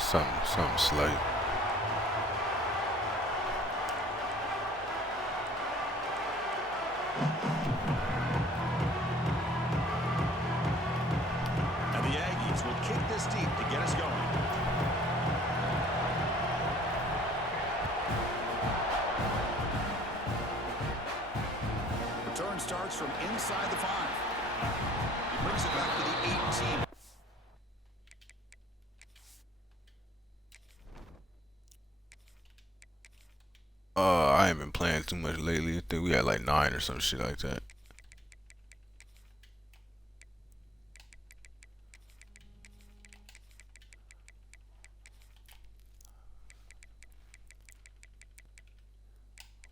Something slight. And the Aggies will kick this deep to get us going. Return starts from inside the 5. He brings it back to the 18. I ain't been playing too much lately. I think we had like 9 or some shit like that.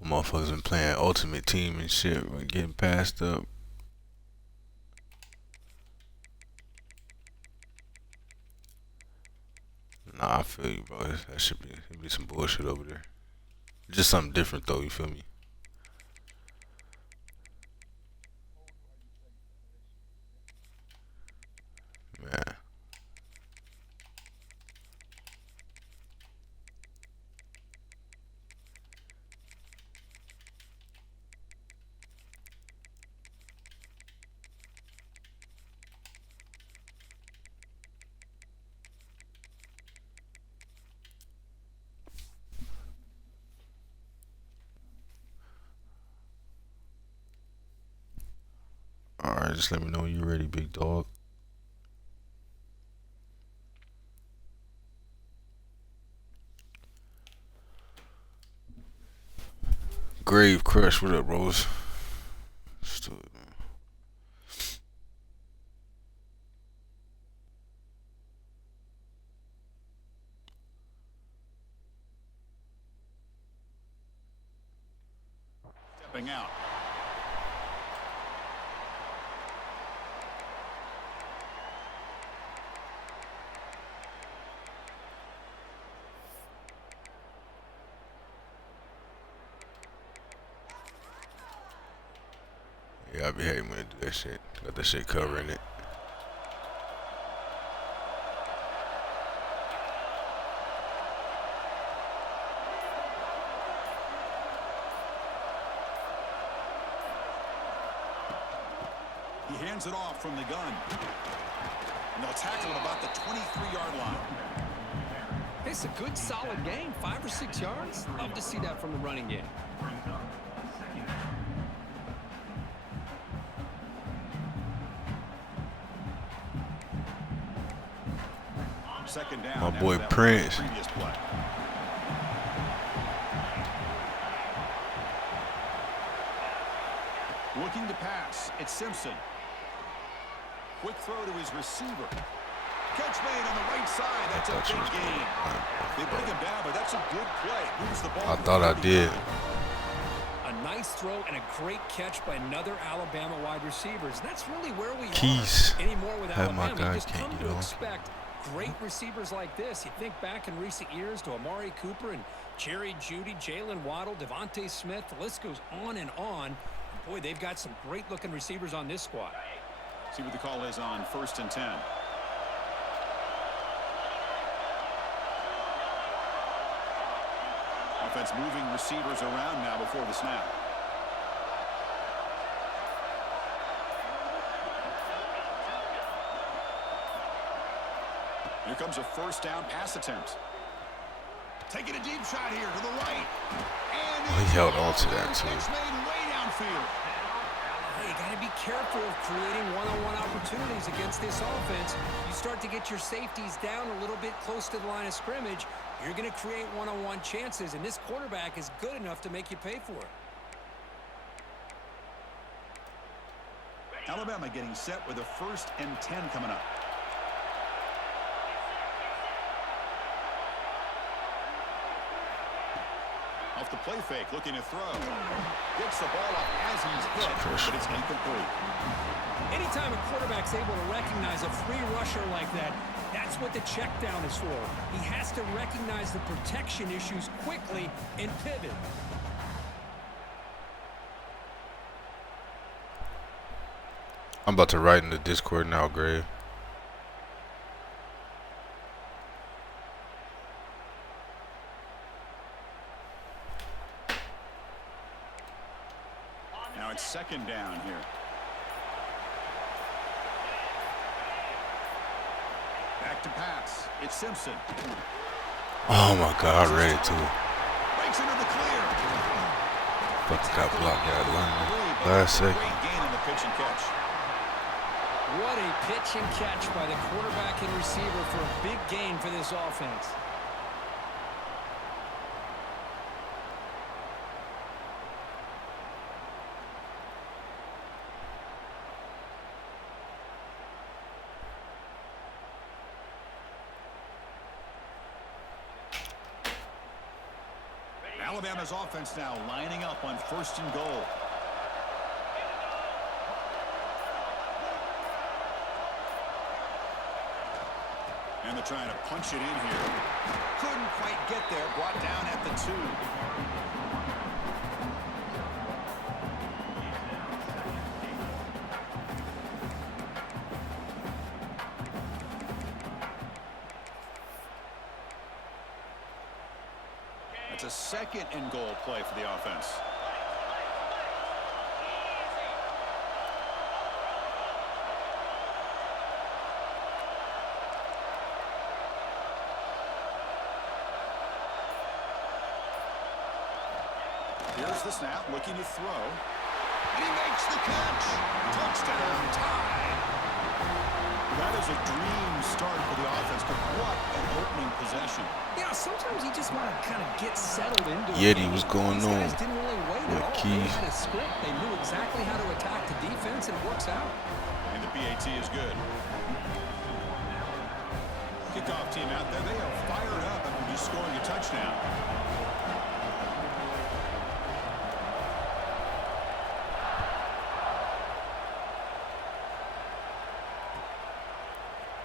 Motherfuckers been playing Ultimate Team and shit, like getting passed up. Nah, I feel you, bro. That should be some bullshit over there. Just something different though, you feel me? Man. Alright, just let me know when you're ready, big dog. Grave Crush, what up, Rose? Stood, man. Stepping out. Yeah, I be hating when they do that shit. Got that shit covering it. He hands it off from the gun. And they'll tackle him about the 23-yard line. It's a good, solid game. 5 or 6 yards. Love to see that from the running game. Second down. My boy Prince. Looking to pass. It's Simpson. Quick throw to his receiver. Catch made on the right side. That's a big gain. They bring him down, but that's a good play. Moves the ball. I thought I did. A nice throw and a great catch by another Alabama wide receivers. That's really where we Keys. are anymore with Have my Alabama. guy Just can't come get to on. expect great receivers like this. You think back in recent years to Amari Cooper and Jerry Jeudy, Jalen Waddle, Devontae Smith. The list goes on and on. And boy, they've got some great-looking receivers on this squad. See what the call is on 1st and 10. Offense moving receivers around now before the snap. Here comes a first down pass attempt. Taking a deep shot here to the right. And he held on to that too. It's made way downfield. You got to be careful of creating one-on-one opportunities against this offense. You start to get your safeties down a little bit close to the line of scrimmage, you're going to create one-on-one chances, and this quarterback is good enough to make you pay for it. Alabama getting set with a 1st and 10 coming up. Off the play fake, looking to throw. Gets the ball up as he's hit, but it's incomplete. Anytime a quarterback's able to recognize a free rusher like that, that's what the check down is for. He has to recognize the protection issues quickly and pivot. I'm about to write in the Discord now, Grave. second down here. Back to pass. It's Simpson. Oh my God, I read it too. Breaks into the clear. Fucking got blocked at line. Last second. Great gain on the pitch and catch. What a pitch and catch by the quarterback and receiver for a big gain for this offense. Alabama's offense now lining up on 1st and goal. And they're trying to punch it in here. Couldn't quite get there. Brought down at the 2. It's a 2nd and goal play for the offense. Here's the snap, looking to throw. And he makes the catch. Touchdown, tie. That is a dream start for the offense, but what an opening possession. Yeah, sometimes you just want to kind of get settled into it. Yeti, what's going on? These guys didn't really wait at all. Keys. They had a script. They knew exactly how to attack the defense, and it works out. And the PAT is good. Kickoff team out there. They are fired up after just scoring a touchdown.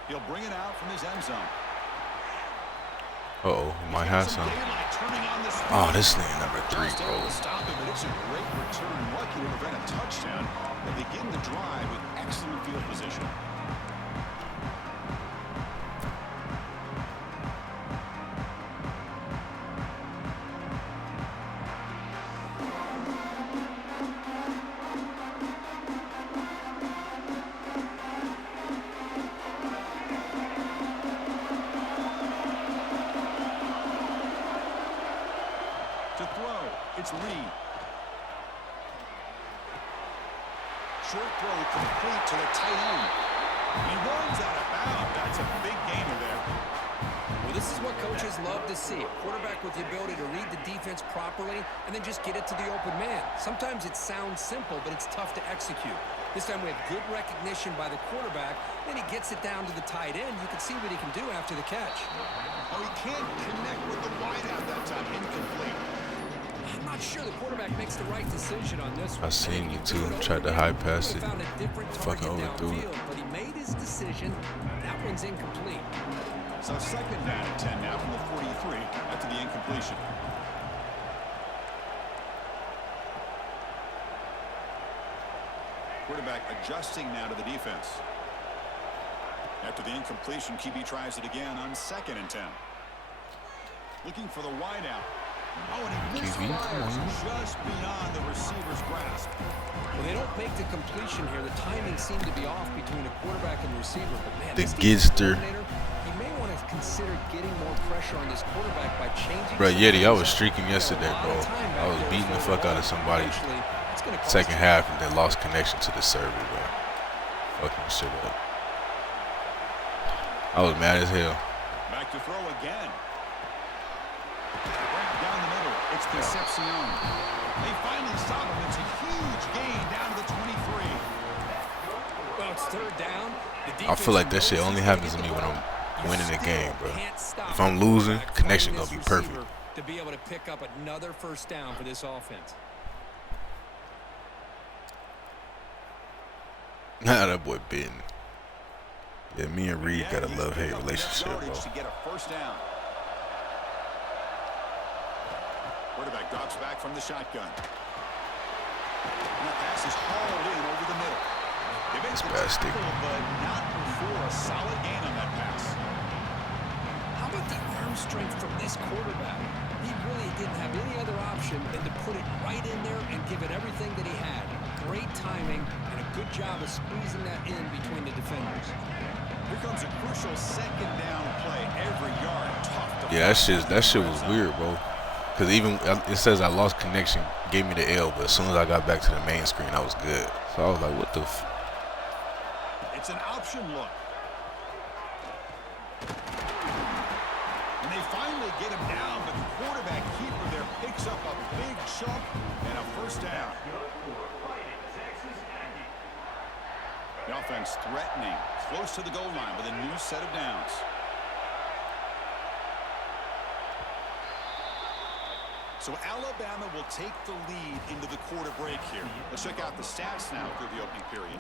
He'll bring it out from his end zone. Uh-oh, he might have some. Oh, this thing number 3, bro. Stop him, but it's a great return. Lucky to prevent a touchdown. They begin the drive with excellent field position. To throw, it's Reed. Short throw complete to the tight end. He runs out of bounds. That's a big gainer there. Well, this is what coaches love to see. A quarterback with the ability to read the defense properly and then just get it to the open man. Sometimes it sounds simple, but it's tough to execute. This time we have good recognition by the quarterback. Then he gets it down to the tight end. You can see what he can do after the catch. Oh, he can't connect with the wideout that time. Incomplete. I'm not sure the quarterback makes the right decision on this one. I seen you too. Tried to high pass it. Found a different Fucking target overthrew it. downfield, but he made his decision. That one's incomplete. So 2nd down and 10 now from the 43 after the incompletion. Quarterback adjusting now to the defense. After the incompletion, QB tries it again on 2nd and 10. Looking for the wideout. Oh, and he misfires just beyond the receiver's grasp. Well, they don't make the completion here. The timing seemed to be off between a quarterback and receiver. But man, The this defensive Gidster. coordinator, he may want to consider getting more pressure on this quarterback by changing. Bro, some Yeti, I things was up. streaking yesterday, bro. I was beating the fuck out of somebody It's gonna cost second you. half and then lost connection to the server, bro. Fucking shit up. I was mad as hell. Back to throw again. Grab down the middle. It's Concepcion. They finally stop him. It's a huge gain down to the 23. Well, it's 3rd down. I feel like that shit only happens to me when I'm winning the game, bro. If I'm losing, connection gonna be perfect. To be able to pick up another 1st down for this offense. Nah, that boy bitten. Yeah, me and Reed got a love-hate relationship, bro. To get a 1st down. Quarterback drops back from the shotgun. And that pass is hauled in over the middle. They made the Spastic. tackle, but not before a solid gain on that pass. How about the arm strength from this quarterback? He really didn't have any other option than to put it right in there and give it everything that he had. great timing and a good job of squeezing that in between the defenders. Here comes a crucial second down play. Every yard tough to Yeah, that shit was weird, bro. Because even it says I lost connection, gave me the L, but as soon as I got back to the main screen, I was good. So I was like, what the f? It's an option look. And they finally get him down, but the quarterback keeper there picks up a big chunk and a first down. The offense threatening, close to the goal line with a new set of downs. So Alabama will take the lead into the quarter break here. Let's check out the stats now through the opening period.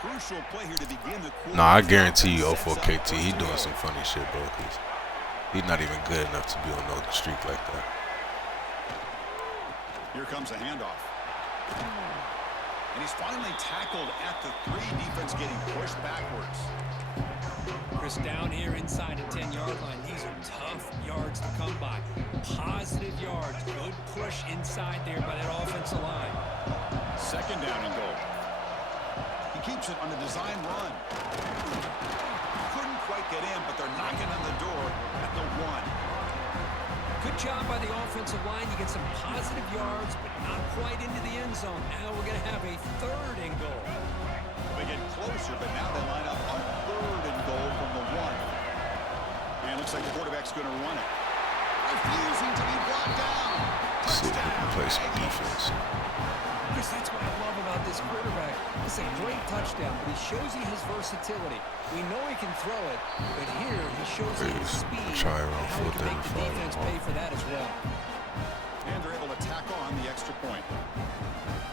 Crucial play here to begin the quarter. Nah, I guarantee you 04KT, he doing some funny shit, bro, because he's not even good enough to be on no streak like that. Here comes a handoff. And he's finally tackled at the 3. Defense getting pushed backwards. Chris, down here inside the 10-yard line, these are tough yards to come by. Positive yards, good push inside there by that offensive line. Second down and goal. He keeps it on the design run. Couldn't quite get in, but they're knocking on the door at the 1. Good job by the offensive line. You get some positive yards, but not quite into the end zone. Now we're going to have a 3rd and goal. They get closer, but now they line up on 3rd and goal from the 1. And it looks like the quarterback's going to run it. Refusing to be brought down. See if we can play some defense. Chris, that's what I love about this quarterback. It's a great touchdown, but he shows you his versatility. We know he can throw it, but here he shows you his speed Try and around how he fourth can down make the and defense follow. pay for that as well. And they're able to tack on the extra point.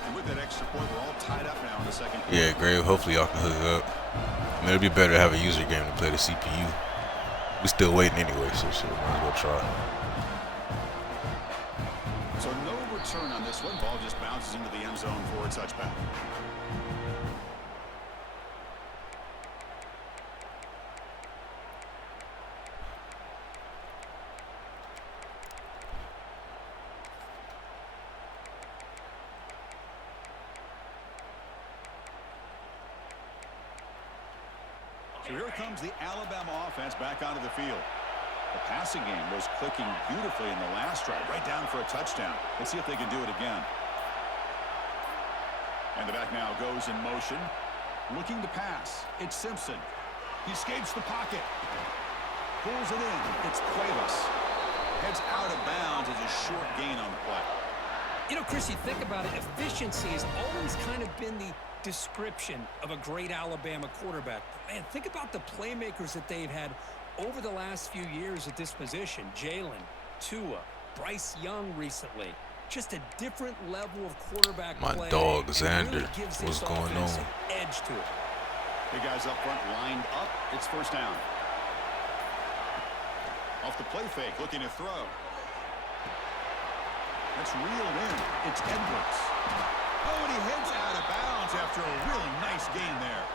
And with that extra point, we're all tied up now in the second quarter. Yeah, Grave, hopefully y'all can hook it up. I mean, it'd be better to have a user game than play the CPU. We still waiting anyway, so shit, might as well try. So no return on this one. Ball just bounces into the end zone for a touchback. So here comes the Alabama offense back onto the field. The passing game was clicking beautifully in the last drive, right down for a touchdown. Let's see if they can do it again. And the back now goes in motion. Looking to pass. It's Simpson. He escapes the pocket. Pulls it in. It's Cuevas. Heads out of bounds as a short gain on the play. You know, Chris, you think about it, efficiency has always kind of been the description of a great Alabama quarterback. But man, think about the playmakers that they've had over the last few years at this position. Jalen, Tua, Bryce Young recently. Just a different level of quarterback play. My dog, Xander. Really gives What's this going offense on? an edge to it. Big guys up front lined up. It's first down. Off the play fake, looking to throw. That's reeled in. It's Edwards. Oh, and he heads out of bounds after a really nice gain there.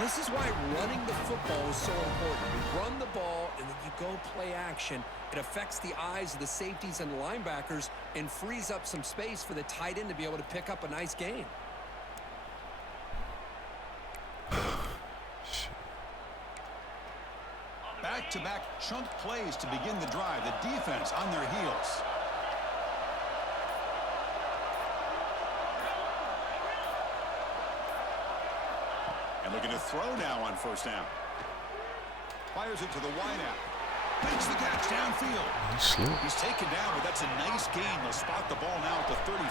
This is why running the football is so important. You run the ball, and then you go play action. It affects the eyes of the safeties and the linebackers and frees up some space for the tight end to be able to pick up a nice gain. Back-to-back chunk plays to begin the drive. The defense on their heels. And looking to throw now on first down. Fires it to the wideout. Makes the catch downfield. He's taken down, but that's a nice gain. They'll spot the ball now at the 35.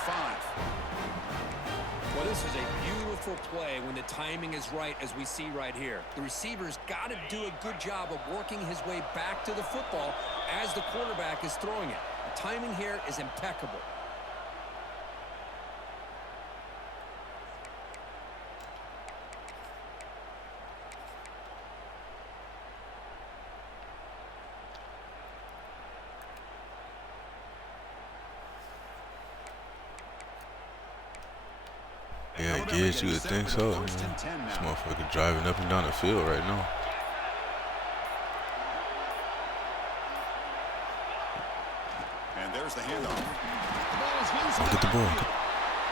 Well, this is a beautiful play when the timing is right, as we see right here. The receiver's got to do a good job of working his way back to the football as the quarterback is throwing it. The timing here is impeccable. guess you would think so. Man. This motherfucker driving up and down the field right now. And there's the handoff. The ball is loose. I'll get the ball.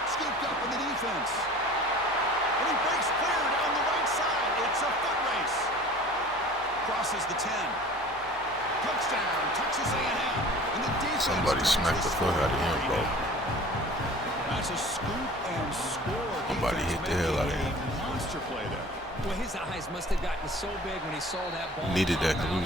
Scooped up in the defense. And he breaks clear down the right side. It's a foot race. Crosses the 10. Touchdown, Texas A&M. And the defense. Somebody smacked the fuck out of him, bro. That's a scoop and score. Somebody hit the hell out of him. Monster play there. Well, his eyes must have gotten so big when he saw that ball. We needed that because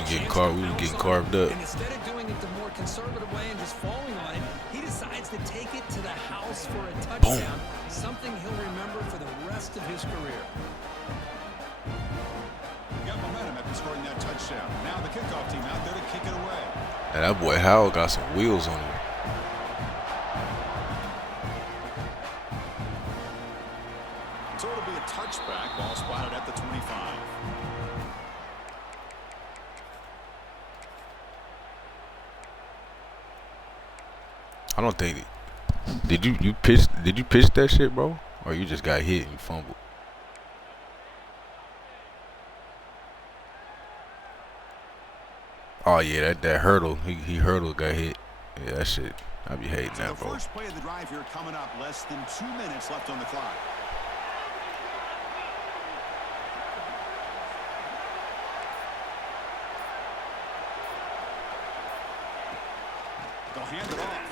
we were getting carved up. And instead of doing it the more conservative way and just falling on it, he decides to take it to the house for a touchdown. Boom. Something he'll remember for the rest of his career. Got momentum after scoring that touchdown. Now the kickoff team out there to kick it away. And that boy Howell got some wheels on him. So it'll be a touchback. Ball spotted at the 25. I don't think. Did you pitch that shit, bro? Or you just got hit and you fumbled? Oh yeah, that hurdle. He hurdled, got hit. Yeah, that shit. I be hating So that, the bro. first play of the drive here coming up. Less than 2 minutes left on the clock. They'll hand it off.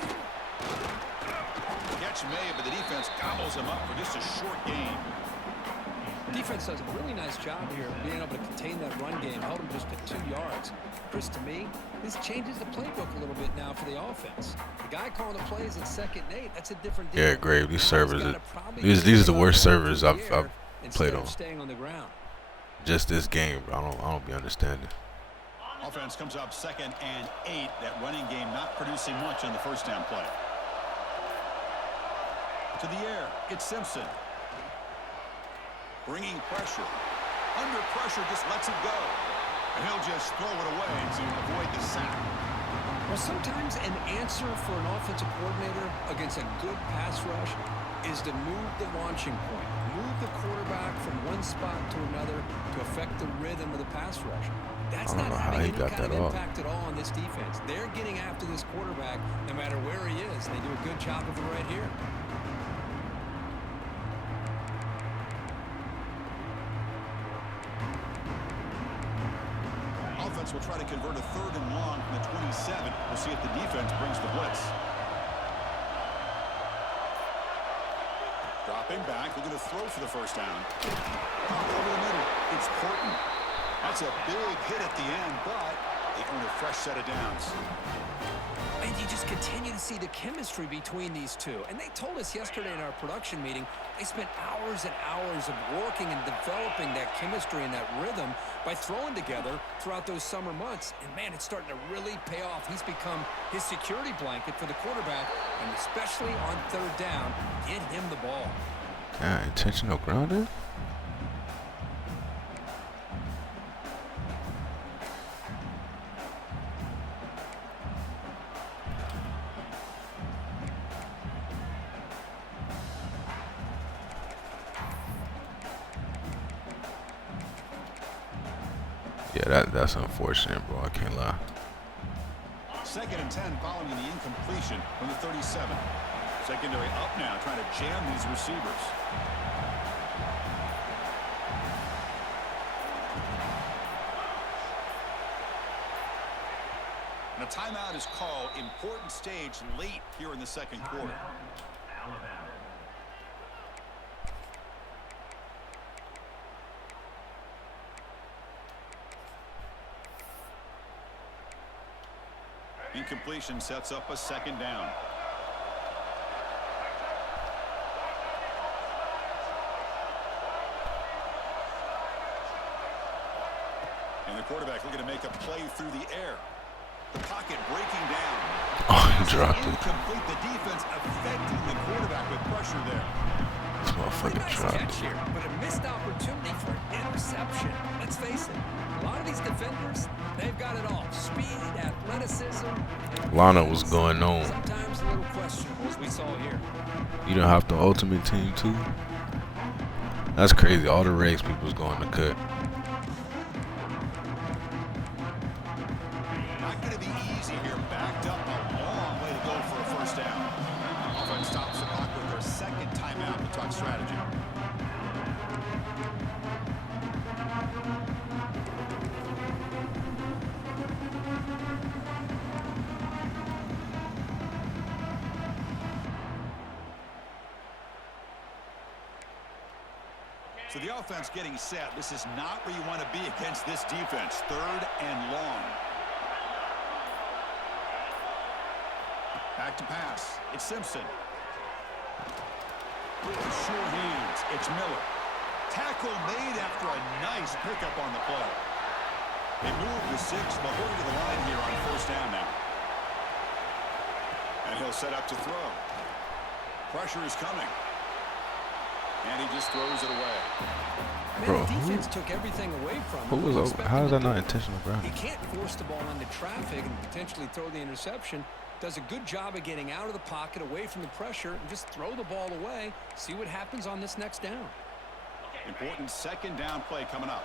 Catch made, but the defense gobbles him up for just a short gain. Defense does a really nice job here of being able to contain that run game, held him just to 2 yards. Chris, to me, this changes the playbook a little bit now for the offense. The guy calling the plays at 2nd and 8, that's a different deal. Yeah, Grave. These servers, these are the worst servers I've played on. Staying on the ground. Just this game, bro. I don't be understanding. Offense comes up 2nd and 8. That running game not producing much on the first down play. To the air, it's Simpson. Bringing pressure. Under pressure, just lets it go. And he'll just throw it away to avoid the sack. Well, sometimes an answer for an offensive coordinator against a good pass rush is to move the launching point. Move the quarterback from one spot to another to affect the rhythm of the pass rush. That's not having any kind of impact at all on this defense. They're getting after this quarterback no matter where he is. They do a good job of it right here. Offense will try to convert a 3rd and long from the 27. We'll see if the defense brings the blitz. Dropping back, looking to throw for the first down. Pop over the middle. It's Horton. That's a big hit at the end, but they earn a fresh set of downs. And you just continue to see the chemistry between these two. And they told us yesterday in our production meeting, they spent hours and hours of working and developing that chemistry and that rhythm by throwing together throughout those summer months. And, man, it's starting to really pay off. He's become his security blanket for the quarterback, and especially on 3rd down, get him the ball. Intentional grounding? Yeah, that's unfortunate, bro. I can't lie. 2nd and 10 following the incompletion from the 37. Secondary up now, trying to jam these receivers. And a timeout is called. Important stage late here in the 2nd quarter. Incompletion sets up a 2nd down. And the quarterback looking to make a play through the air. The pocket breaking down. Oh, he dropped it. Incomplete. The defense affecting the quarterback with pressure there. This motherfucker Nice dropped catch here, but a missed opportunity for an interception. Let's face it, a lot of these defenders, they've got it all. Speed, athleticism. Lana was going on. Sometimes a little questionable, as we saw here. You don't have the ultimate team too. That's crazy. All the Regs people's going to cut. Not going to be easy here. Backed up a long way to go for a first down. Offense stops the clock with their second timeout to talk strategy. So the offense getting set. This is not where you want to be against this defense. 3rd and long. Back to pass. It's Simpson. Sure hands. It's Miller. Tackle made after a nice pickup on the play. They move the 6. They'll hold to the line here on first down now. And he'll set up to throw. Pressure is coming. And he just throws it away. Man, the defense took everything away from him. Who was? How is that not intentional grounding? He can't force the ball into traffic and potentially throw the interception. Does a good job of getting out of the pocket, away from the pressure, and just throw the ball away. See what happens on this next down. Important second down play coming up.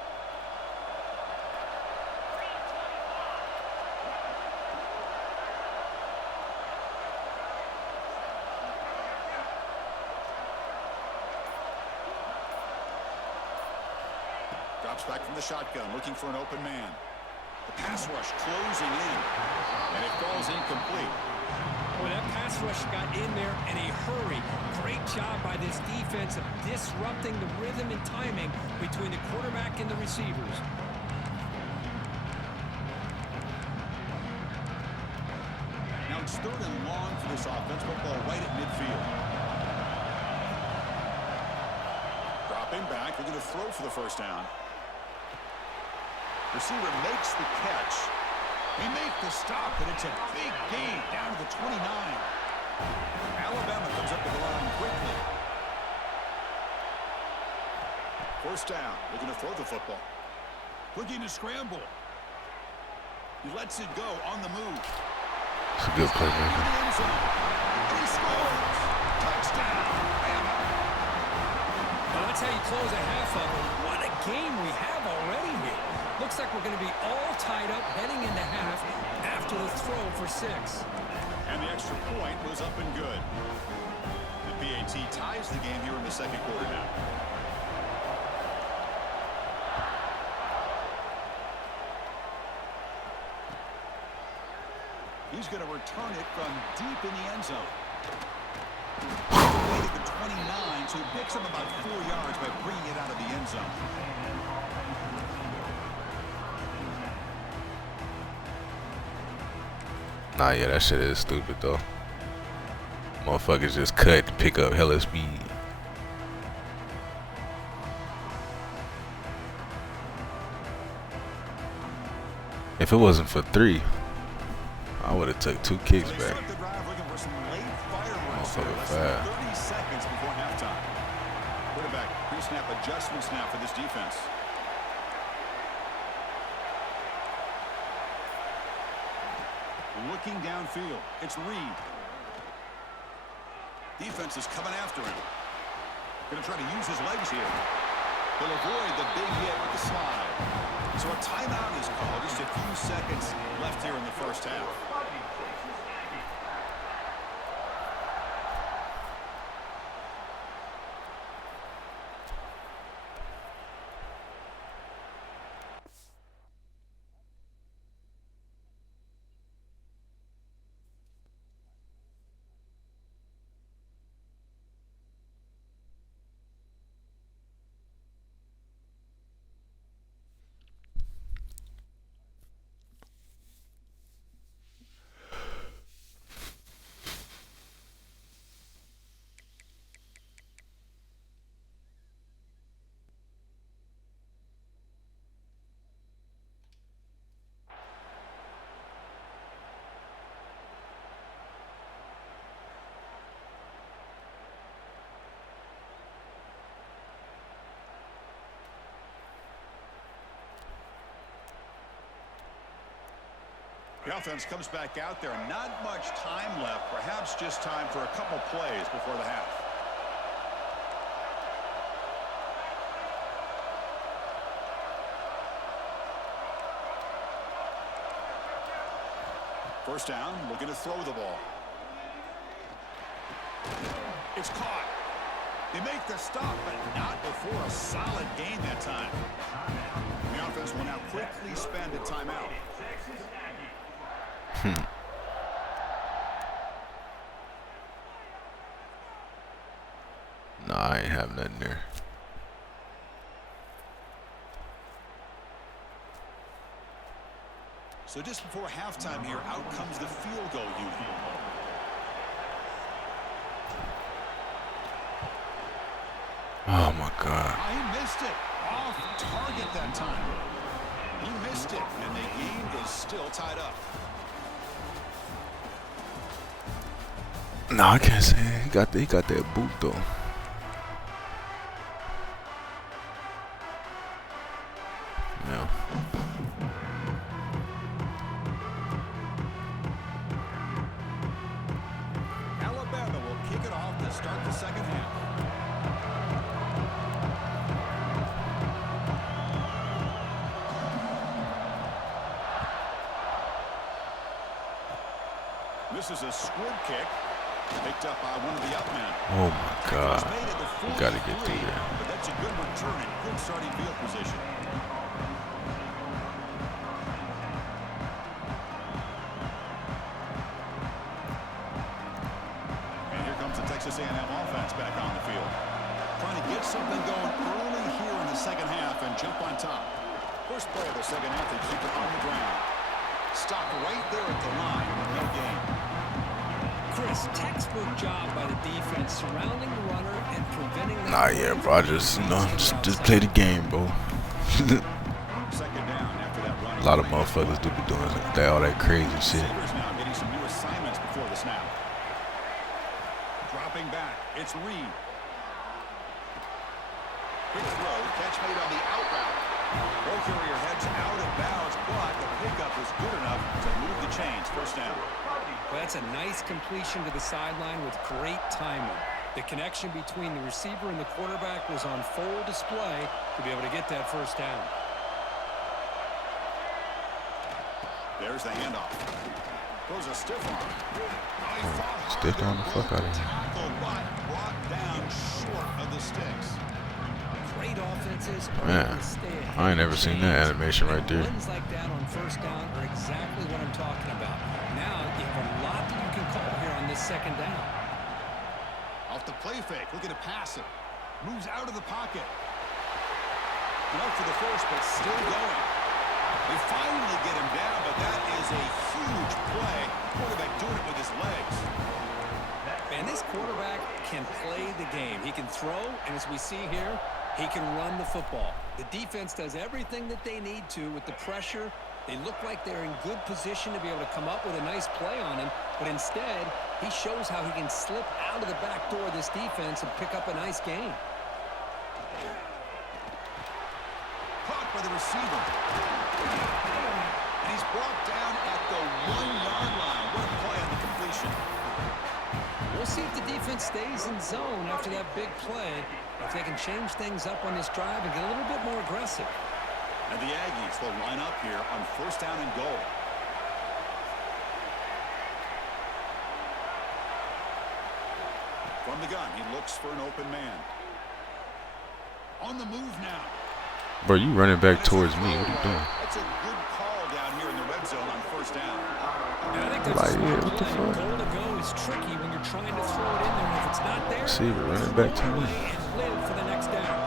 Drops back from the shotgun, looking for an open man. The pass rush closing in, and it falls incomplete. Boy, that pass rush got in there in a hurry. Great job by this defense of disrupting the rhythm and timing between the quarterback and the receivers. Now it's 3rd and long for this offense. Football right at midfield. Dropping back, they're going to throw for the first down. Receiver makes the catch. He made the stop, but it's a big gain down to the 29. Alabama comes up to the line quickly. First down. They're going to throw the football. Looking to scramble. He lets it go on the move. It's a good play, man. And he scores. Touchdown, Alabama. Well, that's how you close a half of it. What a game we have already here. Looks like we're going to be all tied up heading into half after the throw for 6. And the extra point was up and good. The PAT ties the game here in the second quarter now. He's going to return it from deep in the end zone. Away to the 29, so he picks him about 4 yards by bringing it out of the end zone. Nah, yeah, that shit is stupid though. Motherfuckers just cut to pick up hella speed. If it wasn't for 3, I would have took 2 kicks back. Motherfucker fast. 30 seconds before halftime. Quarterback pre-snap adjustments now for this defense. Looking downfield, it's Reed. Defense is coming after him. Going to try to use his legs here. He'll avoid the big hit with the slide. So a timeout is called. Just a few seconds left here in the first half. The offense comes back out there. Not much time left. Perhaps just time for a couple plays before the half. First down, looking to throw the ball. It's caught. They make the stop, but not before a solid gain that time. The offense will now quickly spend a timeout. No, I ain't have nothing there. So just before halftime here, out comes the field goal unit. Oh my God. Oh, he missed it. Off target that time. He missed it, and the game is still tied up. No, I can't say it. He got that boot though. Yeah. Alabama will kick it off to start the second half. This is a squib kick, picked up by one of the upmen. Oh my God. We got to get through there. But that's a good return and good starting field position. And here comes the Texas A&M offense back on the field. Trying to get something going early here in the second half and jump on top. First play of the second half, they keep it on the ground. Stop right there at the line with no gain. Chris, textbook job by the defense surrounding the runner and preventing that. Nah, yeah, bro. Just play the game, bro. Second down after that run. A lot of motherfuckers do be doing all that crazy shit. Receivers now getting some new assignments before the snap. Dropping back, it's Reed. Quick throw, catch made on the out route. Ball carrier heads out of bounds, but the pickup is good enough to move the chains. First down. Well, that's a nice completion to the sideline with great timing. The connection between the receiver and the quarterback was on full display to be able to get that first down. There's the handoff. Throws a stiff arm. Stiff arm the fuck out of here. Tackle, but brought down short of the sticks. Great offenses are Man, able to stay ahead I ain't never of seen chains. that animation right there. Runs like that on first down are exactly what I'm talking about. Now you have a lot that you can call here on this second down. Off the play fake, looking to pass it. Moves out of the pocket. Out for the first, but still going. They finally get him down, but that is a huge play. Quarterback doing it with his legs. Man, this quarterback can play the game. He can throw, and as we see here, he can run the football. The defense does everything that they need to with the pressure. They look like they're in good position to be able to come up with a nice play on him, but instead, he shows how he can slip out of the back door of this defense and pick up a nice gain. Caught by the receiver. And he's brought down at the 1-yard line. What a play on the completion. We'll see if the defense stays in zone after that big play, if they can change things up on this drive and get a little bit more aggressive. And the Aggies will line up here on first down and goal. From the gun, he looks for an open man. On the move now. Bro, you running back towards me. What are you doing? That's a good call down here in the red zone on first down. And I think that's Like, a yeah, smart what the play. fuck? Goal to go is tricky when you're trying to throw it in there. If it's not there, Receiver running back to me. and live for the next down.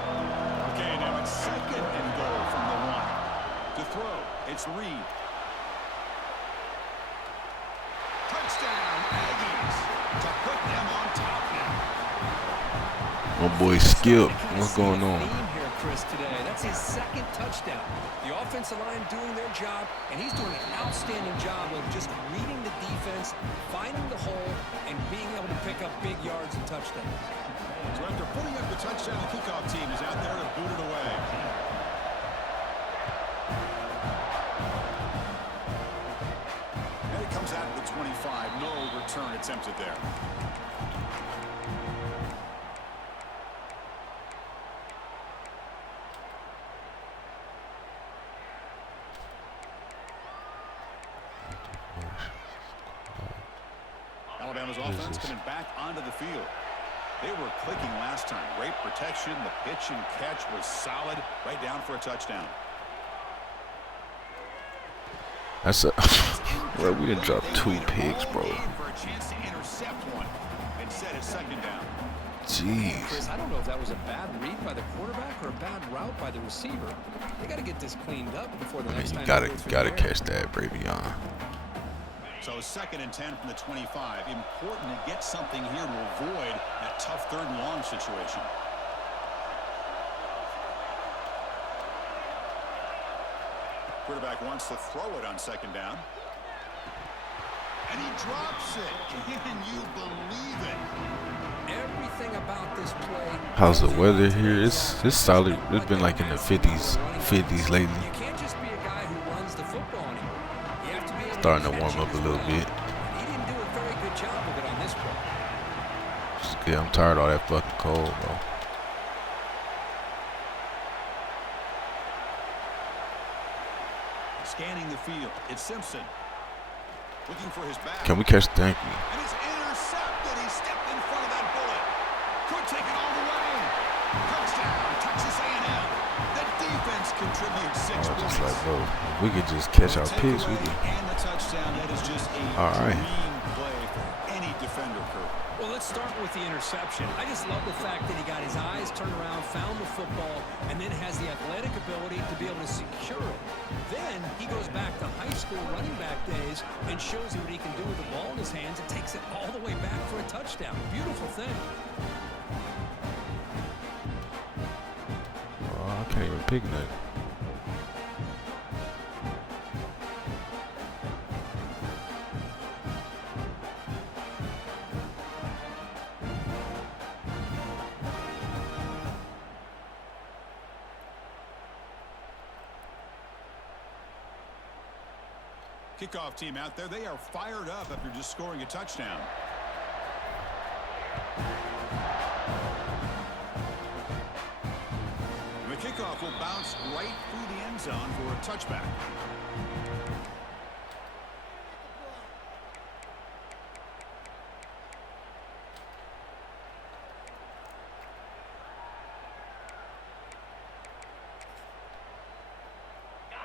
Okay, now it's second and goal from the 1. To throw, it's Reed. Touchdown, Aggies. To put them on top now. My boy Skip. What's going on? Theme here, Chris, today. That's his second touchdown. The offensive line doing their job, and he's doing an outstanding job of just reading the defense, finding the hole, and being able to pick up big yards and touchdowns. So after putting up the touchdown, the kickoff team is out there to boot it away. And it comes out at the 25. No return attempted there. Alabama's offense coming back onto the field. They were clicking last time. Great protection. The pitch and catch was solid. Right down for a touchdown. That's a well, we done dropped 2 picks, bro. For a chance to intercept one. Instead, it's second down. Jeez. Chris, I don't know if that was a bad read by the quarterback or a bad route by the receiver. They got to get this cleaned up before the next time. You gotta catch that, Bravion. So 2nd and 10 from the 25. Important to get something here to avoid that tough 3rd and long situation. Quarterback wants to throw it on 2nd down. And he drops it. Can you believe it? Everything about this play. How's the weather here? It's solid. It's been like in the 50s lately. You can't just be a guy who runs the football anymore. You have to be able Starting to catch warm it up a as little well. bit. He didn't do a very good job of it on this play. It's good. I'm tired of all that fucking cold, bro. Scanning the field. It's Simpson. Looking for his back. Can we catch? Thank you. And it's intercepted. He stepped in front of that bullet. Could take it all the way. Touchdown, Texas A&M. The defense contributes 6 Oh, points. just like, bro, if we could just catch our picks, we could. And the touchdown. That is just a All right. dream play for any defender, Kurt. Well, let's start with the interception. I just love the fact that he got his eyes turned around, found the football, and then has the athletic ability to be able to secure it. Then he goes back to high school running back days and shows you what he can do with the ball in his hands and takes it all the way back for a touchdown. Beautiful thing. Oh, I can't even pick nothing. Kickoff team out there. They are fired up after just scoring a touchdown. The kickoff will bounce right through the end zone for a touchback.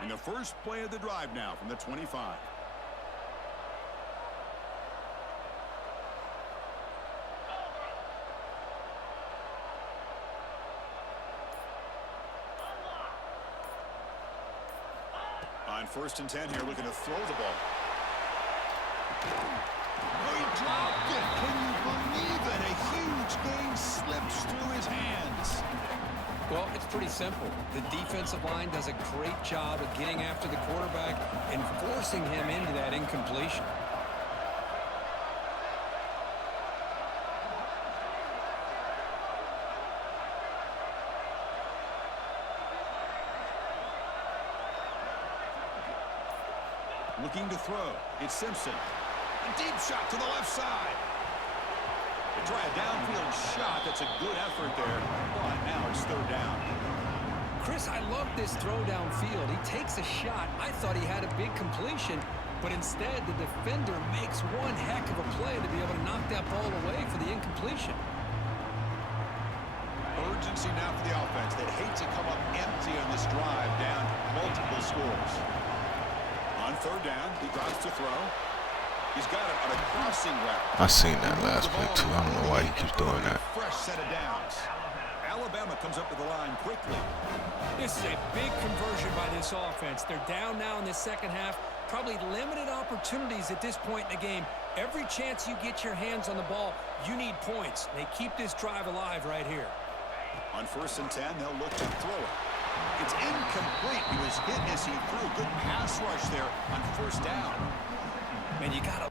And the first play of the drive now from the 25. On 1st and 10 here, looking to throw the ball. Oh, he dropped it. Can you believe it? A huge gain slips through his hands. Well, it's pretty simple. The defensive line does a great job of getting after the quarterback and forcing him into that incompletion. Looking to throw. It's Simpson. A deep shot to the left side. They try a downfield shot. That's a good effort there. But now it's 3rd down. Chris, I love this throw downfield. He takes a shot. I thought he had a big completion, but instead the defender makes one heck of a play to be able to knock that ball away for the incompletion. Urgency now for the offense. They'd hate to come up empty on this drive, down multiple scores. On 3rd down, he drops to throw. He's got it on a crossing route. I seen that last play too. I don't know why he keeps doing that. Fresh set of downs. Alabama comes up to the line quickly. This is a big conversion by this offense. They're down now in the second half. Probably limited opportunities at this point in the game. Every chance you get your hands on the ball, you need points. They keep this drive alive right here. On 1st and 10, they'll look to throw it. It's incomplete. He was hit as he threw. Good pass rush there on 1st down. Man, you got to...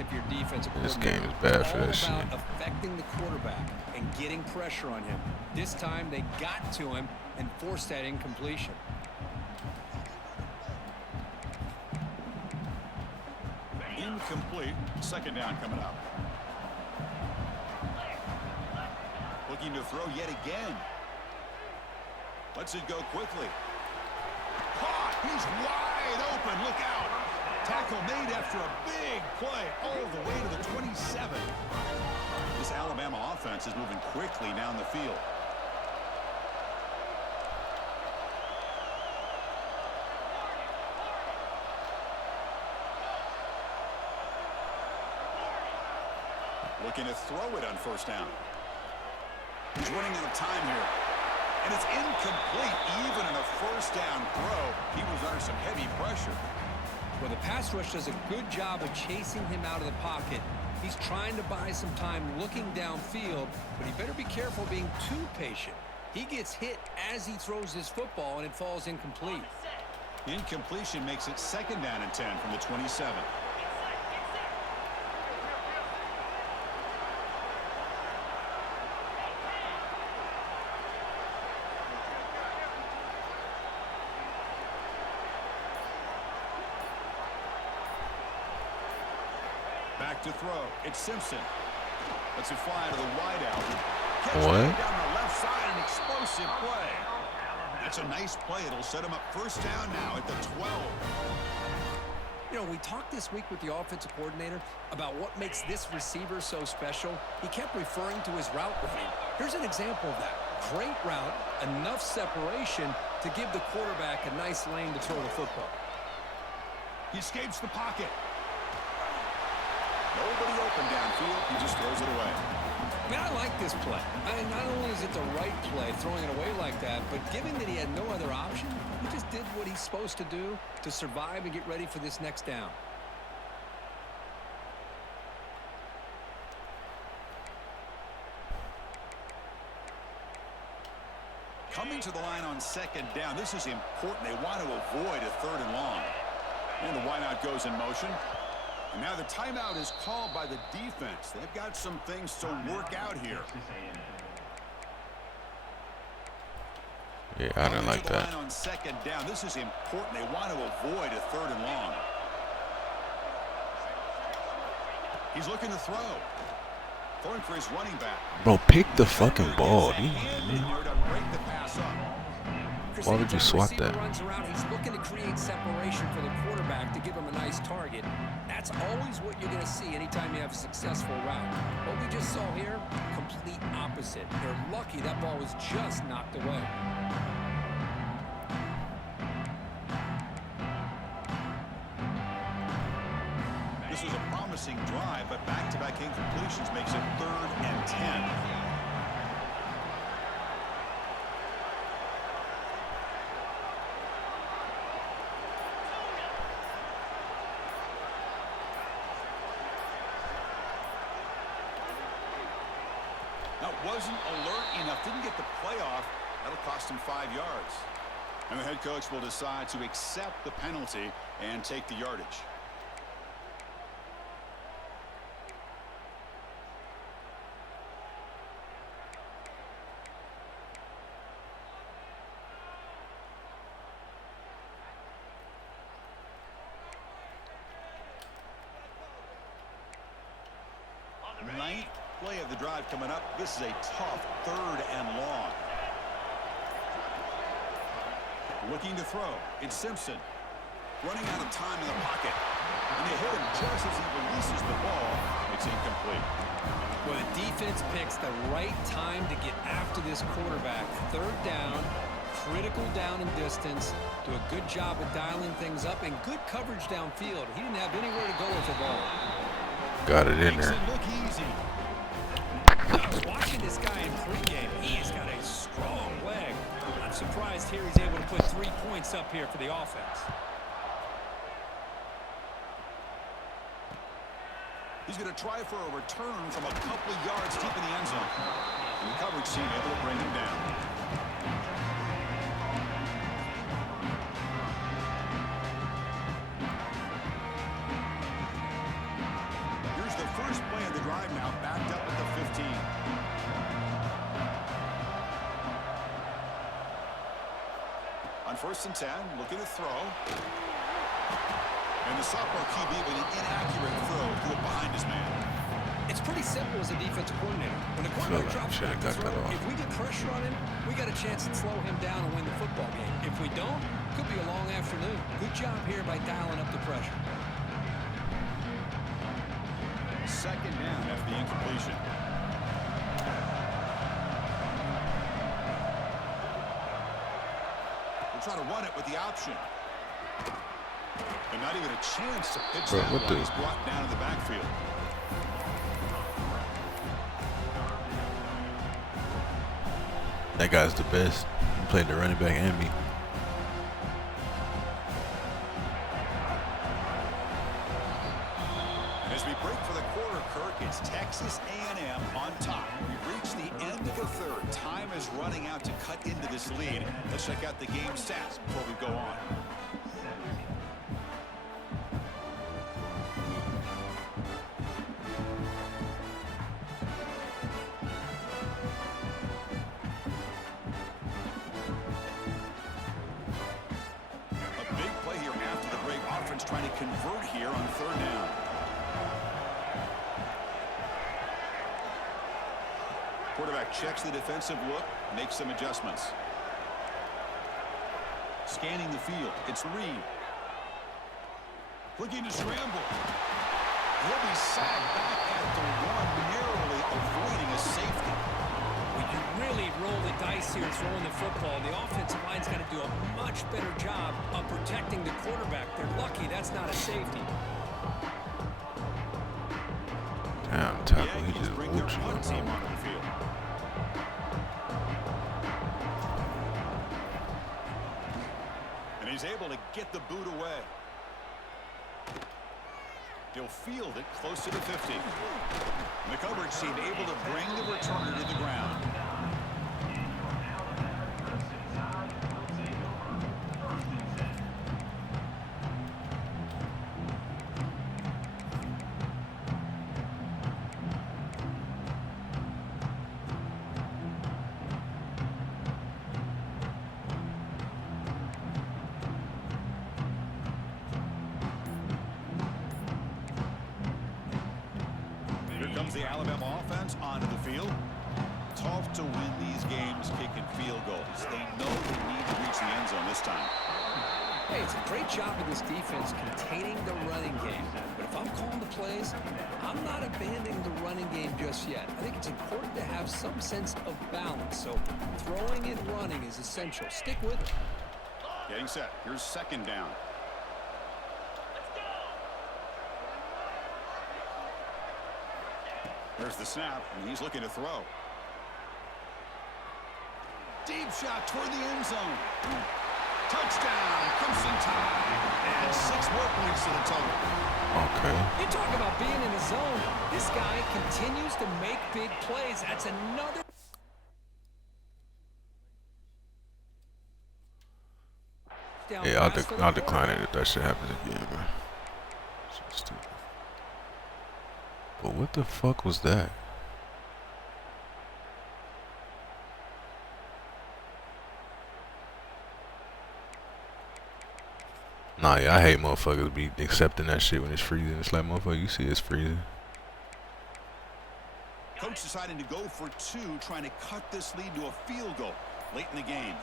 If your defensive This game is bad for that shit. about affecting the quarterback and getting pressure on him. This time they got to him and forced that incompletion. Incomplete. 2nd down coming up. Looking to throw yet again. Lets it go quickly. Caught. He's wide open. Look out. Tackle made after a big play all the way to the 27. This Alabama offense is moving quickly down the field. Looking to throw it on first down. He's running out of time here. And it's incomplete. Even in a first down throw, he was under some heavy pressure. Well, the pass rush does a good job of chasing him out of the pocket. He's trying to buy some time looking downfield, but he better be careful being too patient. He gets hit as he throws his football, and it falls incomplete. Incompletion makes it 2nd down and 10 from the 27. Back to throw. It's Simpson. Lets it fly to the wideout. What? Down the left side, an explosive play. That's a nice play. It'll set him up first down now at the 12. You know, we talked this week with the offensive coordinator about what makes this receiver so special. He kept referring to his route running. Here's an example of that. Great route, enough separation to give the quarterback a nice lane to throw the football. He escapes the pocket. Nobody open downfield. He just throws it away. I mean, I like this play. Not only is it the right play, throwing it away like that, but given that he had no other option, he just did what he's supposed to do to survive and get ready for this next down. Coming to the line on 2nd down. This is important. They want to avoid a 3rd and long. And the wideout goes in motion. And now the timeout is called by the defense. They've got some things to work out here. Yeah, I didn't like that. On 2nd down. This is important. They want to avoid a 3rd and long. He's looking to throw. Throwing for his running back. Bro, pick the fucking ball. Why would you swat that? Runs around. He's looking to create separation for the quarterback to give him a nice target. That's always what you're going to see anytime you have a successful route. What we just saw here, complete opposite. They're lucky that ball was just knocked away. This was a promising drive, but back-to-back incompletions makes it 3rd and 10. Now, wasn't alert enough, didn't get the play off. That'll cost him 5 yards. And the head coach will decide to accept the penalty and take the yardage. Ninth play of the drive coming up. This is a tough 3rd and long. Looking to throw. It's Simpson. Running out of time in the pocket. And they hit him just as he releases the ball. It's incomplete. Well, the defense picks the right time to get after this quarterback. 3rd down, critical down and distance. Do a good job of dialing things up and good coverage downfield. He didn't have anywhere to go with the ball. Got it in there. Look easy. Watching this guy in pregame, he's got a strong leg. I'm surprised here he's able to put 3 points up here for the offense. He's going to try for a return from a couple of yards deep in the end zone. And the coverage team able to bring him down. Here's the first play of the drive now, backed up at the 15. On 1st and 10, looking to throw. And the sophomore QB with an inaccurate throw threw it behind his man. It's pretty simple as a defensive coordinator. When the quarterback drops back to throw, if we get pressure on him, we got a chance to slow him down and win the football game. If we don't, could be a long afternoon. Good job here by dialing up the pressure. second down after the incompletion. We'll try to run it with the option. And not even a chance to pitch that one. He's brought down in the backfield. That guy's the best. He played the running back and me. And as we break for the quarter, Kirk, it's Texas A&M on top. We've reached the end of the third. Time is running out to cut into this lead. Let's check out the game stats before we go on. Trying to convert here on third down. Quarterback checks the defensive look, makes some adjustments. Scanning the field, it's Reed. Looking to scramble. He'll be sacked back at the one, narrowly avoiding a safety. When you really roll the dice here throwing the football, the offensive line's got to do a much better job of protecting the quarterback. They're lucky that's not a safety. Damn, tackle, he just whooped you on team on the field. And he's able to get the boot away. He'll field it close to the 50. And the coverage team able to bring the returner to the ground. The Alabama offense onto the field. Tough to win these games kicking field goals. They know they need to reach the end zone this time. Hey, it's a great job of this defense containing the running game. But if I'm calling the plays, I'm not abandoning the running game just yet. I think it's important to have some sense of balance. So throwing and running is essential. Stick with it. Getting set. Here's second down. There's the snap, and he's looking to throw. Deep shot toward the end zone. Touchdown, Crimson Tide. And 6 more points to the total. Okay. You talk about being in the zone. This guy continues to make big plays. That's another. Yeah, I'll decline it if that shit happens again, man. So stupid. But what the fuck was that? Nah, yeah, I hate motherfuckers be accepting that shit when it's freezing. It's like, motherfucker, you see it's freezing. Coach deciding to go for 2, trying to cut this lead to a field goal late in the game.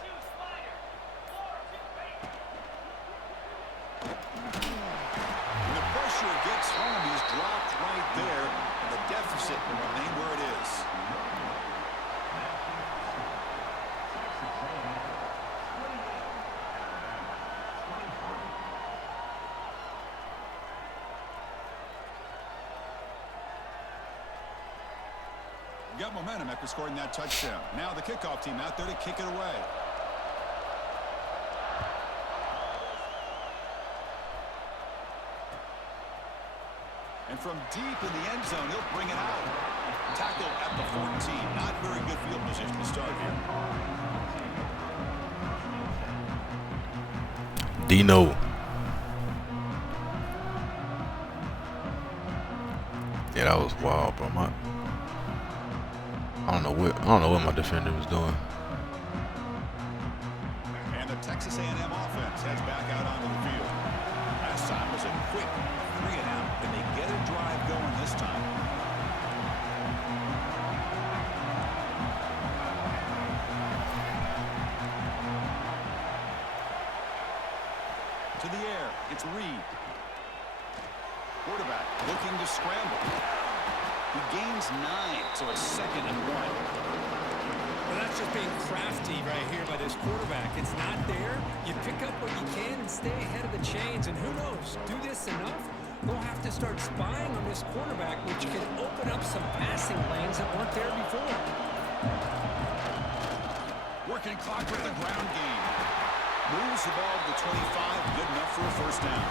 When the pressure gets home, he's dropped right there, and the deficit will remain where it is. Got momentum after scoring that touchdown. Now the kickoff team out there to kick it away. And from deep in the end zone, he'll bring it out. Tackle at the 14. Not very good field position to start here. Dino. Yeah, that was wild, bro. I don't know what my defender was doing. And the Texas A&M offense heads back out onto the field. Last time was a quick 3-and-out, and they get a drive going this time. To the air, it's Reed. Quarterback looking to scramble. He gains 9, so it's 2nd and 1. Well, that's just being crafty right here by this quarterback. It's not there. You pick up what you can and stay ahead of the chains. And who knows, do this enough, they'll have to start spying on this quarterback, which can open up some passing lanes that weren't there before. Working clock with the ground game. Moves the ball to the 25, good enough for a first down.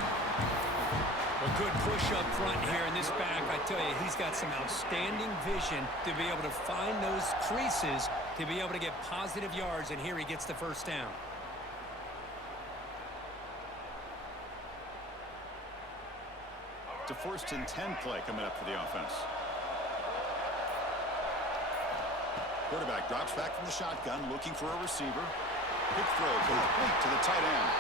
A good push up front here in this back. I tell you, he's got some outstanding vision to be able to find those creases, to be able to get positive yards, and here he gets the first down. It's a 1st and 10 play coming up for the offense. Quarterback drops back from the shotgun, looking for a receiver. Quick throw complete to the tight end.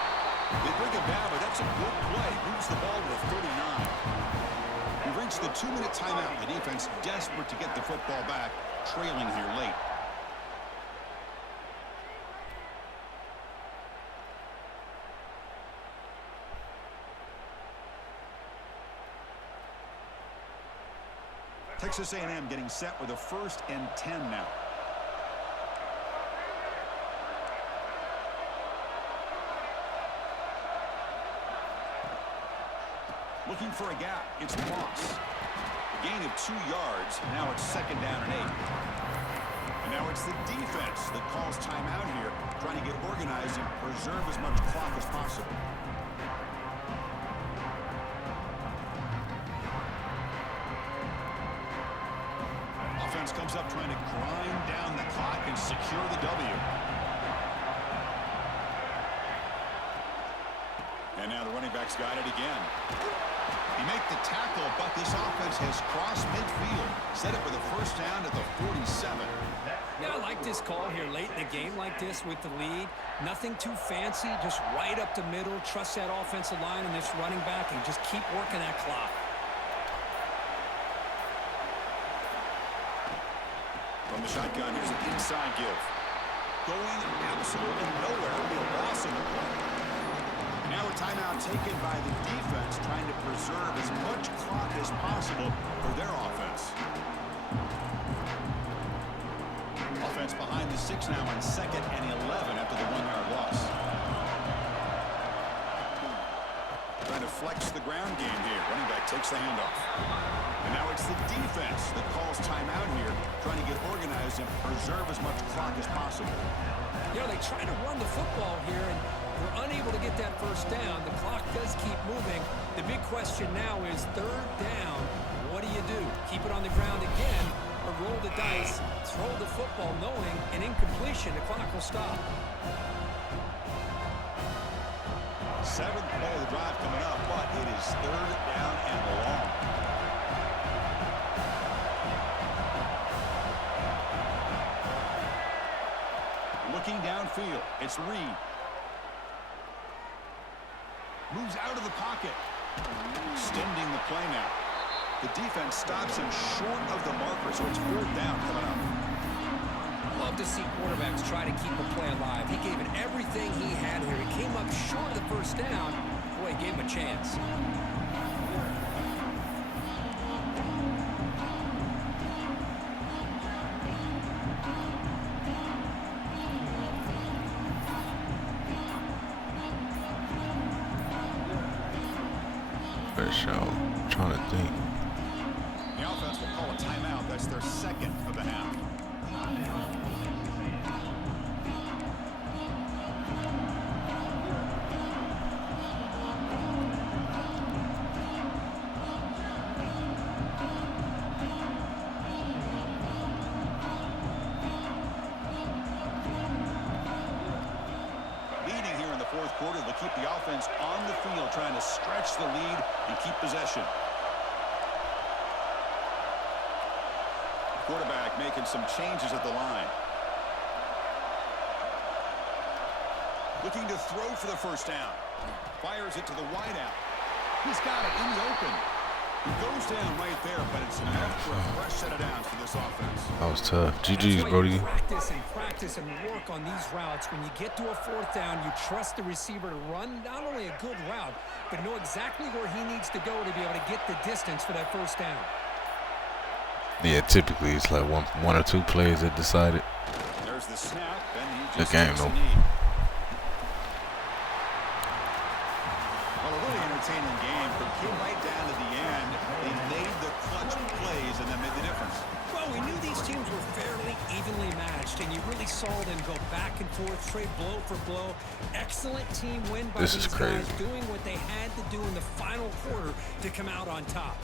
They bring him down, but that's a good play. Moves the ball to the 39. We've reached the 2-minute timeout. The defense desperate to get the football back, trailing here late. Texas A&M getting set with a 1st and 10 now. Looking for a gap. It's Moss. A gain of 2 yards. Now it's 2nd down and 8. And now it's the defense that calls timeout here, trying to get organized and preserve as much clock as possible. Offense comes up trying to grind down the clock and secure the W. And now the running back's got it again. He made the tackle, but this offense has crossed midfield. Set up with a first down at the 47. Yeah, I like this call here late in a game like this with the lead. Nothing too fancy, just right up the middle. Trust that offensive line and this running back and just keep working that clock. From the shotgun, here's an inside give. Going absolutely nowhere. It'll be a loss in the play. Now a timeout taken by the defense, trying to preserve as much clock as possible for their offense. Offense behind the 6 now on 2nd and 11 after the 1-yard loss. Trying to flex the ground game here. Running back takes the handoff. And now it's the defense that calls timeout here, trying to get organized and preserve as much clock as possible. You know, they try to run the football here, and they're unable to get that first down. The clock does keep moving. The big question now is 3rd down. What do you do? Keep it on the ground again, or roll the dice, throw the football knowing an incompletion, the clock will stop. 7th play of the drive coming up, but it is 3rd down and long. Looking downfield, it's Reed. Moves out of the pocket. Extending the play now. The defense stops him short of the marker, so it's 4th down coming up. Love to see quarterbacks try to keep a play alive. He gave it everything he had here. He came up short of the first down. Boy, he gave him a chance. I'm trying to think. The offense will call a timeout. That's their 2nd of the half. Leading here in the 4th quarter, they'll keep the offense on the field, trying to stretch the lead and keep possession. Quarterback making some changes at the line. Looking to throw for the first down. Fires it to the wideout. He's got it in the open. He goes down right there, but it's enough for a fresh set of downs for this offense. That was tough. GG's, Brody. Practice and work on these routes. When you get to a 4th down, you trust the receiver to run not only a good route, but know exactly where he needs to go to be able to get the distance for that first down. Yeah, typically it's like one or two plays that decide it. There's the snap, and he The just game, takes though. a knee. Well, a really entertaining game. It came right down to the end. They made the clutch plays, and that made the difference. Well, we knew these teams were fairly evenly matched, and you really saw them go back and forth, trade blow for blow. Excellent team win by This is these crazy. guys doing what they had to do in the final quarter to come out on top.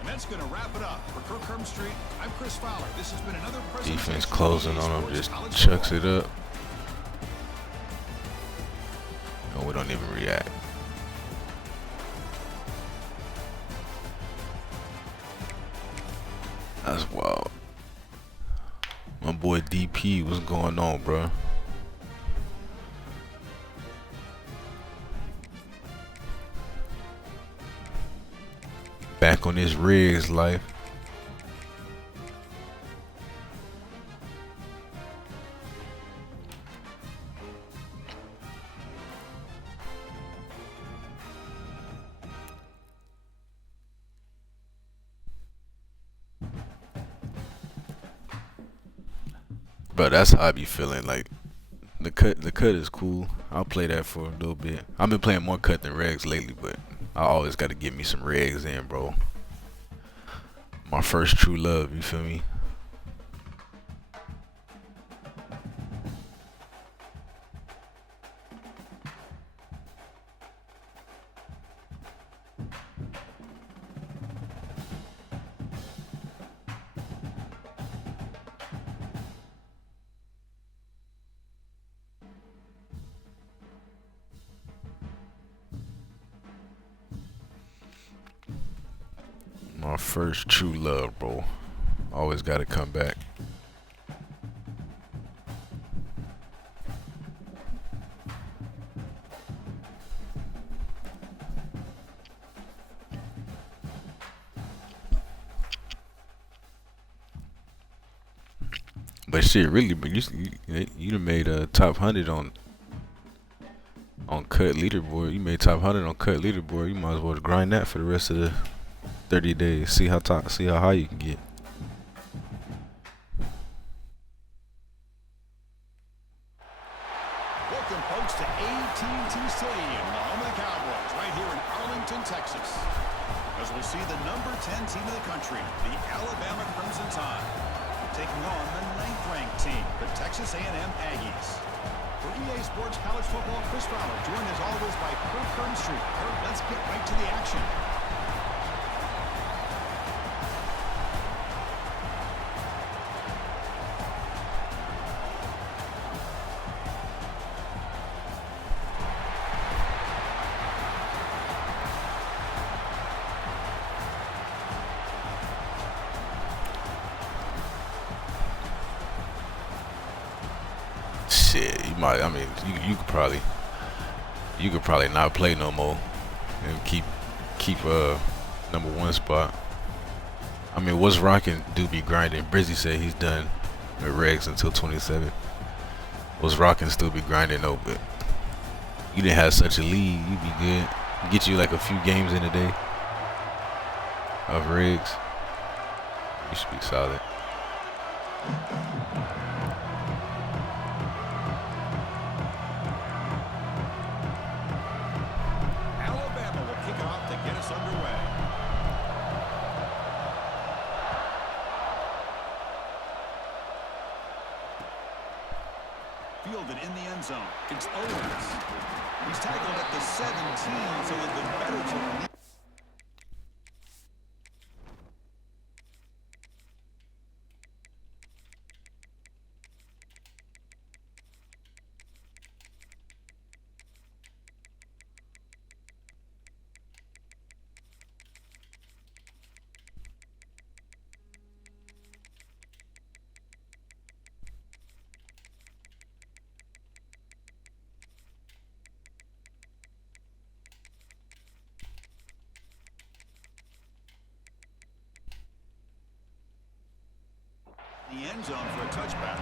And that's going to wrap it up. For Kirkham Street, I'm Chris Fowler. This has been another presentation. Defense closing on him, just College chucks football. it up. No, we don't even react. That's wild. My boy DP, what's going on, bro? Back on this Riggs life. But that's how I be feeling. Like the cut is cool. I'll play that for a little bit. I've been playing more cut than regs lately, but I always got to get me some regs in, bro. My first true love, you feel me? My first true love, bro. Always got to come back. But shit, really, but you done made a top 100 on cut leaderboard. You made top 100 on cut leaderboard. You might as well grind that for the rest of the 30 days. See how high you can get. Welcome, folks, to AT&T Stadium, the home of the Cowboys, right here in Arlington, Texas. As we see the number 10 team in the country, the Alabama Crimson Tide, taking on the 9th-ranked team, the Texas A&M Aggies. For EA Sports College Football, Chris Fowler, joined as always by Kirkham Street. Kirk, let's get right to the action. Shit, you might. I mean, you could probably not play no more and keep number 1 spot. I mean, what's rocking do be grinding. Brizzy said he's done with regs until 27. What's rocking still be grinding though, but you didn't have such a lead. You'd be good. Get you like a few games in a day of regs. You should be solid. Alabama will kick it off to get us underway. Fielded in the end zone. It's Owens. He's tackled at the 17, so it's been better to... the end zone for a touchback.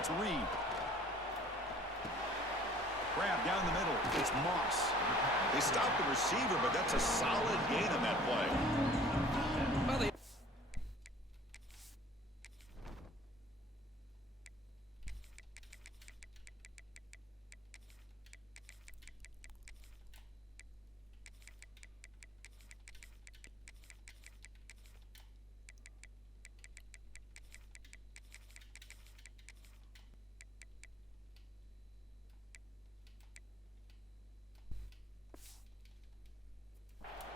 It's Reed. Grab down the middle. It's Moss. They stopped the receiver, but that's a solid gain on that play. Well, they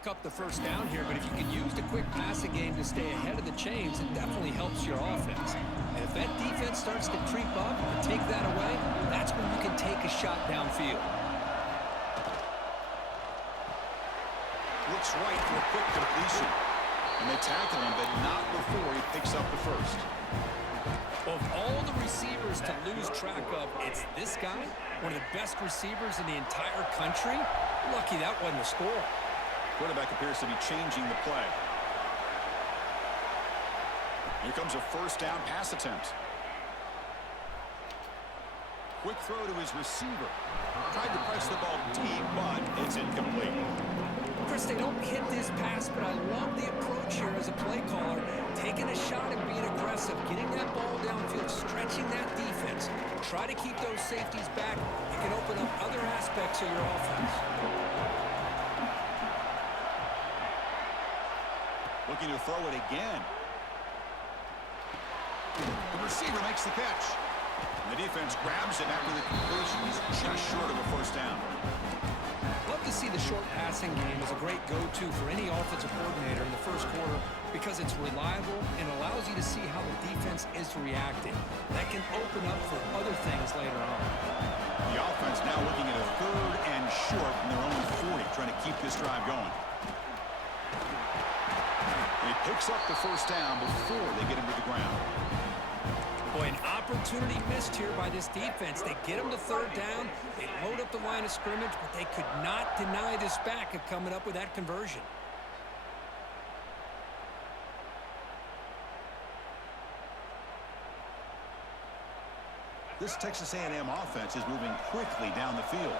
up the first down here, but if you can use the quick passing game to stay ahead of the chains, it definitely helps your offense. And if that defense starts to creep up and take that away, that's when you can take a shot downfield. Looks right for a quick completion. And they tackle him, but not before he picks up the first. Of all the receivers to lose track of, it's this guy, one of the best receivers in the entire country. Lucky that wasn't a score. Quarterback appears to be changing the play. Here comes a first down pass attempt. Quick throw to his receiver. Tried to press the ball deep, but it's incomplete. Chris, they don't hit this pass, but I love the approach here as a play caller. Taking a shot and being aggressive, getting that ball downfield, stretching that defense. Try to keep those safeties back. You can open up other aspects of your offense. Looking to throw it again. The receiver makes the catch. And the defense grabs him after the completion. He's just short of a first down. Love to see the short passing game as a great go-to for any offensive coordinator in the first quarter because it's reliable and allows you to see how the defense is reacting. That can open up for other things later on. The offense now looking at a third and short from their own 40, trying to keep this drive going. He picks up the first down before they get him to the ground. Boy, an opportunity missed here by this defense. They get him to third down. They load up the line of scrimmage, but they could not deny this back of coming up with that conversion. This Texas A&M offense is moving quickly down the field.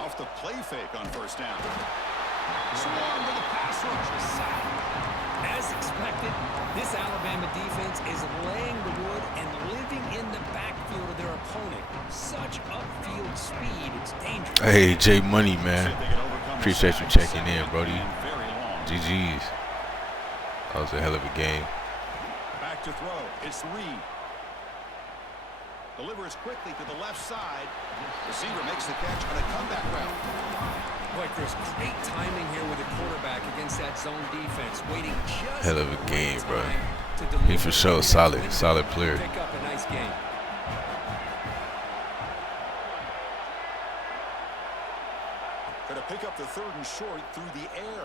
Off the play fake on first down. Swarm to the pass rush. As expected, this Alabama defense is laying the wood and living in the backfield of their opponent. Such upfield speed, it's dangerous. Hey, J Money, man. Appreciate you checking in, Brody. GG's. That was a hell of a game. Back to throw. It's Reed. Delivers quickly to the left side. Receiver makes the catch on a comeback route. Boy, Chris, great timing here with the quarterback against that zone defense. Waiting just hell of a game, bro. He for sure solid player. Pick up a nice game. Going to pick up the third and short through the air.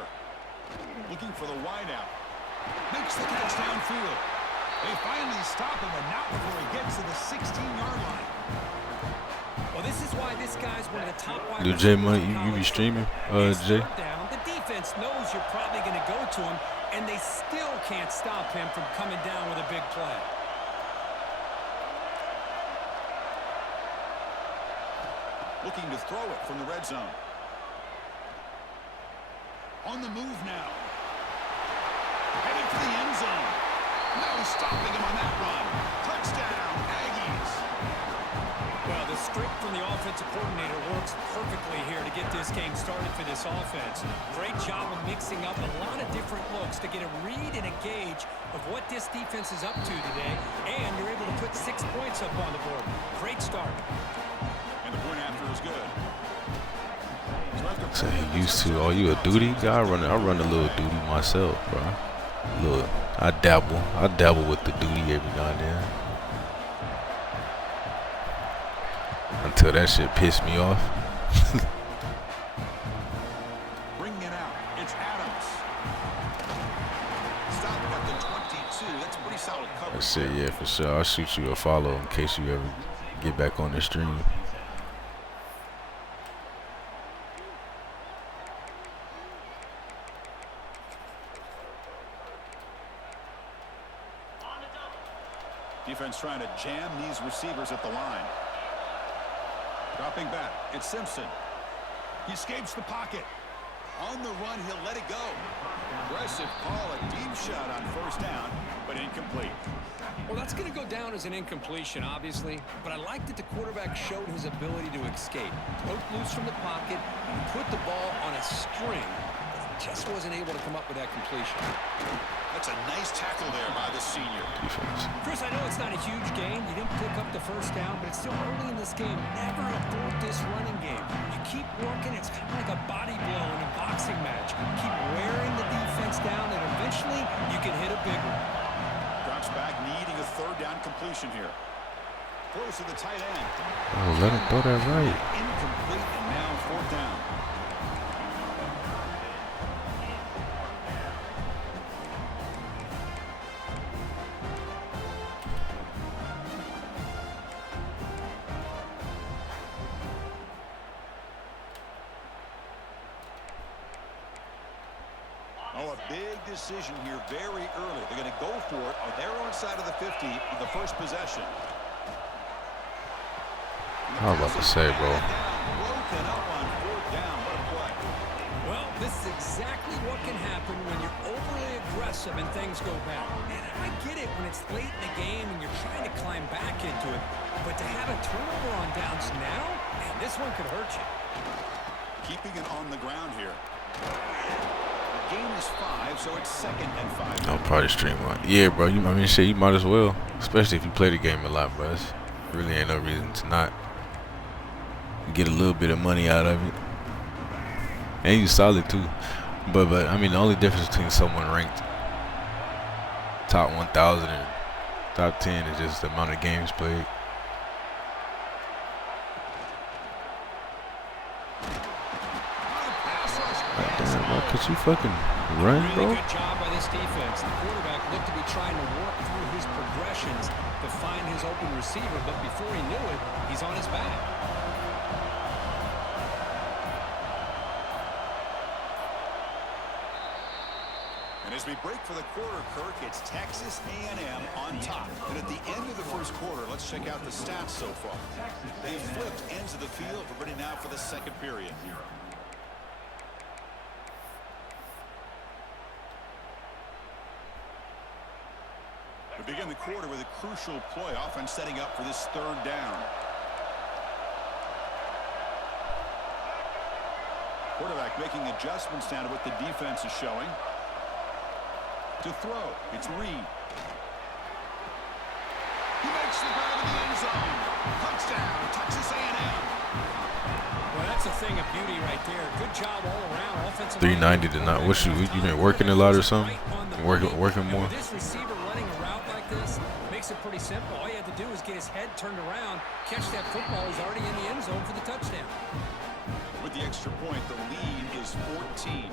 Looking for the wideout. Makes the catch downfield. They finally stop him, but not before he gets to the 16-yard line. Well, this is why this guy's one of the top wide receivers. J Money, you be streaming, Jay? Down. The defense knows you're probably going to go to him, and they still can't stop him from coming down with a big play. Looking to throw it from the red zone. On the move now. Headed for the end zone. No stopping him on that run. Touchdown, Aggies. Well, the script from the offensive coordinator works perfectly here to get this game started for this offense. Great job of mixing up a lot of different looks to get a read and a gauge of what this defense is up to today, and you're able to put 6 points up on the board. Great start. And the point after is good. So he used to, oh, you a duty guy? I run a little duty myself, bro. I dabble with the duty every now and then. Until that shit pissed me off. Bringing it out. It's Adams. Stop at the 22. That's pretty solid coverage. That's it, yeah, for sure. I'll shoot you a follow in case you ever get back on the stream. defense trying to jam these receivers at the line. Dropping back, it's Simpson. He escapes the pocket. On the run, he'll let it go. Aggressive call, a deep shot on first down, but incomplete. Well, that's going to go down as an incompletion, obviously, but I like that the quarterback showed his ability to escape. Broke loose from the pocket and put the ball on a string, but just wasn't able to come up with that completion. That's a nice tackle there by the senior. Defense. Chris, I know it's not a huge gain. You didn't pick up the first down, but it's still early in this game. Never abort this running game. You keep working. It's kind of like a body blow in a boxing match. Keep wearing the defense down, and eventually you can hit a big one. Drops back, needing a third down completion here. Throws to the tight end. Oh, let him throw that right. Incomplete, and now fourth down. Oh, a big decision here very early. They're going to go for it on their own side of the 50 on the first possession. I was about to say, bro. Broken up on fourth down. What a play. Well, this is exactly what can happen when you're overly aggressive and things go bad. And I get it when it's late in the game and you're trying to climb back into it. But to have a turnover on downs now, man, this one could hurt you. Keeping it on the ground here. Gain is 5, so it's 2nd and 5. I'll probably stream one. Yeah, bro. I mean, shit, you might as well. Especially if you play the game a lot, bro. It's really ain't no reason to not get a little bit of money out of it. And you solid, too. But I mean, the only difference between someone ranked top 1,000 and top 10 is just the amount of games played. Damn, bro, could you fucking run, bro? Really good job by this defense. The quarterback looked to be trying to work through his progressions to find his open receiver, but before he knew it, he's on his back. And as we break for the quarter, Kirk, it's Texas A&M on top. And at the end of the first quarter, let's check out the stats so far. They've flipped ends of the field. We're ready now for the second period. We begin the quarter with a crucial play, offense setting up for this third down. Quarterback making adjustments now to what the defense is showing. To throw, it's Reed. He makes the grab in the end zone. Touchdown, Texas A&M. Well, that's a thing of beauty right there. Good job all around. Offensive 390 to not. What you been working a lot or something? Working more? With this receiver running a route like this makes it pretty simple. All you have to do is get his head turned around, catch that football. He's already in the end zone for the touchdown. With the extra point, the lead is 14.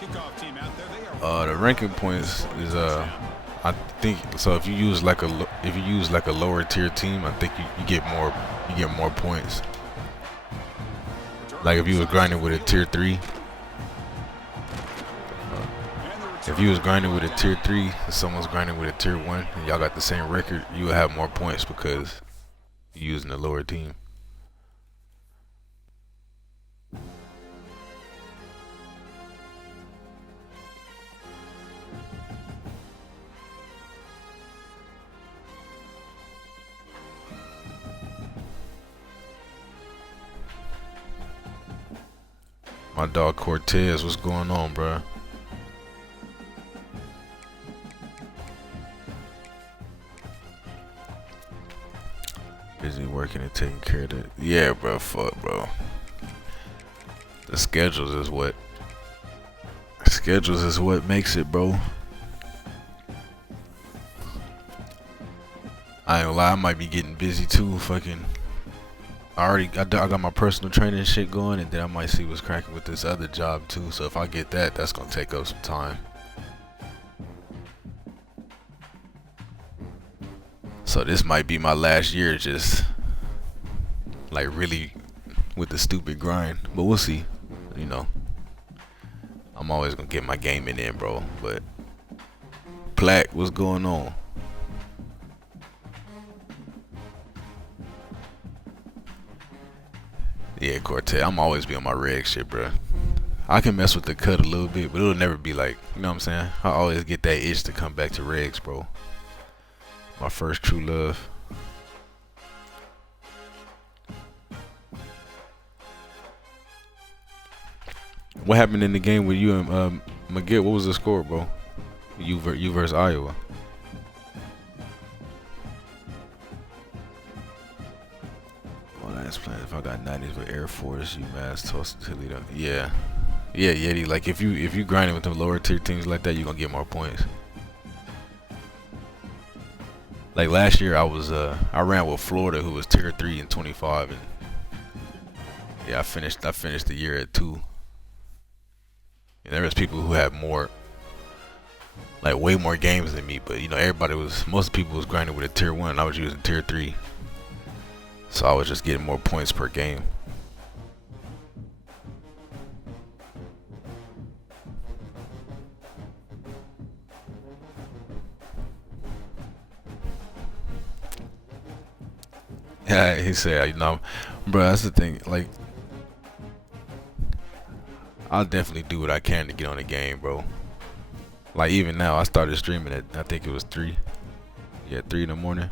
Kickoff team out there. They are The ranking points is I think so. If you use like a lower tier team, I think you get more points. Like if you was grinding with a tier 3. If you was grinding with a tier 3 and someone's grinding with a tier 1 and y'all got the same record, you would have more points because you're using a lower team. My dog Cortez, what's going on, bruh? Busy working and taking care of that. Yeah, bro, fuck, bro. The schedules is what makes it, bro. I ain't gonna lie, I might be getting busy too. Fucking, I got my personal training shit going, and then I might see what's cracking with this other job too. So if I get that, that's gonna take up some time. So this might be my last year just like really with the stupid grind. But we'll see. You know, I'm always gonna get my gaming in, bro. But Plaque, what's going on? Yeah, Quartet. I'm always be on my reg shit, bro. I can mess with the cut a little bit, but it'll never be like, you know what I'm saying? I always get that itch to come back to regs, bro. My first true love. What happened in the game with you and McGill? What was the score, bro? You versus Iowa. Well, I was playing. If I got 90s with Air Force, UMass, Tulsa, Toledo. Yeah, yeah, Yeti. Like if you grinding with the lower tier teams like that, you gonna get more points. Like last year, I ran with Florida, who was tier 3 and 25, and yeah, I finished the year at 2. And there was people who had more, like way more games than me, but you know, most people was grinding with a tier 1, and I was using tier 3, so I was just getting more points per game. Yeah, he said, you know, bro, that's the thing. Like, I'll definitely do what I can to get on the game, bro. Like, even now, I started streaming at, I think it was 3. Yeah, 3 in the morning.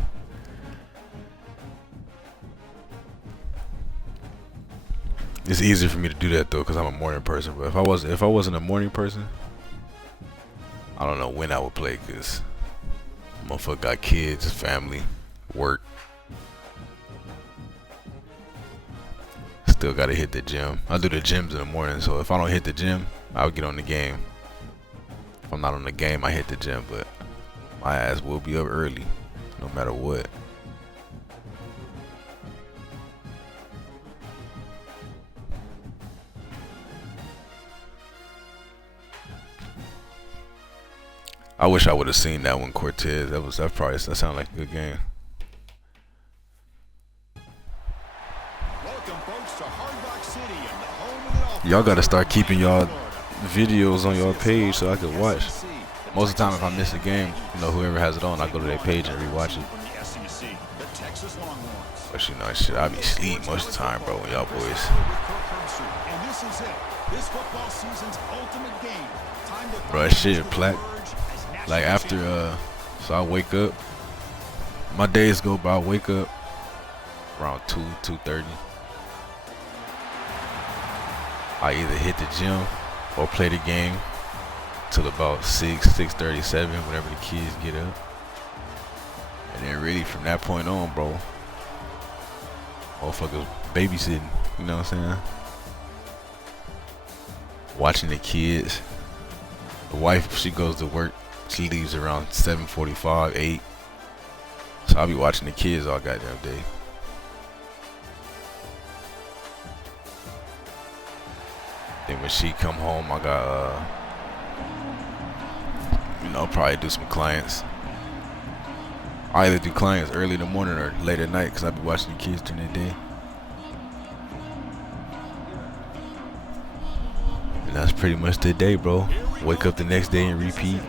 It's easier for me to do that though, cause I'm a morning person. But if I wasn't a morning person, I don't know when I would play, cause motherfucker got kids, family, work. Still gotta hit the gym. I do the gyms in the morning, so if I don't hit the gym, I'll get on the game. If I'm not on the game, I hit the gym, but my ass will be up early, no matter what. I wish I would have seen that one, Cortez. That sounded like a good game. Y'all gotta start keeping y'all videos on your page so I can watch. Most of the time, if I miss a game, you know, whoever has it on, I go to their page and rewatch it. But you know, shit, I be asleep most of the time, bro. When y'all boys. Bro, shit, Plaque. Like after, so I wake up. My days go by. I wake up around 2:30. I either hit the gym or play the game till about 6:30, 7, whenever the kids get up. And then really from that point on, bro, motherfuckers babysitting, you know what I'm saying? Watching the kids. The wife, she goes to work, she leaves around 7:45, 8. So I'll be watching the kids all goddamn day. Then when she come home, I got, you know, probably do some clients. I either do clients early in the morning or late at night, because I be watching the kids during the day. And that's pretty much the day, bro. Wake up the next day and repeat.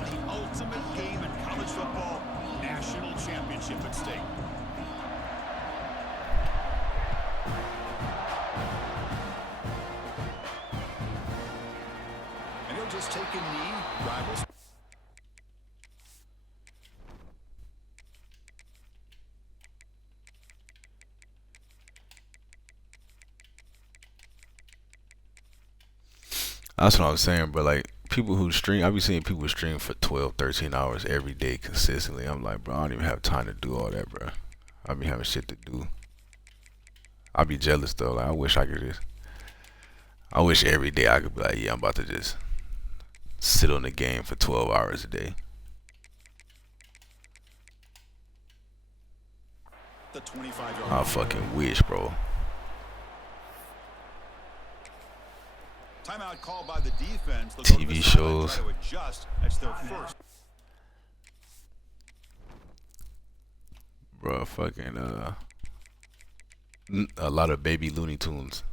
That's what I'm saying, but like people who stream, I be seeing people stream for 12, 13 hours every day consistently. I'm like, bro, I don't even have time to do all that, bro. I be having shit to do. I be jealous though. Like, I wish I could just. I wish every day I could be like, yeah, I'm about to just sit on the game for 12 hours a day. I fucking wish, bro. Timeout called by the defense. TV shows. Bro, fucking A lot of baby Looney Tunes.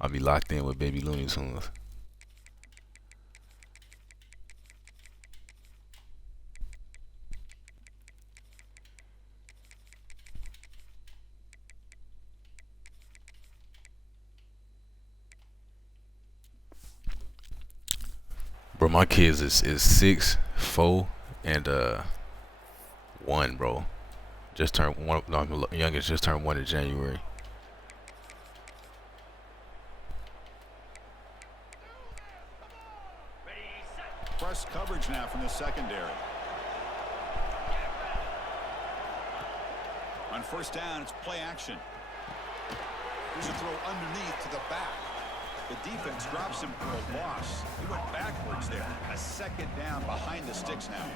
I'll be locked in with baby Looney Tunes. Bro, my kids is 6, 4, and 1, bro. Just turned 1. No, my youngest just turned 1 in January. Press coverage now from the secondary. On first down, it's play action. Here's a throw underneath to the back. The defense drops him for a loss. He went backwards there. A second down behind the sticks now.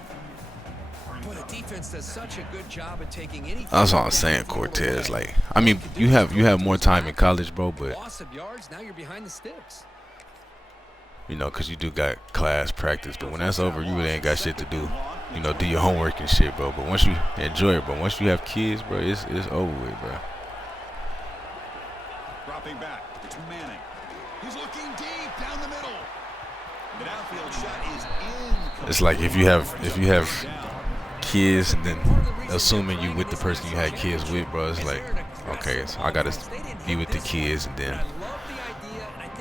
Boy, the defense does such a good job at taking anything. That's what I'm saying, Cortez. Like, I mean, you have more time in college, bro, but Loss of yards, now you're behind the sticks. you know, cause you do got class practice. But when that's over, you really ain't got shit to do. You know, do your homework and shit, bro. But once you enjoy it, bro. Once you have kids, bro, it's over with, bro. Dropping back, it's Manning. He's looking deep down the middle. The downfield shot is in. It's like if you have kids, and then assuming you with the person you had kids with, bro, it's like, okay, so I gotta be with the kids, and then,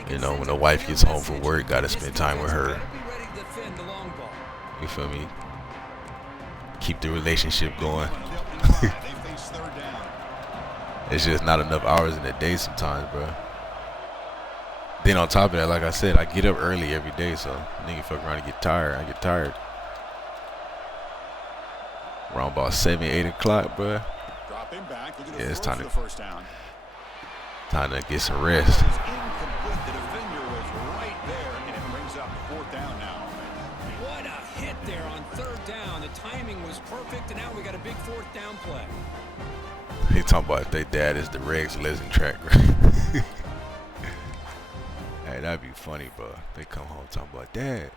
you know, when the wife gets home from work, gotta spend time with her. You feel me? Keep the relationship going. It's just not enough hours in the day sometimes, bro. Then on top of that, like I said, I get up early every day, so nigga fuck around and get tired. I get tired around about 7, 8 o'clock, bro. Yeah, it's time to get some rest. The defender was right there, and it brings up 4th down now. What a hit there on 3rd down. The timing was perfect, and now we got a big 4th down play. He talking about if their dad is the Regs Leslie tracker. Hey, that'd be funny, bro. They come home talking about dad.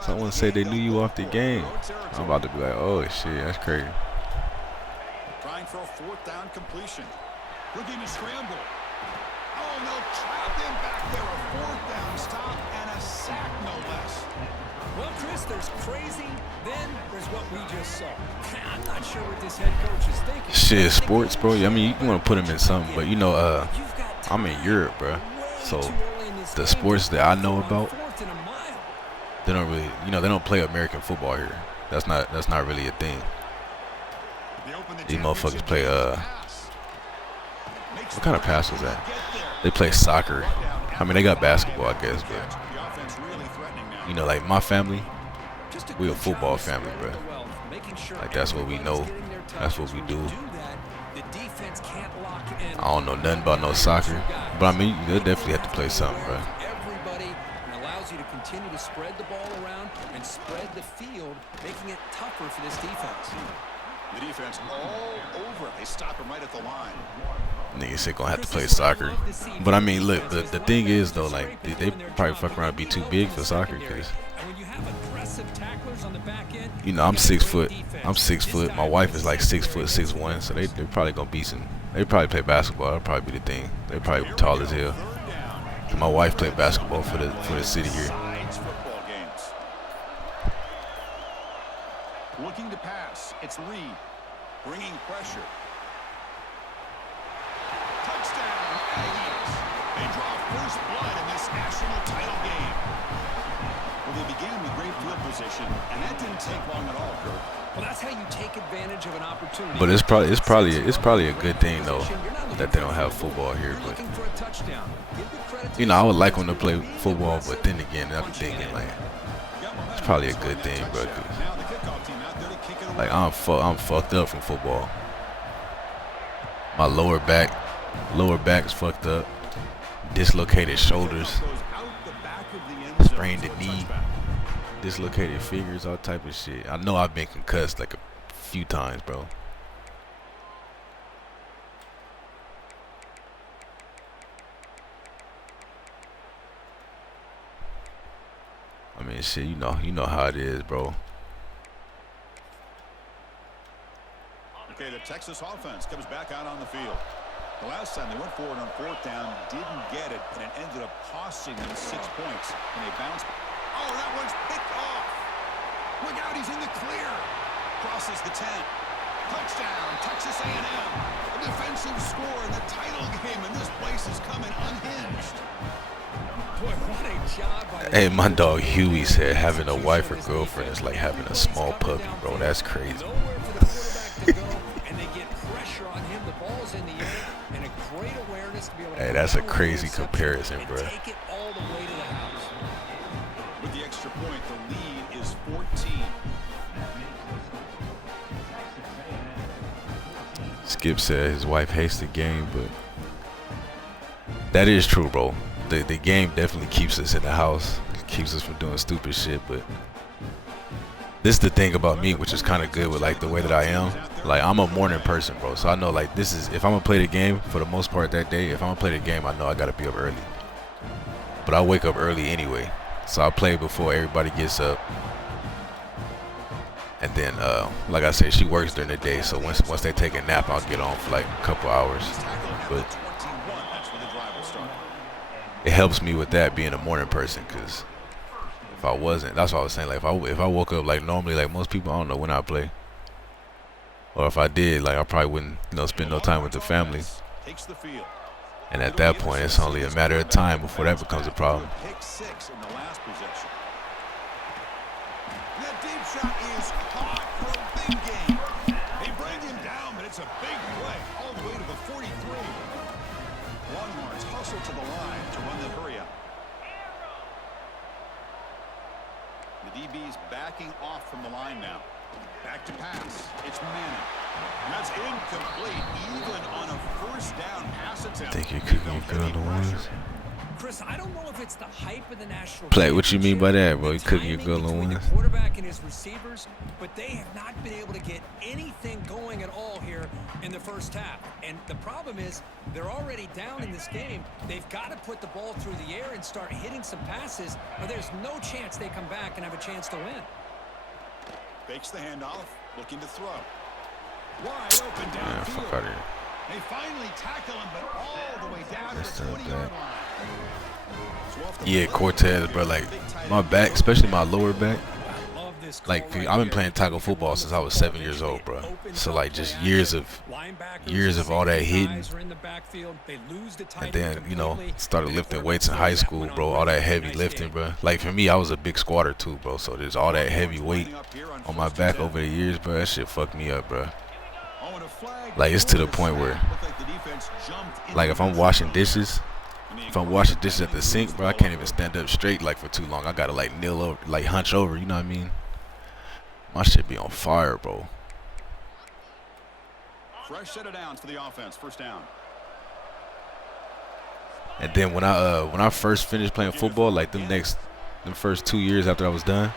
Someone said they knew you off the game. I'm about to be like, oh shit, that's crazy. Trying for a 4th down completion. Looking to scramble. Oh no, trapped him back there. A 4th down stop and a sack, no less. Well, Chris, there's crazy, then there's what we just saw. I'm not sure what this head coach is thinking. Shit, sports, bro. I mean, you want to put him in something, but you know, I'm in Europe, bro. So the sports that I know about, they don't really, you know, they don't play American football here. That's not really a thing. These motherfuckers play what kind of pass was that? They play soccer. I mean, they got basketball, I guess, but you know, like my family, we a football family, bro. Like that's what we know. That's what we do. I don't know nothing about no soccer, but I mean, they'll definitely have to play something, bro. Everybody allows you to continue to spread the ball around and spread the field, making it tougher for this defense. The defense all over. They stop him right at the line. Niggas said gonna have to play soccer, but I mean, look, the thing is though, like they probably fuck around and be too big for soccer, cause you know I'm 6 foot. I'm 6 foot. My wife is like 6 foot 6'1", so they probably gonna be some. They probably play basketball. That'll probably be the thing. They probably be tall as hell. My wife played basketball for the city here. Looking to pass. It's Reed. Bringing pressure. Touchdown, Aggies. They draw first blood in this national title game. Well, they began with great field position, and that didn't take long at all, Kurt. Well, that's how you take advantage of an opportunity. But it's probably a good thing though that they don't have football here. But you know, I would like them to play football, but then again, I'd be thinking like it's probably a good thing, bro. Like I'm fucked up from football. My lower back's fucked up. Dislocated shoulders, sprained the knee, dislocated fingers, all type of shit. I know I've been concussed like a few times, bro. I mean, shit, you know how it is, bro. Texas offense comes back out on the field. The last time they went forward on 4th down, didn't get it, and it ended up costing them 6 points. And they bounced. Oh, that one's picked off. Look out, he's in the clear. Crosses the 10. Touchdown, Texas A&M. A defensive score in the title game, and this place is coming unhinged. Boy, what a job by Hey, my dog Huey said having a wife or girlfriend is like having a small puppy, bro. That's crazy. Nowhere for the quarterback to go, and they get pressure on him. The ball's in the air, and a great awareness to be able to. Hey, that's a crazy comparison, bro. Take it all the way to the house. With the extra point, the lead is 14. Skip said his wife hates the game, but that is true, bro. The game definitely keeps us in the house, keeps us from doing stupid shit. But this is the thing about me, which is kind of good with like the way that I am. Like, I'm a morning person, bro. So I know like this is, if I'm gonna play the game for the most part that day, if I'm gonna play the game, I know I gotta be up early. But I wake up early anyway, so I play before everybody gets up. And then, like I said, she works during the day, so once they take a nap, I'll get on for like a couple hours. But it helps me with that, being a morning person, because if I wasn't, that's what I was saying. Like if I woke up like normally, like most people, I don't know when I play, or if I did, like I probably wouldn't, spend no time with the family. And at that point, it's only a matter of time before that becomes a problem. Pick 6 in the last possession. That deep shot is caught for a big gain. They bring him down, but it's a big play all the way to the 43. Longhorns hustle to the line to run the hurry up. The DB's backing off from the line now. Back to pass. It's Manning. That's incomplete, even on a first down pass attempt. Think you're cooking your girl the ones? Chris, I don't know if it's the hype of the national Play, what you mean by that, bro? You cooking your girl the ones? The quarterback and his receivers, but they have not been able to get anything going at all here in the first half. And the problem is they're already down in this game. They've got to put the ball through the air and start hitting some passes, or there's no chance they come back and have a chance to win. Fakes the handoff, looking to throw. Wide open downfield. Fuck out of here. They finally tackle him, but all the way down to the 20-yard line. Yeah, Cortez, bro. Like my back, especially my lower back. Like I've been playing tackle football since I was 7 years old, bro. So like just years of all that hitting, and then started lifting weights in high school, bro. All that heavy lifting, bro. Like for me, I was a big squatter too, bro. So there's all that heavy weight on my back over the years, bro. That shit fucked me up, bro. Like it's to the point where, like if I'm washing dishes. If I'm washing dishes at the sink, bro, I can't even stand up straight like for too long. I gotta like kneel over, like hunch over, you know what I mean? My shit be on fire, bro. Fresh set of downs for the offense, first down. And then when I first finished playing football, like the first 2 years after I was done,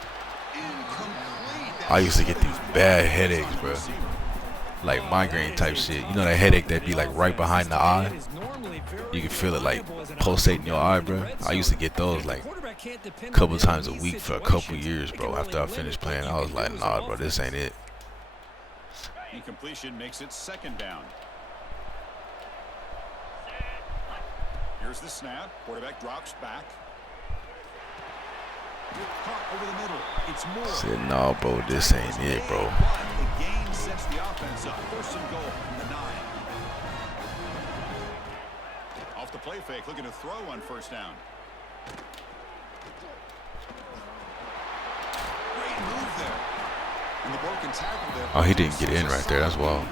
I used to get these bad headaches, bro. Like migraine type shit. You know that headache that be like right behind the eye? You can feel it like pulsating your eye, bro. I used to get those like a couple times a week for a couple years, bro. After I finished playing, I was like, nah, bro, this ain't it. Incompletion makes it second down. Here's the snap. Quarterback drops back. Caught over the middle. It's Moore. Said, nah, bro, this ain't it, bro. The game sets the offense up. First and goal from the 9. Off the play fake, looking to throw on first down. Great move there. And the broken tackle there. Oh, he didn't get in right there. That's wild.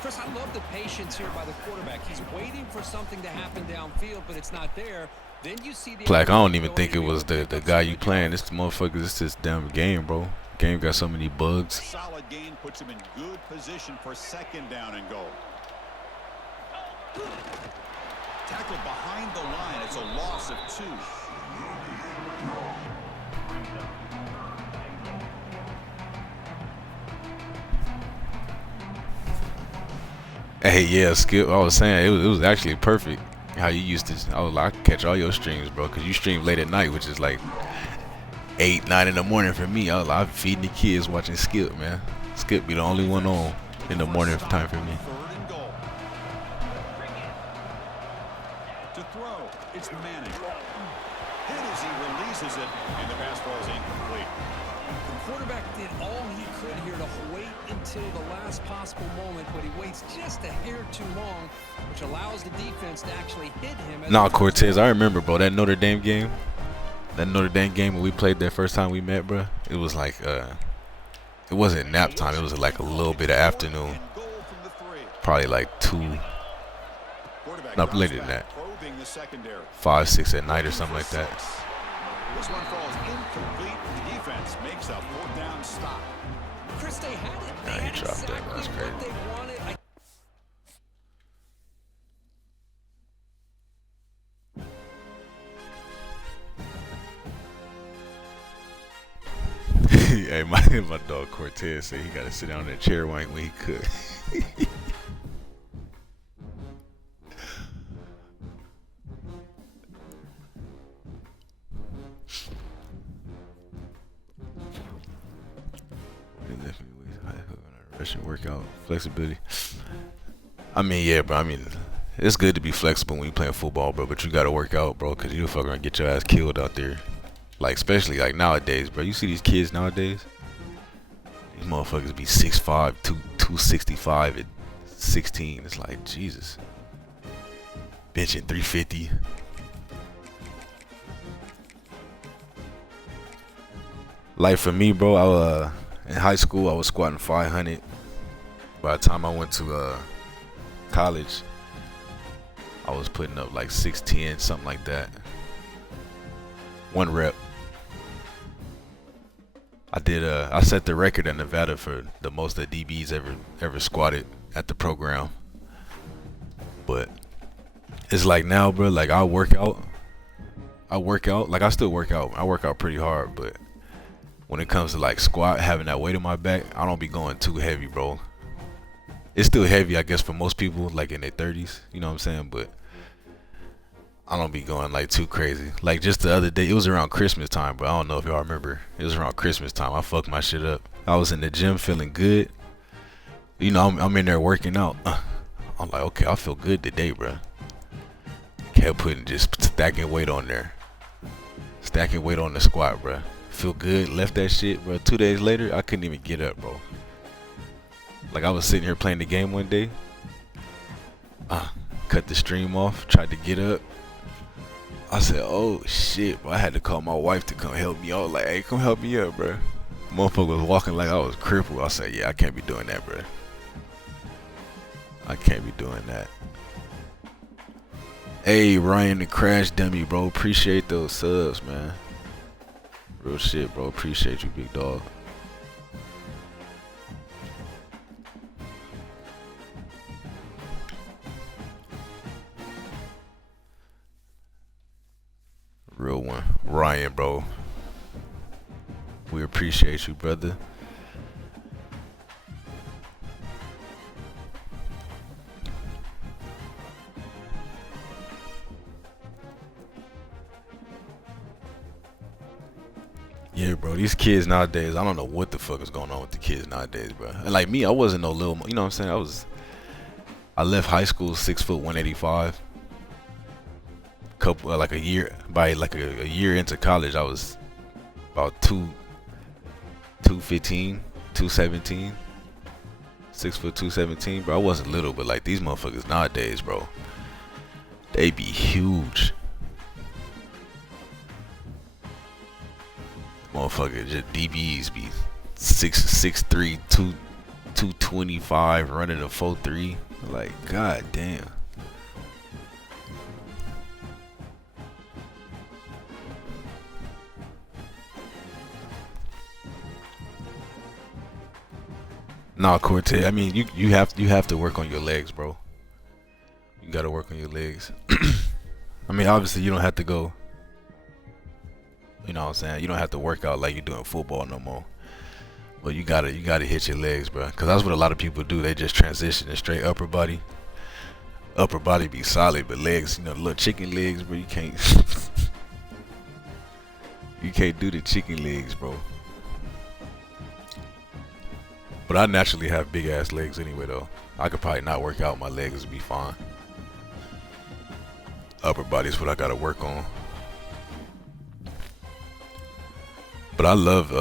Chris, I love the patience here by the quarterback. He's waiting for something to happen downfield, but it's not there. Then you see the Black, I don't even think it was the guy you playing. This motherfucker, it's this damn game, bro. Game got so many bugs. Solid gain puts him in good position for second down and goal. Tackled behind the line. It's a loss of 2. Hey, yeah, Skip, I was saying, it was actually perfect how you used to. I was like, I could catch all your streams, bro, because you stream late at night, which is like 8, 9 in the morning for me. I was like, I'm feeding the kids watching Skip, man. Skip be the only one on. in the morning time for me. Third and goal. To throw, it's Manning. Hit as he releases it, and the pass falls incomplete. The quarterback did all he could here to wait until the last possible moment, but he waits just a hair too long, which allows the defense to actually hit him. Nah, Cortez, I remember, bro, that Notre Dame game. That Notre Dame game when we played that first time we met, bro. It was like, it wasn't nap time. It was like a little bit of afternoon. Probably like 2, not later than that. 5, 6 at night or something like that. This one falls incomplete. The defense makes a 4th down stop. Chris, they had it. Nah, he dropped that. That's crazy. What they wanted. Hey, my dog Cortez said he got to sit down in that chair when he could. Russian workout flexibility. I mean, yeah, bro. I mean, it's good to be flexible when you playing football, bro. But you gotta work out, bro, because you fucking gonna get your ass killed out there. Like, especially like nowadays, bro. You see these kids nowadays. These motherfuckers be 6'5", 265 at 16. It's like, Jesus. Benching 350. Like for me, bro, in high school I was squatting 500. By the time I went to college, I was putting up like 610, something like that. 1 rep. I set the record in Nevada for the most that DBs ever squatted at the program. But it's like now, bro, like I work out, like I still work out. I work out pretty hard, but when it comes to like squat, having that weight on my back, I don't be going too heavy, bro. It's still heavy, I guess, for most people, like in their 30s, you know what I'm saying? But I don't be going like too crazy. Like just the other day, it was around Christmas time, but I don't know if y'all remember. It was around Christmas time. I fucked my shit up. I was in the gym feeling good. You know, I'm in there working out. I'm like, okay, I feel good today, bro. Kept just stacking weight on there. Stacking weight on the squat, bro. Feel good, left that shit, bro. 2 days later, I couldn't even get up, bro. Like I was sitting here playing the game one day. Cut the stream off, tried to get up. I said, oh shit, bro. I had to call my wife to come help me out. Like, hey, come help me up, bro. Motherfucker was walking like I was crippled. I said, yeah, I can't be doing that, bro. I can't be doing that. Hey, Ryan the Crash Dummy, bro. Appreciate those subs, man. Real shit, bro. Appreciate you, big dog. Real one. Ryan, bro. We appreciate you, brother. Yeah, bro, these kids nowadays, I don't know what the fuck is going on with the kids nowadays, bro. And like me, I wasn't no little, you know what I'm saying? I left high school 6 foot 185. Like a year, by like a year into college, I was about 215, 217, 6 foot 217, bro. I wasn't little, but like these motherfuckers nowadays, bro, they be huge. Motherfucker, just DBs be 6'3", 225, running a 4.3. Like, god damn. Nah, Cortez. I mean, you have to work on your legs, bro. You gotta work on your legs. I mean, obviously, you don't have to go. You know what I'm saying? You don't have to work out like you're doing football no more. But you gotta hit your legs, bro. Cause that's what a lot of people do. They just transition to straight upper body. Upper body be solid, but legs, you know, little chicken legs, bro. You can't. You can't do the chicken legs, bro. But I naturally have big ass legs anyway though. I could probably not work out, my legs would be fine. Upper body's what I gotta work on. But I love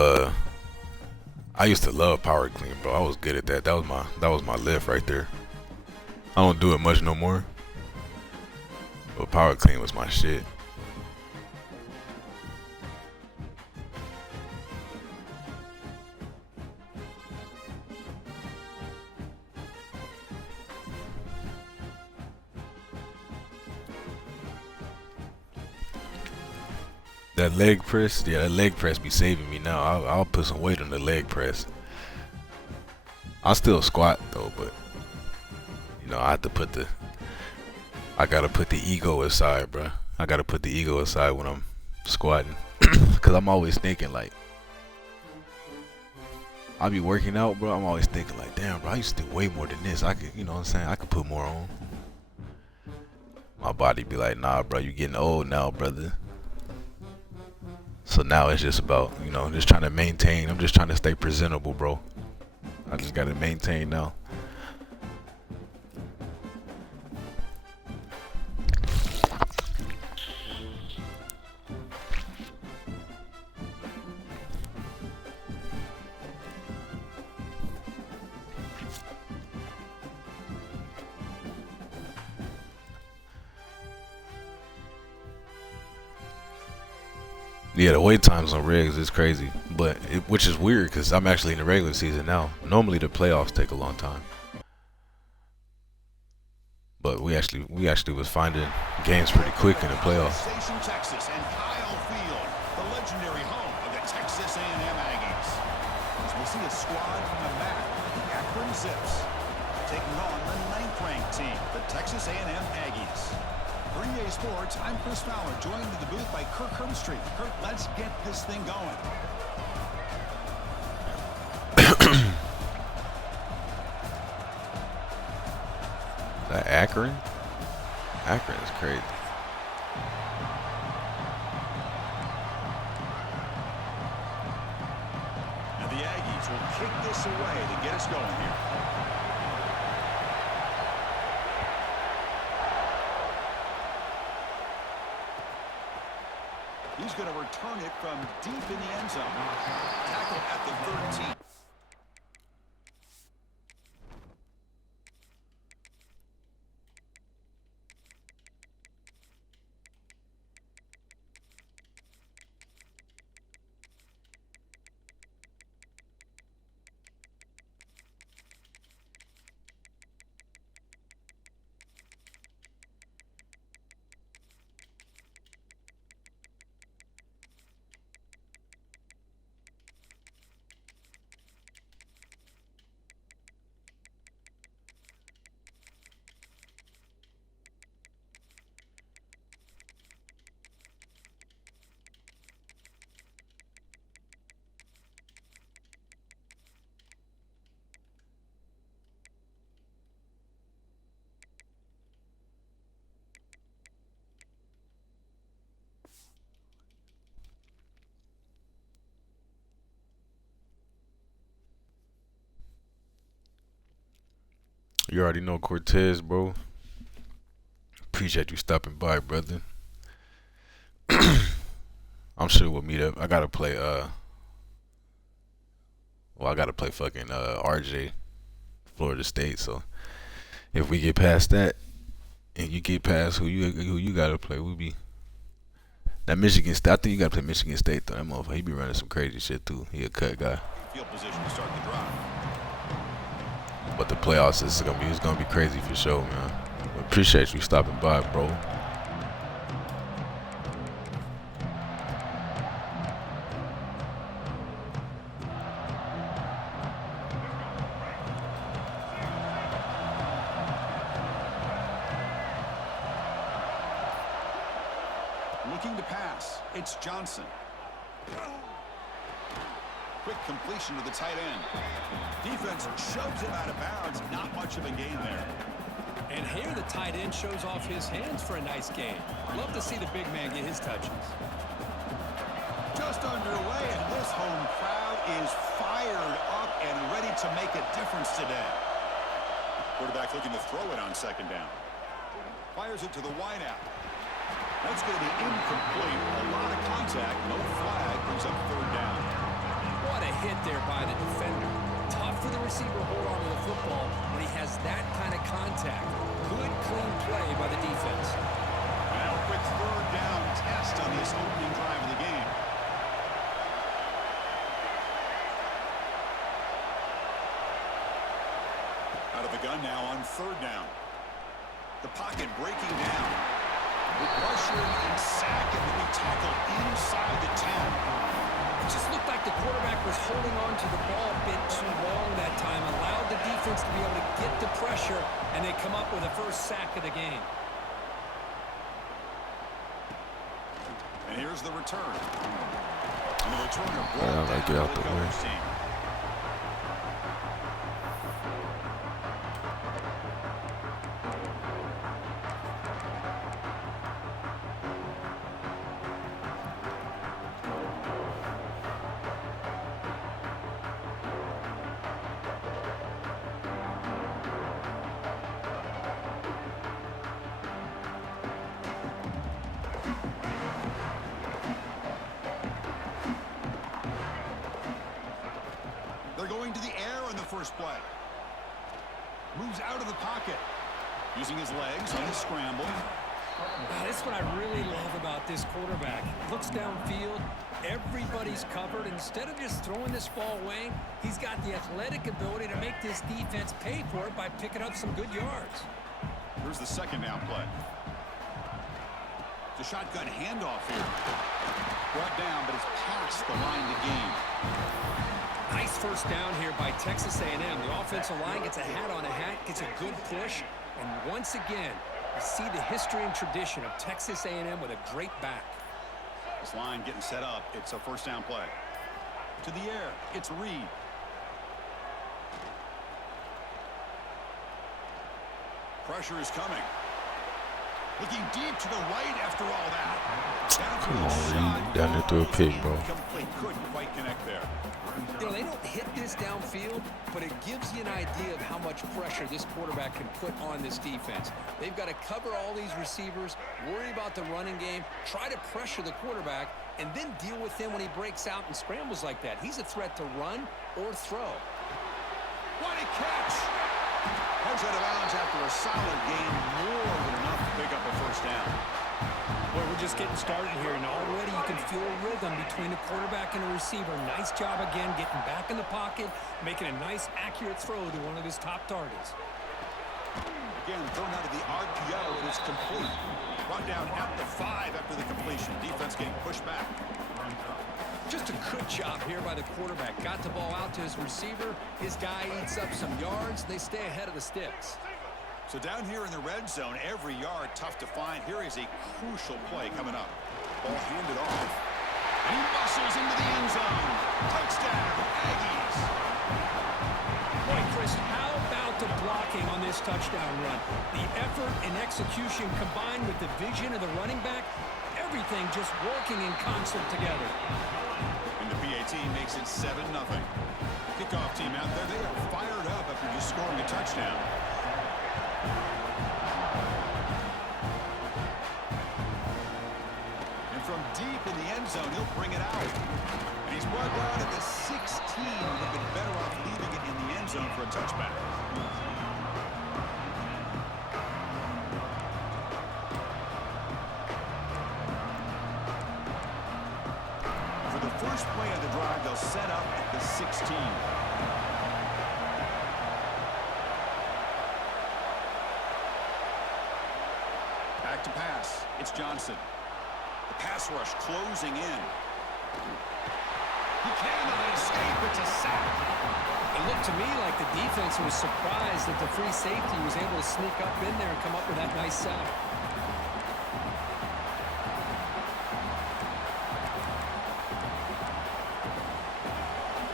I used to love power clean, bro. I was good at that. That was my lift right there. I don't do it much no more. But power clean was my shit. That leg press, yeah, that leg press be saving me now. I'll put some weight on the leg press. I still squat though, but you know, I gotta put the ego aside, bro. I gotta put the ego aside when I'm squatting, cause I'm always thinking like, I be working out, bro. I'm always thinking like, damn, bro, I used to do way more than this. I could, you know what I'm saying? I could put more on. My body be like, nah, bro, you getting old now, brother. So now it's just about, you know, just trying to maintain. I'm just trying to stay presentable, bro. I just gotta maintain now. Yeah, the wait times on regs is crazy, but which is weird because I'm actually in the regular season now. Normally the playoffs take a long time, but we actually was finding games pretty quick in the playoffs. Station, Texas, and Kyle Field, the legendary home of the Texas A&M Aggies. As we see a squad from the MAC, the Akron Zips, taking on the 9th-ranked team, the Texas A&M Aggies. For EA Sports, I'm Chris Fowler, joined in the booth by Kirk Hermstreet. Kirk, let's get this thing going. That Akron? Akron is crazy. Now the Aggies will kick this away to get us going here. He's going to return it from deep in the end zone. Tackle at the 13. You already know Cortez, bro. Appreciate you stopping by, brother. I'm sure we'll meet up. I gotta play I gotta play fucking RJ, Florida State. So if we get past that and you get past who you gotta play, we'll be that Michigan State. I think you gotta play Michigan State though. That motherfucker, he be running some crazy shit too. He a cut guy. Field position to start the drive. But the playoffs is gonna be crazy for sure, man. Appreciate you stopping by, bro. Looking to pass. It's Johnson. Quick completion to the tight end. Defense shoves him out of bounds. Not much of a gain there. And here the tight end shows off his hands for a nice gain. Love to see the big man get his touches. Just underway, and this home crowd is fired up and ready to make a difference today. Quarterback looking to throw it on second down. Fires it to the wideout. That's going to be incomplete. A lot of contact. No flag. Brings up third down. What a hit there by the defender. Tough for the receiver to hold on to the football when he has that kind of contact. Good, clean play by the defense. Now a quick third down test on this opening drive of the game. Out of the gun now on third down. The pocket breaking down. With pressure and sack, and then he tackled inside the 10. It just looked like the quarterback was holding on to the ball a bit too long that time, allowed the defense to be able to get the pressure, and they come up with the first sack of the game. And here's the return. And the returner brought I get out the way. team. They're going to the air on the first play. Moves out of the pocket. Using his legs on the scramble. That's what I really love about this quarterback. Looks downfield. Everybody's covered. Instead of just throwing this ball away, he's got the athletic ability to make this defense pay for it by picking up some good yards. Here's the second down play. It's a shotgun handoff here. Brought down, but it's past the line to gain. Nice first down here by Texas A&M. The offensive line gets a hat on a hat, gets a good push, and once again, you see the history and tradition of Texas A&M with a great back. This line getting set up. It's a first down play. To the air. It's Reed. Pressure is coming. Looking deep to the right after all that. Come on, Reed. Down there through a pick, bro. Complete. Couldn't quite connect there. You know, they don't hit this downfield, but it gives you an idea of how much pressure this quarterback can put on this defense. They've got to cover all these receivers, worry about the running game, try to pressure the quarterback, and then deal with him when he breaks out and scrambles like that. He's a threat to run or throw. What a catch! Heads out of bounds after a solid gain, more than enough to pick up a first down. Boy, we're just getting started here, and already you can feel a rhythm between the quarterback and the receiver. Nice job again getting back in the pocket, making a nice, accurate throw to one of his top targets. Again, thrown out of the RPO, and it's complete. Brought down at the 5 after the completion. Defense getting pushed back. Just a good job here by the quarterback. Got the ball out to his receiver. His guy eats up some yards. They stay ahead of the sticks. So down here in the red zone, every yard tough to find. Here is a crucial play coming up. Ball handed off. And he muscles into the end zone. Touchdown, Aggies. Boy, Chris, how about the blocking on this touchdown run? The effort and execution combined with the vision of the running back, everything just working in concert together. And the PAT makes it 7-0. Kickoff team out there, they are fired up after just scoring a touchdown. And from deep in the end zone, he'll bring it out. And he's brought down at the 16. Would have been better off leaving it in the end zone for a touchback. For the first play of the drive, they'll set up at the 16. Back to pass. It's Johnson. The pass rush closing in. He cannot escape. It's a sack. It looked to me like the defense was surprised that the free safety was able to sneak up in there and come up with that nice sack.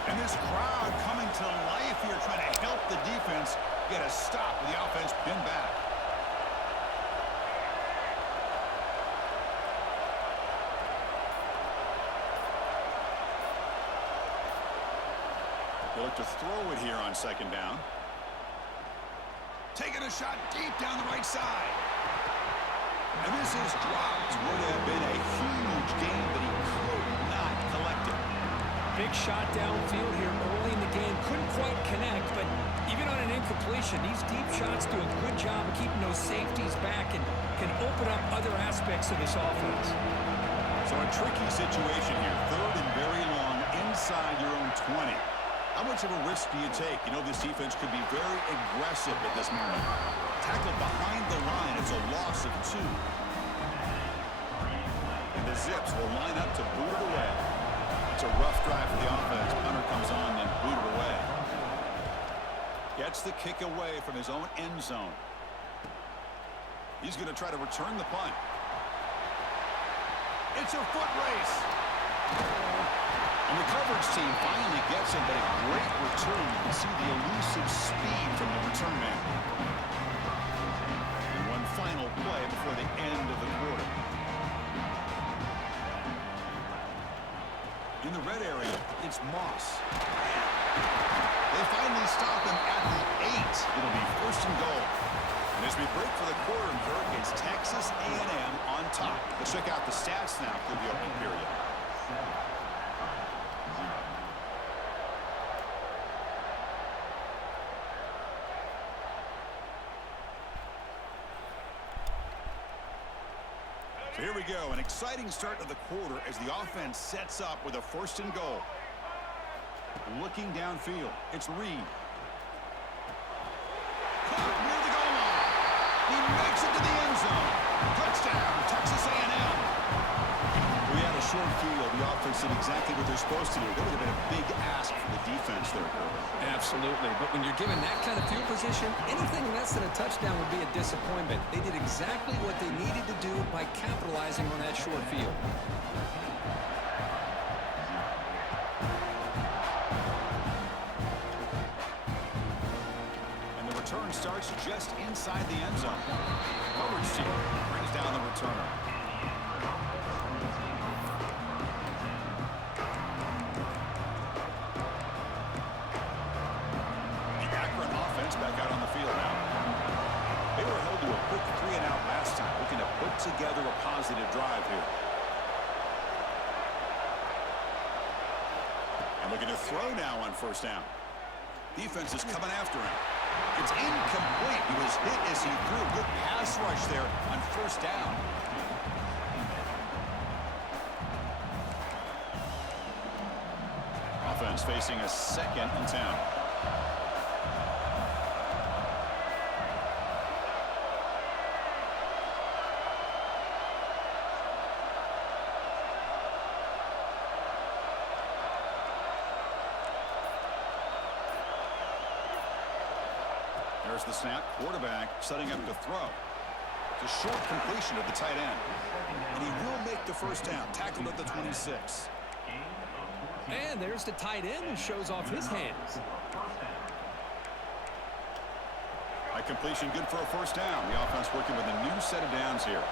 And this crowd coming to life here, trying to help the defense get a stop with the offense pinned back. They look to throw it here on second down. Taking a shot deep down the right side. And this is dropped. Would have been a huge gain, but he could not collect it. Big shot downfield here early in the game. Couldn't quite connect, but even on an incompletion, these deep shots do a good job of keeping those safeties back and can open up other aspects of this offense. So a tricky situation here. Third and very long inside your own 20. How much of a risk do you take? You know, this defense could be very aggressive at this moment. Tackled behind the line. It's a loss of 2. And the Zips will line up to boot it away. It's a rough drive for the offense. Punter comes on and boot it away. Gets the kick away from his own end zone. He's going to try to return the punt. It's a foot race. And the coverage team finally gets him, but a great return. You can see the elusive speed from the return man. And one final play before the end of the quarter. In the red area, it's Moss. They finally stop him at the 8. It'll be first and goal. And as we break for the quarter, it's Texas A&M on top. Let's check out the stats now for the opening period. So here we go, an exciting start to the quarter as the offense sets up with a first and goal. Looking downfield, it's Reed. Caught near the goal line. He makes it to the end zone. Touchdown, Texas A&M. We had a short field. The offense did exactly what they're supposed to do. That would have been a big ask for the defense there, Corbin. Absolutely. But when you're given that kind of field position, anything less than a touchdown would be a disappointment. They did exactly what they needed to do by capitalizing on that short field. And the return starts just inside the end zone. Coverage team brings down the returner. Back out on the field now. They were held to a quick 3-and-out last time, looking to put together a positive drive here. And looking to throw now on first down. Defense is coming after him. It's incomplete. He was hit as he threw a good pass rush there on first down. Offense facing a second and 10. There's the snap. Quarterback setting up to throw. It's a short completion of the tight end. And he will make the first down. Tackled at the 26. And there's the tight end who shows off his hands. High completion, good for a first down. The offense working with a new set of downs here.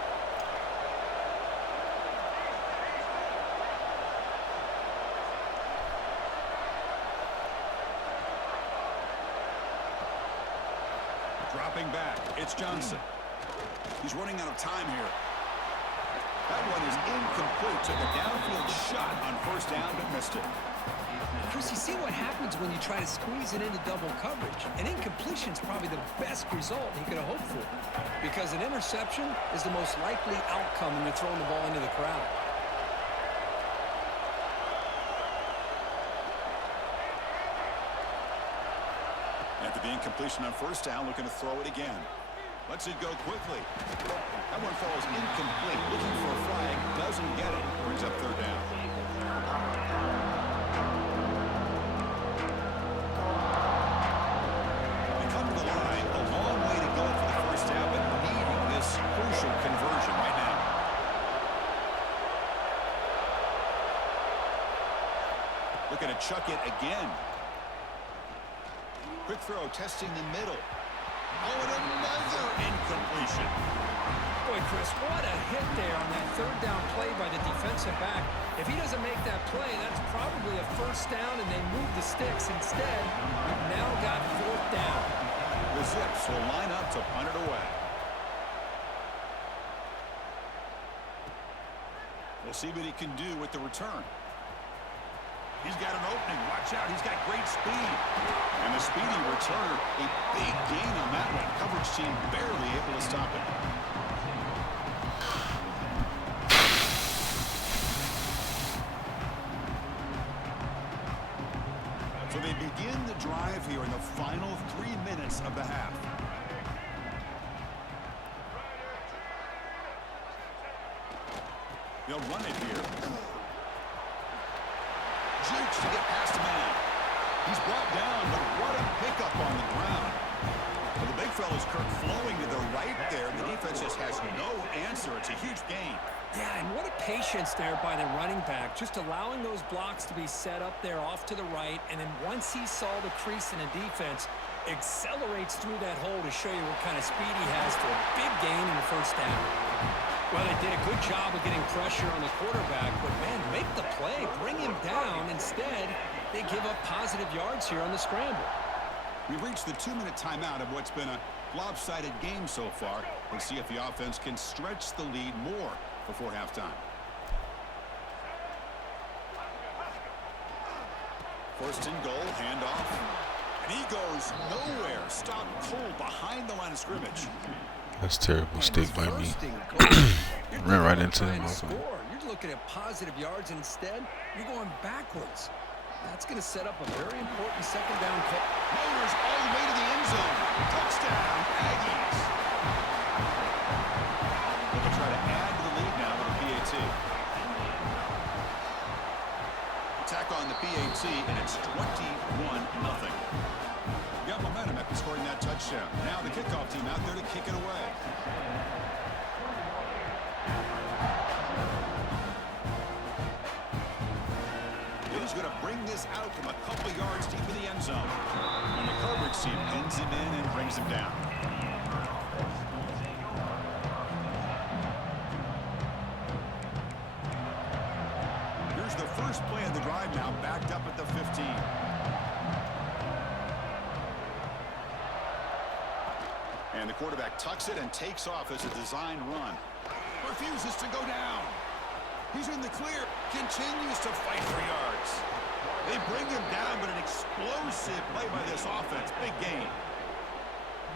Dropping back, it's Johnson. He's running out of time here. That one is incomplete. Took a downfield shot on first down, but missed it. Chris, you see what happens when you try to squeeze it into double coverage. An incompletion is probably the best result he could have hoped for, because an interception is the most likely outcome when you're throwing the ball into the crowd. After the incompletion on first down, looking to throw it again. Lets it go quickly. That one falls incomplete. Looking for a flag. Doesn't get it. Brings up third down. They come to the line. A long way to go for the first down, but needing this crucial conversion right now. Looking to chuck it again. Quick throw, testing the middle. Oh, and another incompletion. Boy, boy, Chris, what a hit there on that third down play by the defensive back. If he doesn't make that play, that's probably a first down, and they move the sticks. Instead, we've now got fourth down. The Zips will line up to punt it away. We'll see what he can do with the return. He's got an opening. Watch out. He's got great speed. And the speedy returner, a big gain on that one. Coverage team barely able to stop it. So they begin the drive here in the final 3 minutes of the half. They'll run it here. Jukes to get past a man. He's brought down, but what a pickup on the ground. Well, the big fella's Kirk flowing to the right there. The defense just has no answer. It's a huge gain. Yeah, and what a patience there by the running back, just allowing those blocks to be set up there off to the right, and then once he saw the crease in the defense, accelerates through that hole to show you what kind of speed he has for a big gain in the first down. Well, they did a good job of getting pressure on the quarterback, but, man, make the play, bring him down. Instead, they give up positive yards here on the scramble. We've reached the 2-minute timeout of what's been a lopsided game so far. Let's see if the offense can stretch the lead more before halftime. First and goal, handoff. And he goes nowhere. Stop cold behind the line of scrimmage. That's terrible stick by me. Ran right into him. You're looking at positive yards. Instead, you're going backwards. That's going to set up a very important second down call. Motors all the way to the end zone. Touchdown, Aggies. They'll try to add to the lead now with a PAT. Attack on the PAT, and it's 21-0. Got momentum after scoring that touchdown. Now the kickoff team out there to kick it away. He's going to bring this out from a couple yards deep in the end zone. And the coverage team pins him in and brings him down. Here's the first play of the drive now, backed up at the 15. And the quarterback tucks it and takes off as a design run. Refuses to go down. He's in the clear. Continues to fight for yards. They bring him down, but an explosive play by this offense. Big gain.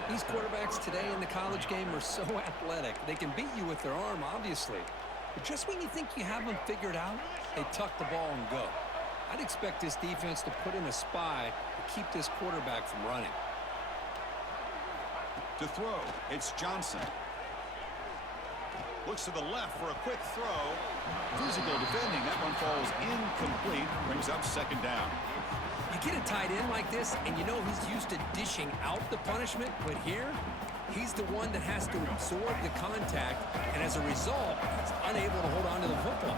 These quarterbacks today in the college game are so athletic. They can beat you with their arm, obviously. But just when you think you have them figured out, they tuck the ball and go. I'd expect this defense to put in a spy to keep this quarterback from running. To throw, it's Johnson. Looks to the left for a quick throw. Physical defending. That one falls incomplete. Brings up second down. You get a tight end like this, and you know he's used to dishing out the punishment. But here, he's the one that has to absorb the contact. And as a result, he's unable to hold on to the football.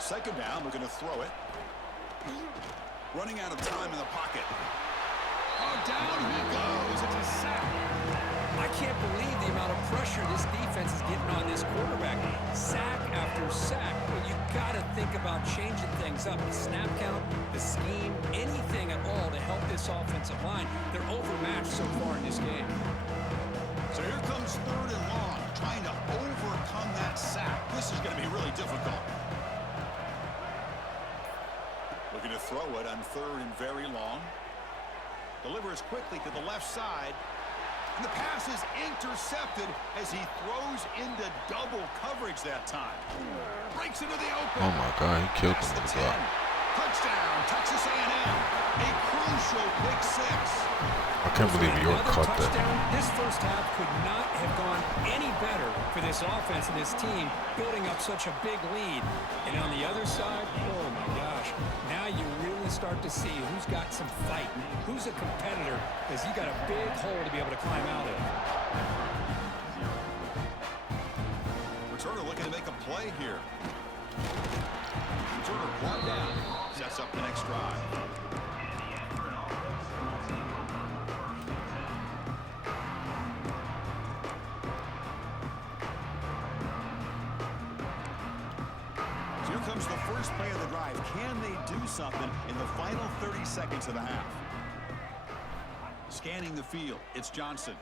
Second down. We're going to throw it. Running out of time in the pocket. Oh, down he goes. It's a sack. I can't believe the amount of pressure this defense is getting on this quarterback. Sack after sack. Well, you got to think about changing things up. The snap count, the scheme, anything at all to help this offensive line. They're overmatched so far in this game. So here comes third and long, trying to overcome that sack. This is going to be really difficult. Looking to throw it on third and very long. Delivers quickly to the left side. And the pass is intercepted as he throws into double coverage that time. Breaks into the open. Oh my God, he killed him with the block. Touchdown, Texas A&M. A crucial pick six. I can't believe York caught that. This first half could not have gone any better for this offense and this team, building up such a big lead. And on the other side, oh my gosh, now you really start to see who's got some fight, who's a competitor, because you got a big hole to be able to climb out of. Returner looking to make a play here. Returner brought down, sets up the next drive. was the first play of the drive. Can they do something in the final 30 seconds of the half? Scanning the field, it's Johnson.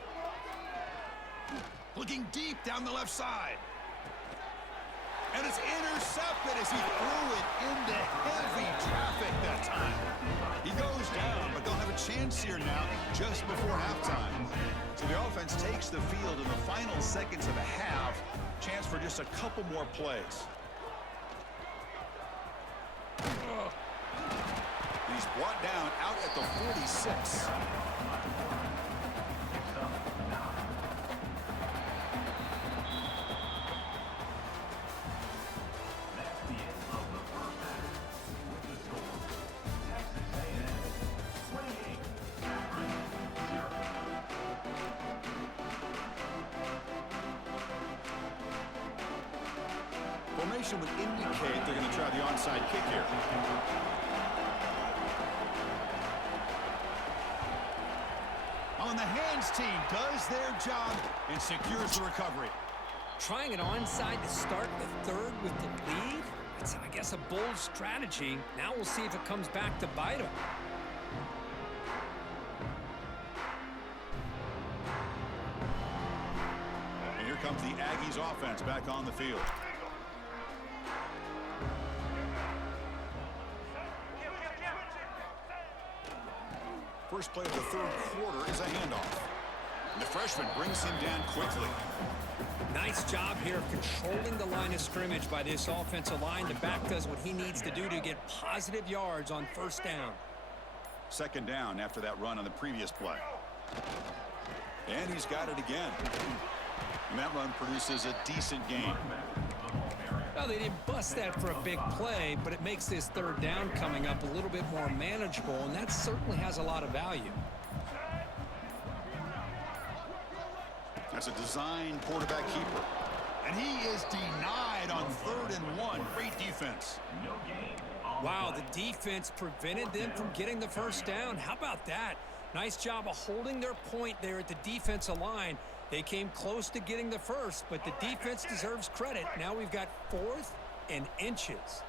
Looking deep down the left side. And it's intercepted as he threw it into heavy traffic that time. He goes down, but they'll have a chance here now just before halftime. So the offense takes the field in the final seconds of the half. Chance for just a couple more plays. And he's brought down out at the 46. Formation would indicate they're going to try the onside kick here. On the hands team does their job and secures the recovery. Trying an onside to start the third with the lead? It's, I guess, a bold strategy. Now we'll see if it comes back to bite them. And here comes the Aggies offense back on the field. First play of the third quarter is a handoff. And the freshman brings him down quickly. Nice job here of controlling the line of scrimmage by this offensive line. The back does what he needs to do to get positive yards on first down. Second down after that run on the previous play. And he's got it again. And that run produces a decent gain. Well, they didn't bust that for a big play, but it makes this third down coming up a little bit more manageable, and that certainly has a lot of value. That's a design quarterback keeper. And he is denied on 3rd and 1. Great defense. Wow, the defense prevented them from getting the first down. How about that? Nice job of holding their point there at the defensive line. They came close to getting the first, but the defense deserves credit. Now we've got 4th and inches.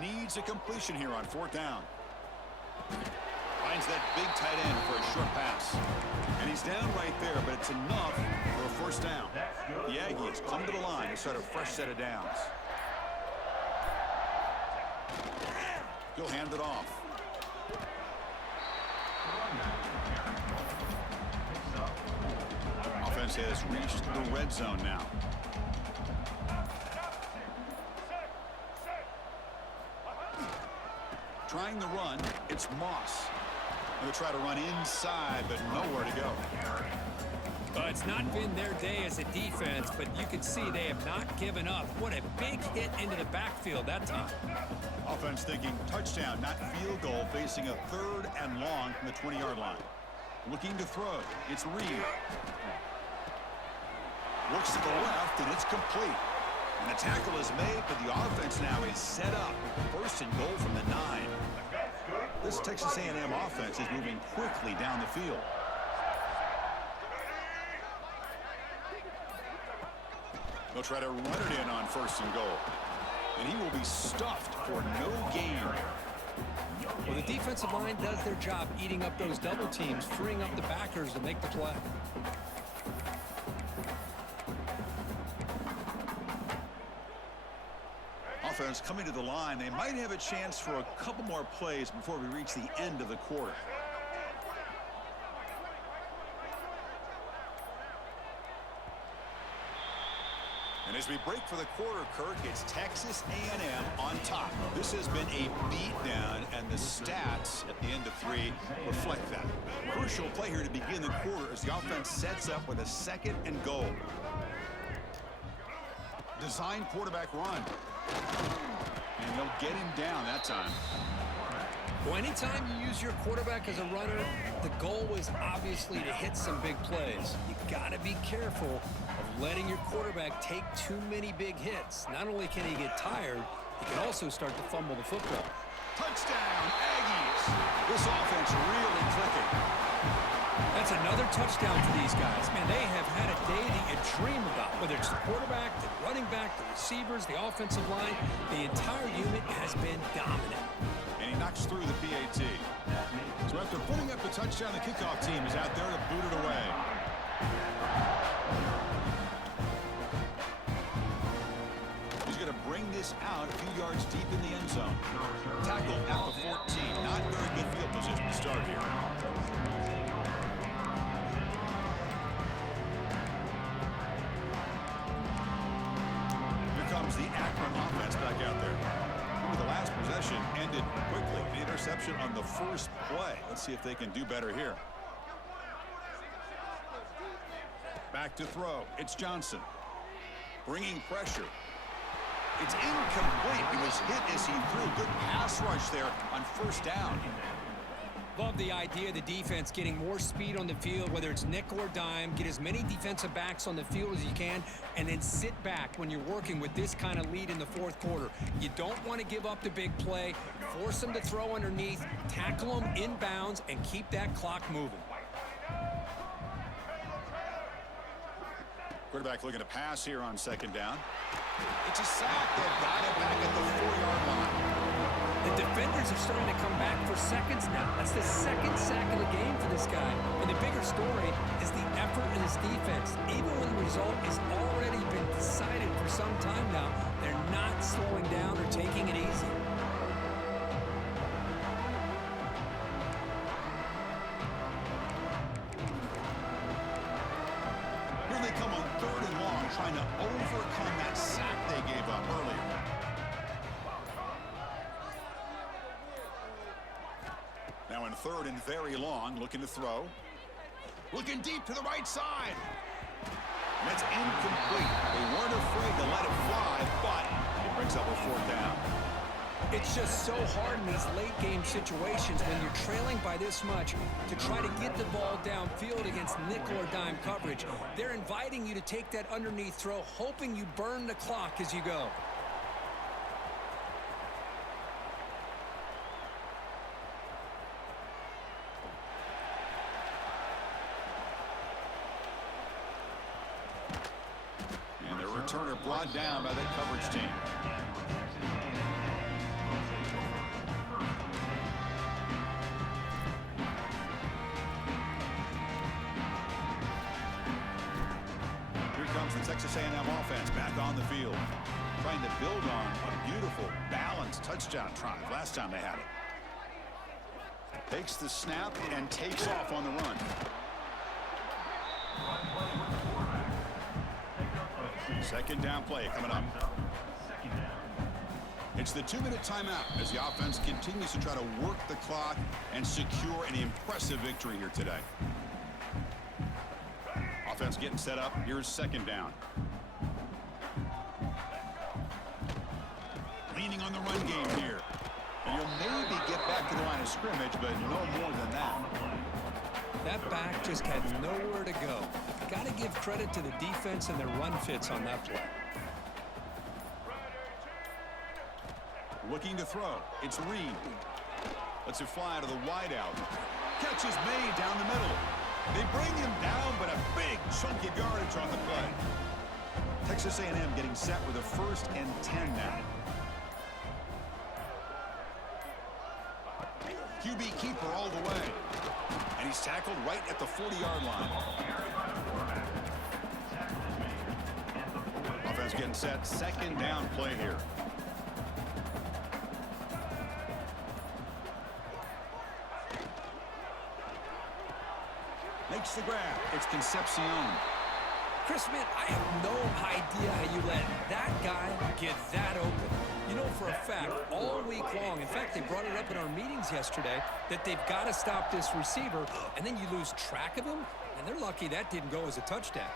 Needs a completion here on 4th down. Finds that big tight end for a short pass. And he's down right there, but it's enough for a first down. The Aggies come to the line and start a fresh set of downs. He'll hand it off. Offense has reached the red zone now. Trying the run, it's Moss. They'll try to run inside, but nowhere to go. It's not been their day as a defense, but you can see they have not given up. What a big hit into the backfield that time. Offense thinking touchdown, not field goal, facing a 3rd and long from the 20-yard line. Looking to throw. It's Reed. Looks to the left, and it's complete. And the tackle is made, but the offense now is set up. 1st and goal from the 9. This Texas A&M offense is moving quickly down the field. They'll try to run it in on 1st and goal. And he will be stuffed for no gain. Well, the defensive line does their job eating up those double teams, freeing up the backers to make the play. Offense coming to the line. They might have a chance for a couple more plays before we reach the end of the quarter. And as we break for the quarter, Kirk, it's Texas A&M on top. This has been a beatdown, and the stats at the end of 3 reflect that. Crucial play here to begin the quarter as the offense sets up with a 2nd and goal. Design quarterback run. And they'll get him down that time. Well, anytime you use your quarterback as a runner, the goal is obviously to hit some big plays. You got to be careful of letting your quarterback take too many big hits. Not only can he get tired, he can also start to fumble the football. Touchdown, Aggies. This offense really clicking. That's another touchdown for these guys. Man, they have had a day that you dream about, whether it's the quarterback, the running back, the receivers, the offensive line. The entire unit has been dominant. And he knocks through the PAT. So after putting up the touchdown, the kickoff team is out there to boot it away. He's going to bring this out a few yards deep in the end zone. Tackle at the 14. Not very good field position to start here. Here comes the Akron offense back out there. The last possession ended quickly. The interception on the first play. Let's see if they can do better here. Back to throw. It's Johnson. Bringing pressure. It's incomplete. He was hit as he threw a good pass rush there on first down. Love the idea of the defense getting more speed on the field, whether it's nickel or dime. Get as many defensive backs on the field as you can, and then sit back when you're working with this kind of lead in the fourth quarter. You don't want to give up the big play. Force them to throw underneath, tackle them inbounds, and keep that clock moving. Quarterback looking to pass here on second down. It's a sack. They've got it back at the 4-yard line. The defenders are starting to come back for seconds now. That's the second sack of the game for this guy. And the bigger story is the effort in his defense. Even when the result has already been decided for some time now, they're not slowing down or taking it easy. Here they come on 3rd and long, trying to overcome that sack they gave up earlier. Now in 3rd and very long, looking to throw. Looking deep to the right side. And that's incomplete. They weren't afraid to let it fly, but it brings up a 4th down. It's just so hard in these late game situations when you're trailing by this much to try to get the ball downfield against nickel or dime coverage. They're inviting you to take that underneath throw, hoping you burn the clock as you go. And the returner brought down by that coverage team. The Texas A&M offense back on the field, trying to build on a beautiful, balanced touchdown drive last time they had it. Takes the snap and takes off on the run. Second down play coming up. It's the 2-minute timeout as the offense continues to try to work the clock and secure an impressive victory here today. Offense getting set up. Here's second down. Leaning on the run game here. And you'll maybe get back to the line of scrimmage, but no more than that. That back just had nowhere to go. Got to give credit to the defense and their run fits on that play. Looking to throw. It's Reed. Lets it fly to the wideout. Catch is made down the middle. They bring him down, but a big chunk of yardage on the play. Texas A&M getting set with a 1st and 10 now. QB keeper all the way. And he's tackled right at the 40-yard line. Offense getting set. Second down play here. Makes the grab. It's Concepcion. Chris, man, I have no idea how you let that guy get that open. You know for a fact, all week long, in fact, they brought it up in our meetings yesterday, that they've got to stop this receiver, and then you lose track of him, and they're lucky that didn't go as a touchdown.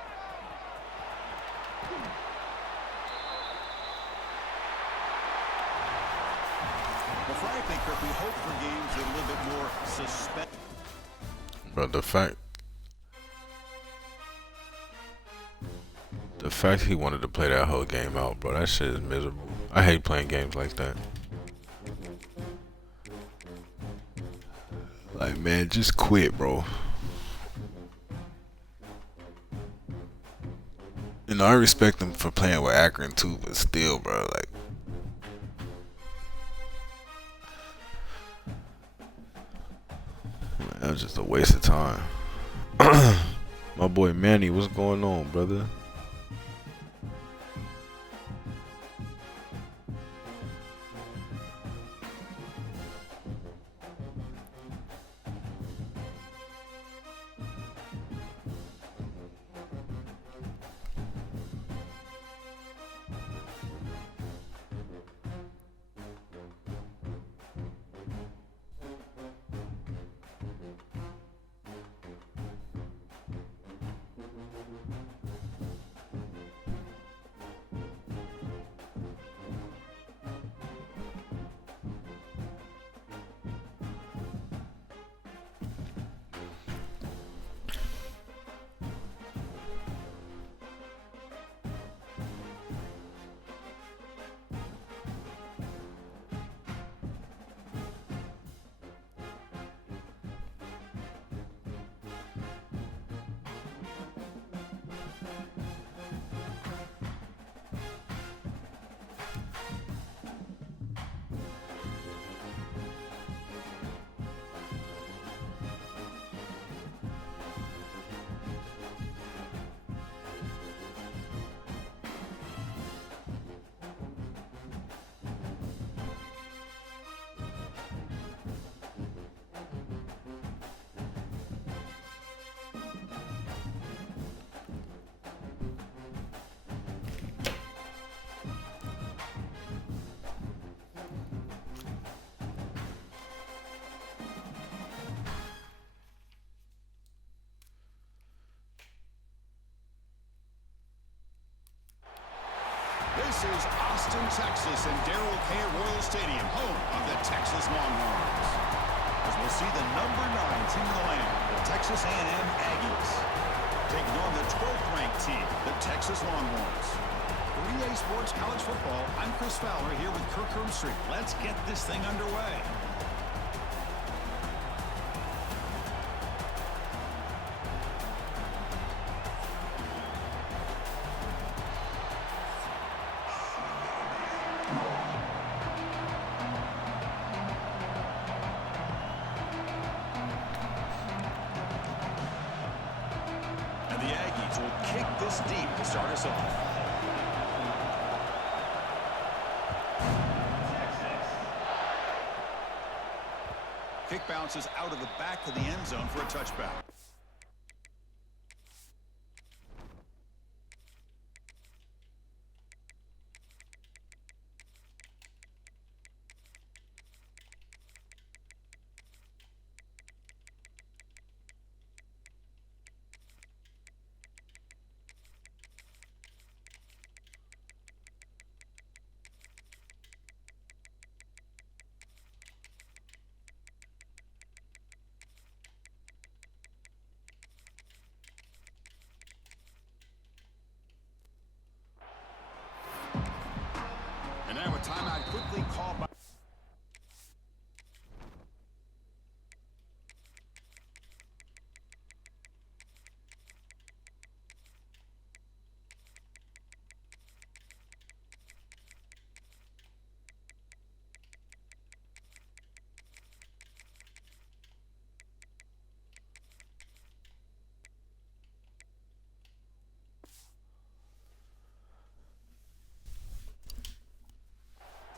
Well, frankly, Kirk, we hope for games that are a little bit more suspect. But the fact he wanted to play that whole game out, bro, that shit is miserable. I hate playing games like that. Like, man, just quit, bro. You know, I respect him for playing with Akron too, but still, bro, like, man, that was just a waste of time. My boy Manny, what's going on, brother? This is Austin, Texas, and Darrell K. Royal Stadium, home of the Texas Longhorns. As we'll see the number 9 team in the land, the Texas A&M Aggies, taking on the 12th-ranked team, the Texas Longhorns. For EA Sports College Football, I'm Chris Fowler here with Kirk Hermstreet. Let's get this thing underway. The Aggies will kick this deep to start us off. Kick bounces out of the back of the end zone for a touchback. And now a timeout quickly called by...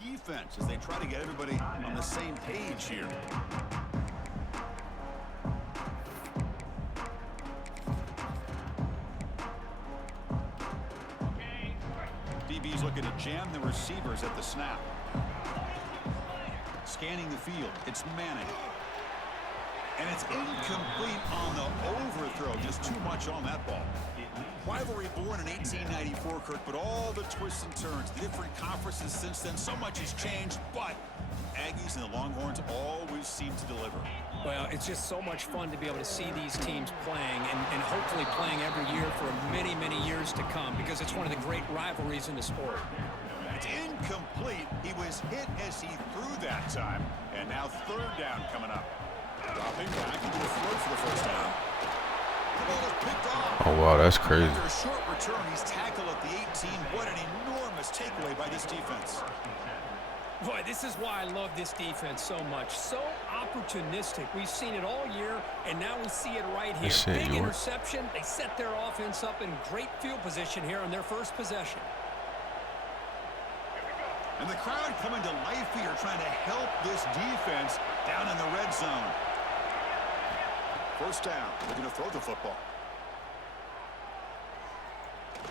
defense as they try to get everybody on the same page here. DB's looking to jam the receivers at the snap. Scanning the field, it's Manning. And it's incomplete on the overthrow. Just too much on that ball. Rivalry born in 1894, Kirk, but all the twists and turns, the different conferences since then, so much has changed, but Aggies and the Longhorns always seem to deliver. Well, it's just so much fun to be able to see these teams playing and hopefully playing every year for many, many years to come, because it's one of the great rivalries in the sport. It's incomplete. He was hit as he threw that time, and now third down coming up. Dropping back into the throat for the first down. The ball is picked off. Oh, wow, that's crazy. After a short return, he's tackled at the 18. What an enormous takeaway by this defense. Boy, this is why I love this defense so much. So opportunistic. We've seen it all year, and now we see it right here. Big interception. They set their offense up in great field position here on their first possession. And the crowd coming to life here, trying to help this defense down in the red zone. First down. They're going to throw the football.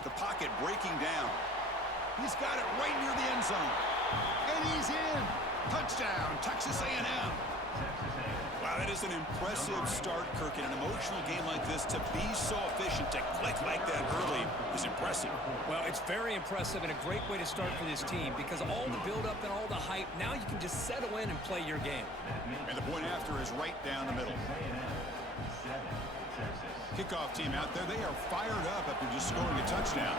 The pocket breaking down. He's got it right near the end zone. And he's in. Touchdown, Texas A&M. Wow, that is an impressive start, Kirk. In an emotional game like this, to be so efficient, to click like that early is impressive. Well, it's very impressive and a great way to start for this team because all the build-up and all the hype, now you can just settle in and play your game. And the point after is right down the middle. Kickoff team out there, they are fired up after just scoring a touchdown.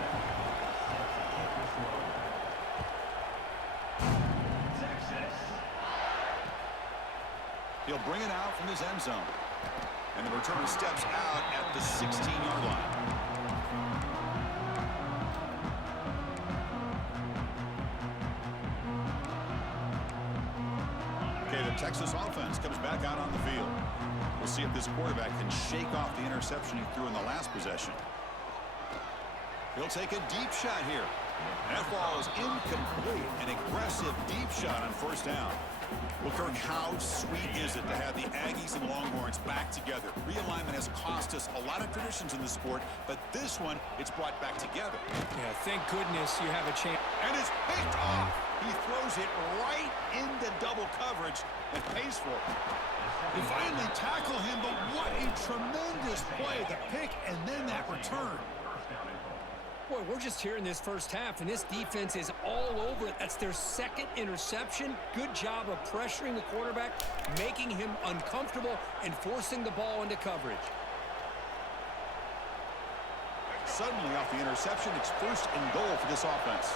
He'll bring it out from his end zone. And the returner steps out at the 16-yard line. Okay, the Texas offense comes back out on the field. We'll see if this quarterback can shake off the interception he threw in the last possession. He'll take a deep shot here. That ball is incomplete. An aggressive deep shot on first down. Well, Kirk, how sweet is it to have the Aggies and Longhorns back together? Realignment has cost us a lot of traditions in the sport, but this one, it's brought back together. Yeah, thank goodness you have a chance. And it's picked off. He throws it right into double coverage and pays for it. They finally tackle him, but what a tremendous play. The pick and then that return. Boy, we're just here in this first half, and this defense is all over it. That's their second interception. Good job of pressuring the quarterback, making him uncomfortable, and forcing the ball into coverage. Suddenly, off the interception, it's first and goal for this offense.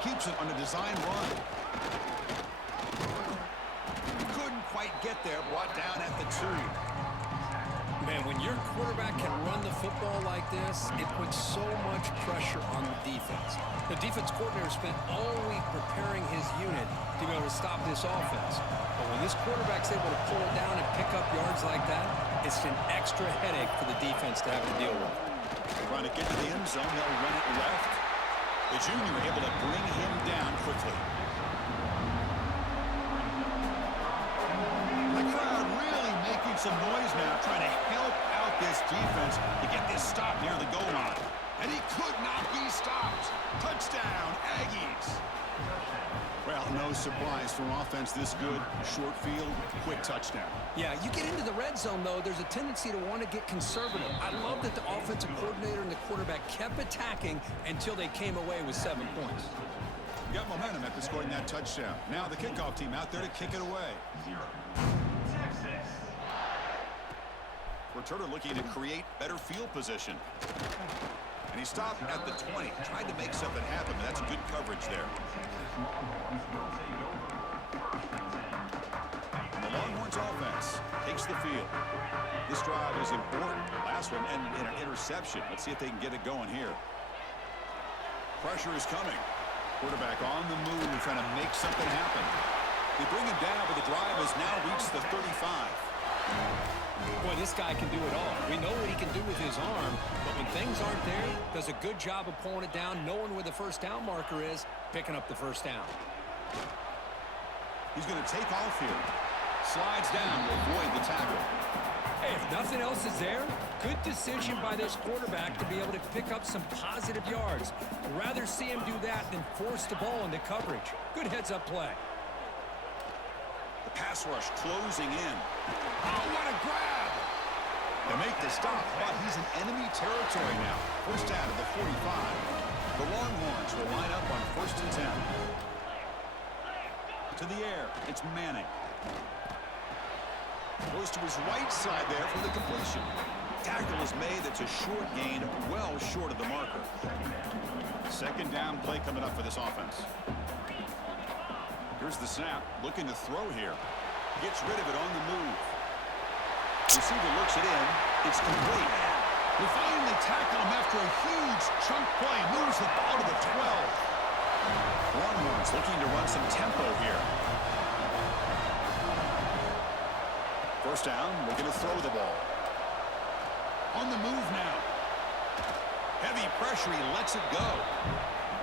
Keeps it on a design run. Couldn't quite get there. Brought down at the 2. Man, when your quarterback can run the football like this, it puts so much pressure on the defense. The defense coordinator spent all week preparing his unit to be able to stop this offense. But when this quarterback's able to pull it down and pick up yards like that, it's an extra headache for the defense to have to deal with. Trying to get to the end zone. They'll run it left. The junior able to bring him down quickly. The crowd really making some noise now, trying to help out this defense to get this stop near the goal line. And he could not be stopped. Touchdown, Aggies. Well, no surprise from offense this good. Short field, quick touchdown. Yeah, you get into the red zone, though, there's a tendency to want to get conservative. I love that the offensive coordinator and the quarterback kept attacking until they came away with 7 points. Got momentum after scoring that touchdown. Now the kickoff team out there to kick it away. Returner looking to create better field position. And he stopped at the 20, tried to make something happen, but that's good coverage there. And the Longhorns offense takes the field. This drive is important. Last one ended in an interception. Let's see if they can get it going here. Pressure is coming. Quarterback on the move, trying to make something happen. They bring him down, but the drive has now reached the 35. Boy, this guy can do it all. We know what he can do with his arm, but when things aren't there, does a good job of pulling it down, knowing where the first down marker is, picking up the first down. He's going to take off here. Slides down to avoid the tackle. Hey, if nothing else is there, good decision by this quarterback to be able to pick up some positive yards. I'd rather see him do that than force the ball into coverage. Good heads-up play. The pass rush closing in. Oh, what a grab! They make the stop, but he's in enemy territory now. First down to the 45. The Longhorns will line up on 1st and 10. To the air, it's Manning. Goes to his right side there for the completion. Tackle is made. That's a short gain, well short of the marker. Second down play coming up for this offense. Here's the snap. Looking to throw here. Gets rid of it on the move. Receiver looks it in. It's complete. We finally tackle him after a huge chunk play. Moves the ball to the 12. Longhorns looking to run some tempo here. First down, looking to throw the ball. On the move now. Heavy pressure, he lets it go.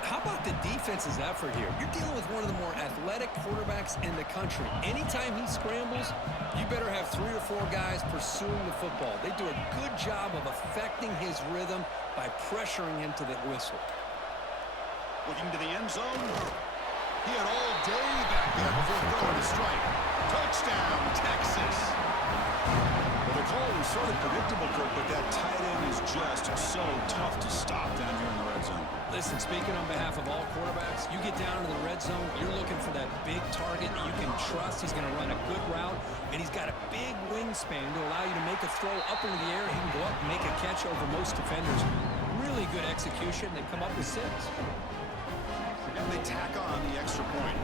How about the defense's effort here? You're dealing with one of the more athletic quarterbacks in the country. Anytime he scrambles, you better have 3 or 4 guys pursuing the football. They do a good job of affecting his rhythm by pressuring him to the whistle. Looking to the end zone. He had all day back there before throwing a strike. Touchdown, Texas. Well, the call was sort of predictable, Kirk, but that tight end is just so tough to stop down here in the red zone. Listen, speaking on behalf of all quarterbacks, you get down to the red zone, you're looking for that big target that you can trust. He's going to run a good route, and he's got a big wingspan to allow you to make a throw up into the air. He can go up and make a catch over most defenders. Really good execution. They come up with 6. And they tack on the extra point.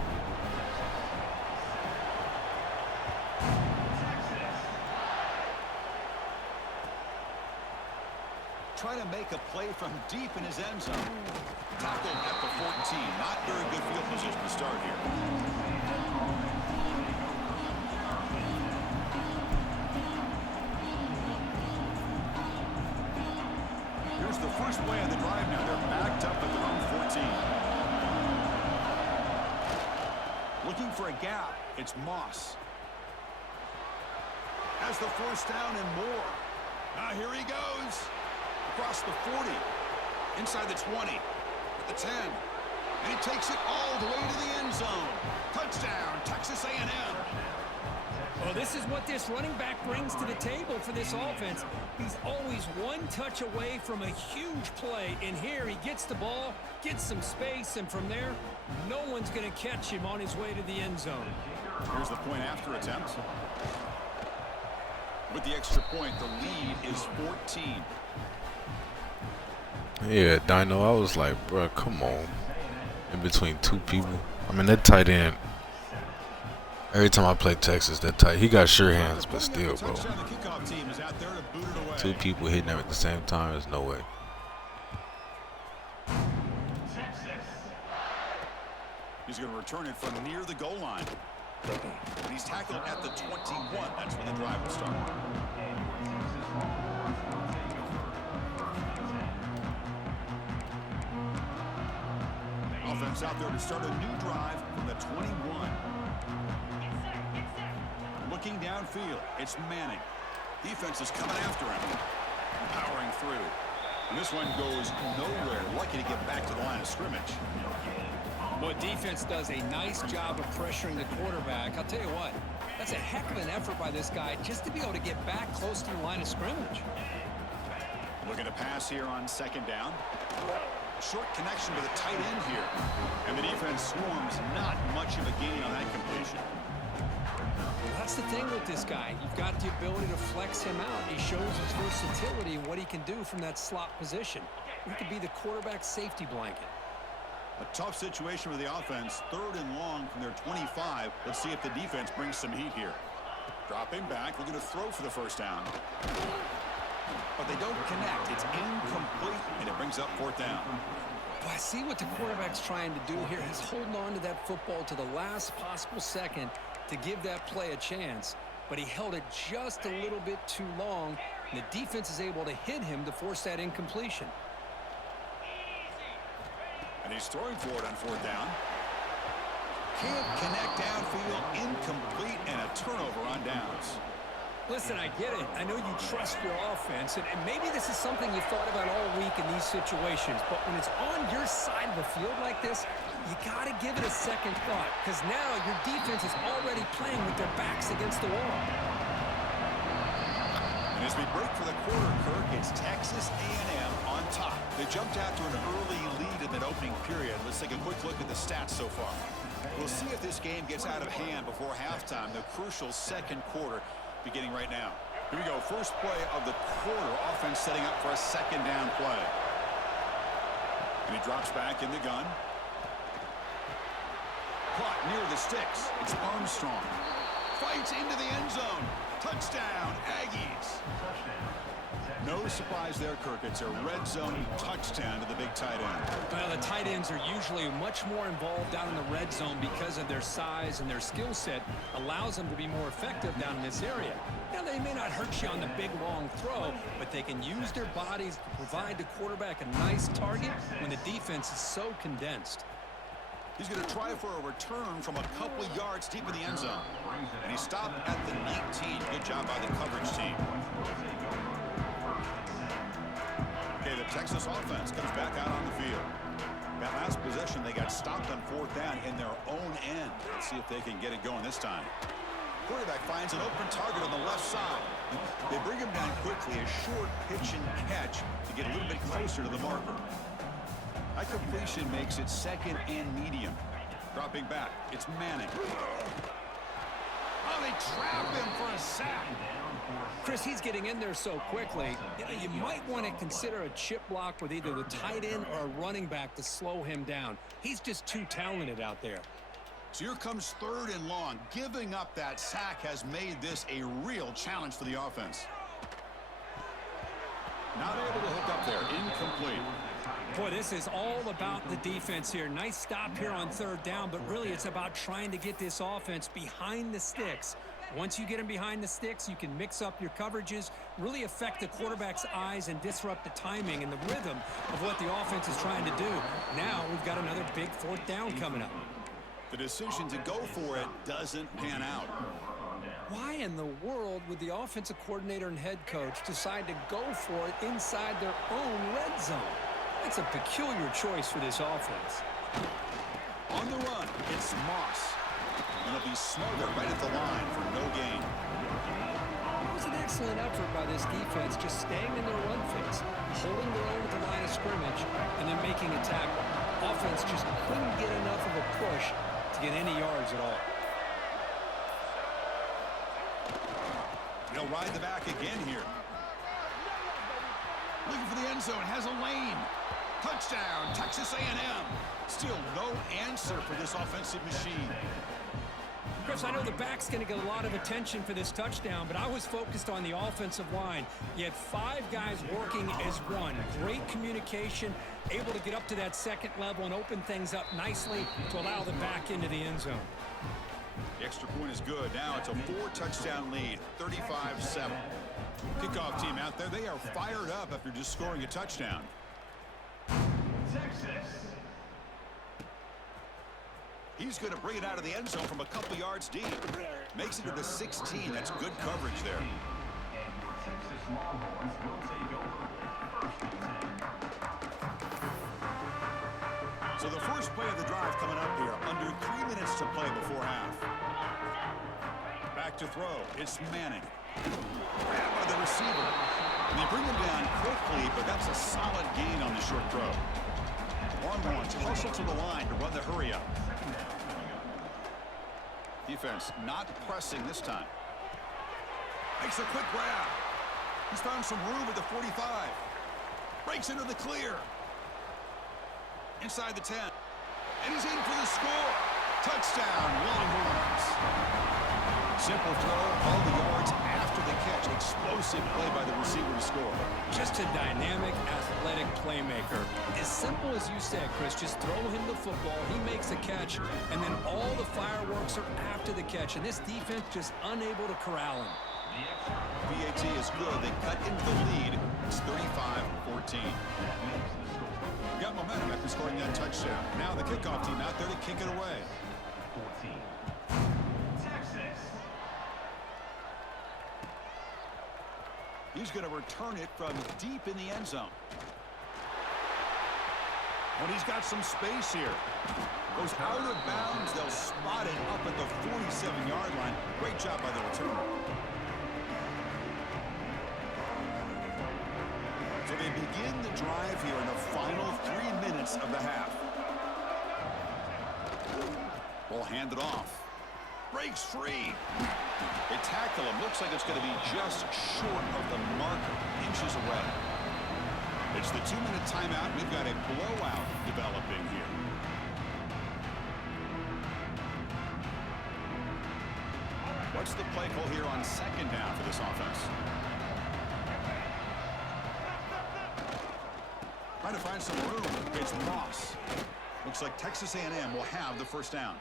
Trying to make a play from deep in his end zone. Tackled at the 14. Not very good field position to start here. Here's the first play of the drive now. They're backed up at their own 14. Looking for a gap. It's Moss. Has the first down and more. Now here he goes. Across the 40. Inside the 20. At the 10. And he takes it all the way to the end zone. Touchdown, Texas A&M. Well, this is what this running back brings to the table for this offense. He's always one touch away from a huge play. And here he gets the ball, gets some space, and from there, no one's going to catch him on his way to the end zone. Here's the point after attempt. With the extra point, the lead is 14. Yeah, Dino, I was like, bro, come on. In between 2 people. I mean, that tight end. Every time I play Texas, that tight, he got sure hands, but still, bro. 2 people hitting him at the same time, there's no way. He's going to return it from near the goal line. And he's tackled at the 21. That's when the drive will start. Offense out there to start a new drive from the 21. Looking downfield, it's Manning. Defense is coming after him. Powering through. And this one goes nowhere. Lucky to get back to the line of scrimmage. Well, defense does a nice job of pressuring the quarterback. I'll tell you what, that's a heck of an effort by this guy just to be able to get back close to the line of scrimmage. Looking to pass here on second down. Short connection to the tight end here. And the defense swarms. Not much of a gain on that completion. That's the thing with this guy. You've got the ability to flex him out. He shows his versatility and what he can do from that slot position. He could be the quarterback's safety blanket. A tough situation for the offense. 3rd and long from their 25. Let's see if the defense brings some heat here. Dropping back, looking to throw for the first down. But they don't connect. It's incomplete, and it brings up 4th down. Well, I see what the quarterback's trying to do here. He's holding on to that football to the last possible second to give that play a chance. But he held it just a little bit too long, and the defense is able to hit him to force that incompletion. And he's throwing for it on 4th down. Can't connect downfield, incomplete, and a turnover on downs. Listen, I get it. I know you trust your offense, and maybe this is something you thought about all week in these situations, but when it's on your side of the field like this, you got to give it a second thought, because now your defense is already playing with their backs against the wall. And as we break for the quarter, Kirk, it's Texas A&M on top. They jumped out to an early lead in that opening period. Let's take a quick look at the stats so far. We'll see if this game gets out of hand before halftime, the crucial second quarter beginning right now. Here we go. First play of the quarter. Offense setting up for a second down play. And he drops back in the gun. Caught near the sticks. It's Armstrong. Fights into the end zone. Touchdown, Aggies. No surprise there, Kirk. It's a red zone touchdown to the big tight end. Well, the tight ends are usually much more involved down in the red zone because of their size, and their skill set allows them to be more effective down in this area. Now, they may not hurt you on the big, long throw, but they can use their bodies to provide the quarterback a nice target when the defense is so condensed. He's going to try for a return from a couple yards deep in the end zone. And he stopped at the 19. Good job by the coverage team. Okay, the Texas offense comes back out on the field. That last possession, they got stopped on fourth down in their own end. Let's see if they can get it going this time. Quarterback finds an open target on the left side. They bring him down quickly, a short pitch and catch to get a little bit closer to the marker. That completion makes it second and medium. Dropping back, it's Manning. Oh, they trap him for a sack. Chris, he's getting in there so quickly. You might want to consider a chip block with either the tight end or a running back to slow him down. He's just too talented out there. So here comes third and long. Giving up that sack has made this a real challenge for the offense. Not able to hook up there. Incomplete. Boy, this is all about the defense here. Nice stop here on third down, but really it's about trying to get this offense behind the sticks. Once you get them behind the sticks, you can mix up your coverages, really affect the quarterback's eyes and disrupt the timing and the rhythm of what the offense is trying to do. Now we've got another big fourth down coming up. The decision to go for it doesn't pan out. Why in the world would the offensive coordinator and head coach decide to go for it inside their own red zone? That's a peculiar choice for this offense. On the run, it's Moss. And he'll be smothered right at the line for no gain. It was an excellent effort by this defense, just staying in their run phase, holding their own at the line of scrimmage, and then making a tackle. Offense just couldn't get enough of a push to get any yards at all. They'll ride the back again here. Looking for the end zone, has a lane. Touchdown, Texas A&M. Still no answer for this offensive machine. Chris, I know the back's going to get a lot of attention for this touchdown, but I was focused on the offensive line. You had 5 guys working as one. Great communication, able to get up to that second level and open things up nicely to allow the back into the end zone. The extra point is good. Now it's a 4-touchdown lead, 35-7. Kickoff team out there, they are fired up after just scoring a touchdown. He's going to bring it out of the end zone from a couple yards deep. Makes it to the 16. That's good coverage there. So the first play of the drive coming up here. Under 3 minutes to play before half. Back to throw. It's Manning. Grabbed by the receiver. And they bring him down quickly, but that's a solid gain on the short throw. Longhorns hustle to the line to run the hurry up. Defense not pressing this time. Makes a quick grab. He's found some room at the 45. Breaks into the clear. Inside the 10. And he's in for the score. Touchdown, Longhorns. Simple throw, all the yards after the catch. Explosive play by the receiver to score. Just a dynamic, athletic playmaker. As simple as you said, Chris, just throw him the football, he makes a catch, and then all the fireworks are after the catch. And this defense just unable to corral him. VAT is good. They cut into the lead. It's 35-14. Got momentum after scoring that touchdown. Now the kickoff team out there to kick it away. He's going to return it from deep in the end zone. When he's got some space here. Goes out of bounds. They'll spot it up at the 47-yard line. Great job by the returner. So they begin the drive here in the final 3 minutes of the half. Ball handed off. breaks free. They tackle him. Looks like it's going to be just short of the marker, inches away. It's the 2-minute timeout. We've got a blowout developing here. What's the play call here on second down for this offense? Trying to find some room. It's Moss. Looks like Texas A&M will have the first down.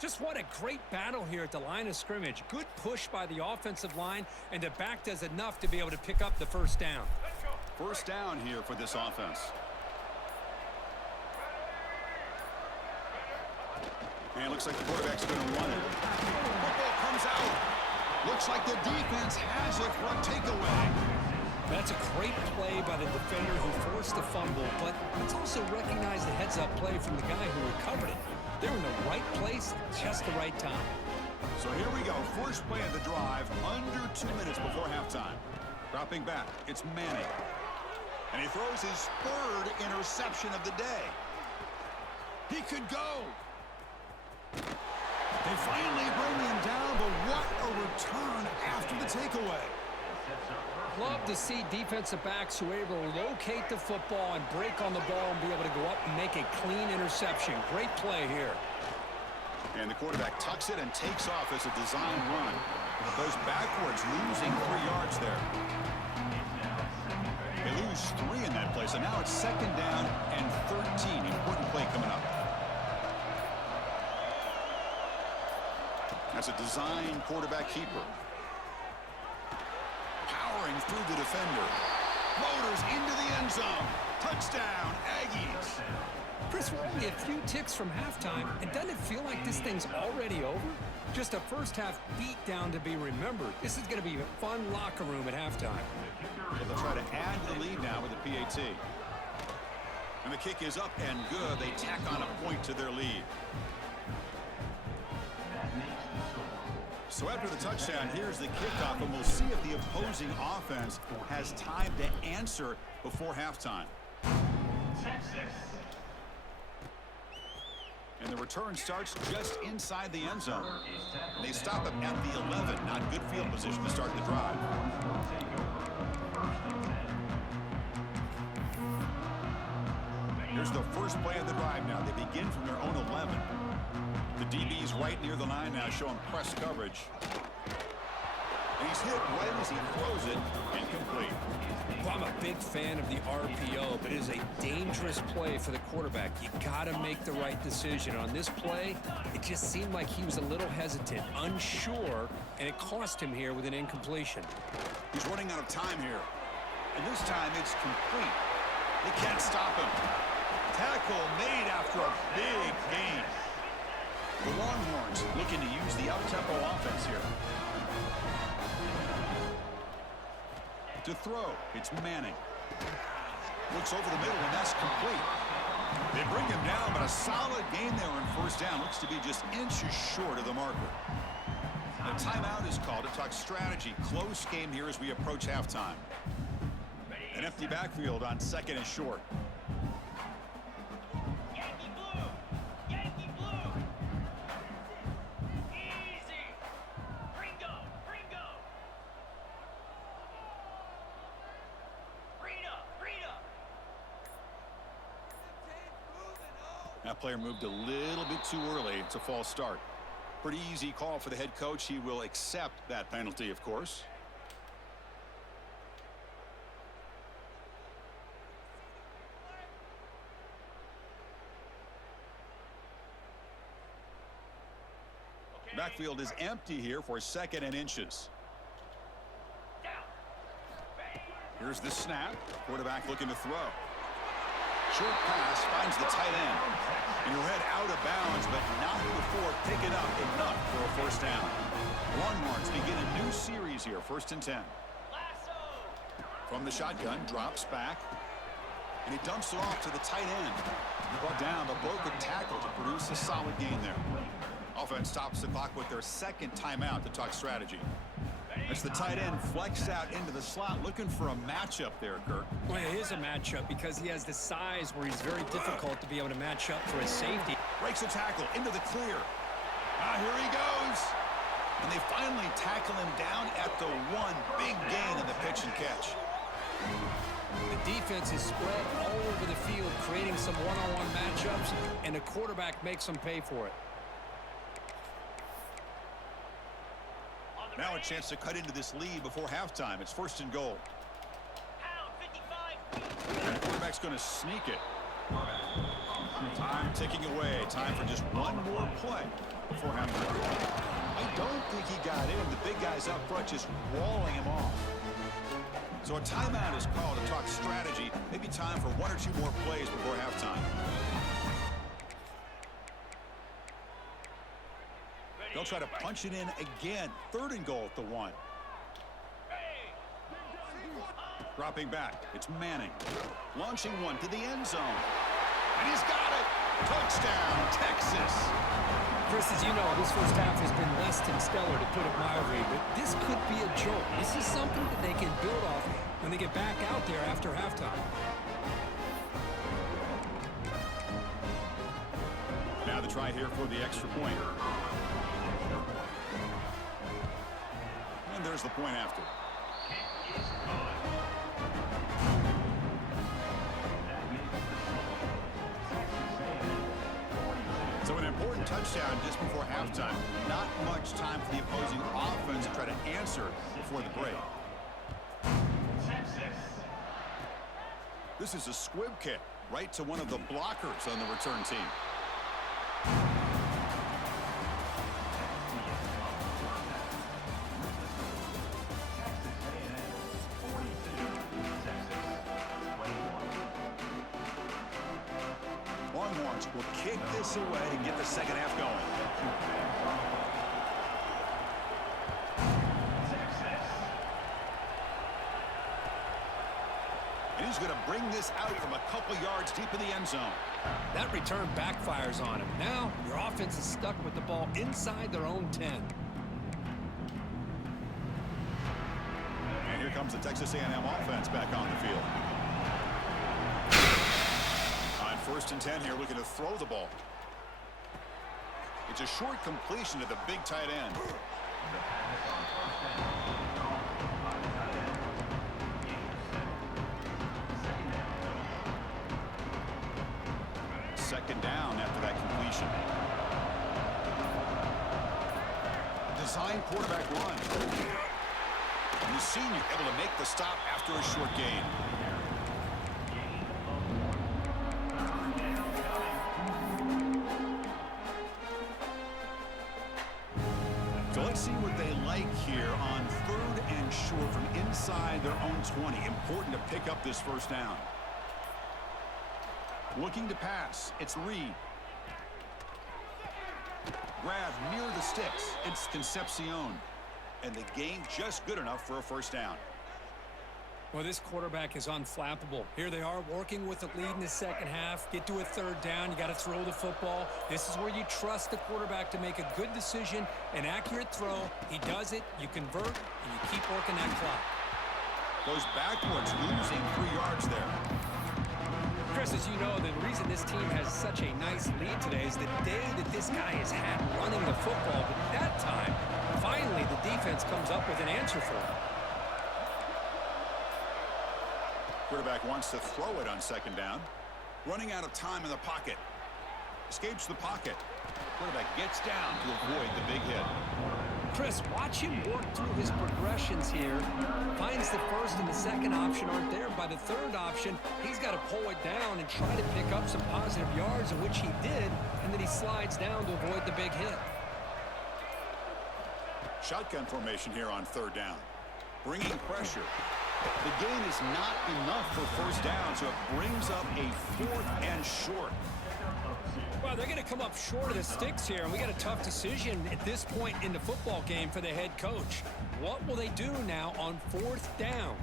Just what a great battle here at the line of scrimmage. Good push by the offensive line, and the back does enough to be able to pick up the first down. First down here for this offense. And it looks like the quarterback's going to run it. Football comes out. Looks like the defense has it for a takeaway. That's a great play by the defender who forced the fumble, but let's also recognize the heads-up play from the guy who recovered it. They're in the right place at just the right time. So here we go. First play of the drive, under 2 minutes before halftime. Dropping back, it's Manning. And he throws his third interception of the day. He could go. They finally bring him down, but what a return after the takeaway. Love to see defensive backs who are able to locate the football and break on the ball and be able to go up and make a clean interception. Great play here. And the quarterback tucks it and takes off as a design run. Goes backwards, losing 3 yards there. They lose 3 in that play, so now it's second down and 13. Important play coming up. That's a design quarterback keeper. Powering through the defender. Motors into the end zone. Touchdown, Aggies. Chris, we're only a few ticks from halftime, and doesn't it feel like this thing's already over? Just a first-half beatdown to be remembered. This is going to be a fun locker room at halftime. Well, they'll try to add to the lead now with the PAT. And the kick is up and good. They tack on a point to their lead. So after the touchdown, here's the kickoff, and we'll see if the opposing offense has time to answer before halftime. And the return starts just inside the end zone. They stop him at the 11. Not good field position to start the drive. Here's the first play of the drive now. They begin from their own 11. The DB's right near the line now, showing press coverage. And he's hit right as he throws it, incomplete. Well, I'm a big fan of the RPO, but it is a dangerous play for the quarterback. You got to make the right decision. On this play, it just seemed like he was a little hesitant, unsure, and it cost him here with an incompletion. He's running out of time here. And this time it's complete. They can't stop him. Tackle made after a big gain. The Longhorns looking to use the up-tempo offense here. To throw, it's Manning. Looks over the middle, and that's complete. They bring him down, but a solid gain there on first down. Looks to be just inches short of the marker. The timeout is called to talk strategy. Close game here as we approach halftime. An empty backfield on second and short. That player moved a little bit too early. It's a false start. Pretty easy call for the head coach. He will accept that penalty, of course. Backfield is empty here for second and inches. Here's the snap. Quarterback looking to throw. Short pass finds the tight end. And he'll head out of bounds, but not before picking up enough for a first down. Longhorns begin a new series here, 1st and 10. From the shotgun, drops back. And he dumps it off to the tight end. Brought down, but broke a tackle to produce a solid gain there. Offense stops the clock with their second timeout to talk strategy. As the tight end flexed out into the slot, looking for a matchup there, Kirk. Well, it is a matchup because he has the size where he's very difficult to be able to match up for his safety. Breaks a tackle into the clear. Here he goes. And they finally tackle him down at the 1. Big gain in the pitch and catch. The defense is spread all over the field, creating some one-on-one matchups, and the quarterback makes them pay for it. Now a chance to cut into this lead before halftime. It's 1st and goal. And the quarterback's going to sneak it. Time ticking away. Time for just one more play before halftime. I don't think he got in. The big guys up front just walling him off. So a timeout is called to talk strategy. Maybe time for 1 or 2 more plays before halftime. They'll try to punch it in again. 3rd and goal at the 1. Dropping back. It's Manning. Launching one to the end zone. And he's got it. Touchdown, Texas. Chris, as you know, this first half has been less than stellar, to put it mildly, but this could be a jolt. This is something that they can build off when they get back out there after halftime. Now the try here for the extra point. And there's the point after. So an important touchdown just before halftime. Not much time for the opposing offense to try to answer before the break. This is a squib kick right to one of the blockers on the return team. Longhorns will kick this away and get the second half going. And he's going to bring this out from a couple yards deep in the end zone. That return backfires on him. Now your offense is stuck with the ball inside their own 10. And here comes the Texas A&M offense back on the field. On 1st and 10 here, looking to throw the ball. It's a short completion to the big tight end. Second down after that completion. Design quarterback run. And the senior able to make the stop after a short gain. So let's see what they like here on 3rd and short from inside their own 20. Important to pick up this first down. Looking to pass. It's Reed. Grab near the sticks. It's Concepcion. And the gain just good enough for a first down. Well, this quarterback is unflappable. Here they are working with the lead in the second half. Get to a 3rd down. You got to throw the football. This is where you trust the quarterback to make a good decision, an accurate throw. He does it. You convert, and you keep working that clock. Goes backwards, losing 3 yards there. Chris, as you know, the reason this team has such a nice lead today is the day that this guy has had running the football. But that time, finally, the defense comes up with an answer for him. Quarterback wants to throw it on 2nd down. Running out of time in the pocket. Escapes the pocket. Quarterback gets down to avoid the big hit. Chris, watch him work through his progressions here. Finds the 1st and the 2nd option aren't there. By the 3rd option, he's got to pull it down and try to pick up some positive yards, of which he did, and then he slides down to avoid the big hit. Shotgun formation here on 3rd down. Bringing pressure. The gain is not enough for first down, so it brings up a 4th and short. Well, they're going to come up short of the sticks here, and we got a tough decision at this point in the football game for the head coach. What will they do now on 4th down?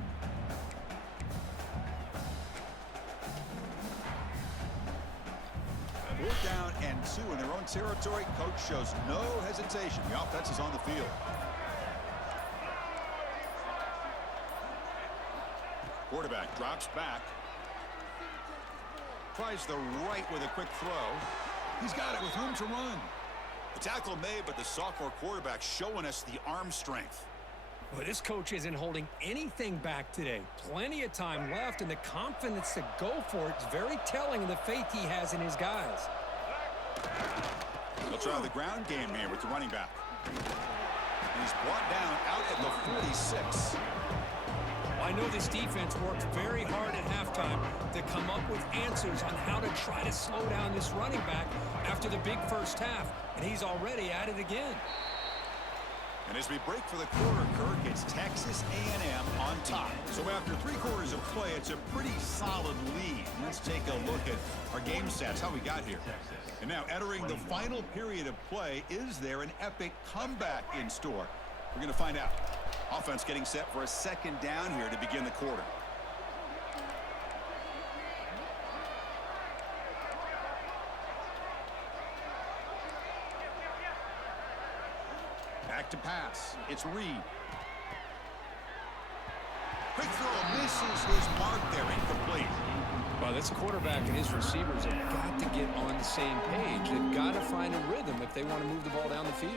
Fourth down and 2 in their own territory. Coach shows no hesitation. The offense is on the field. Quarterback drops back. Tries the right with a quick throw. He's got it with room to run. The tackle made, but the sophomore quarterback showing us the arm strength. Well, this coach isn't holding anything back today. Plenty of time left, and the confidence to go for it is very telling of the faith he has in his guys. They'll try the ground game here with the running back. And he's brought down out at the 46. I know this defense worked very hard at halftime to come up with answers on how to try to slow down this running back after the big first half, and he's already at it again. And as we break for the quarter, Kirk, it's Texas A&M on top. So after 3 quarters of play, it's a pretty solid lead. Let's take a look at our game stats, how we got here. And now entering the final period of play, is there an epic comeback in store? We're going to find out. Offense getting set for a second down here to begin the quarter. Back to pass. It's Reed. Quick throw misses his mark there, incomplete. Well, this quarterback and his receivers have got to get on the same page. They've got to find a rhythm if they want to move the ball down the field.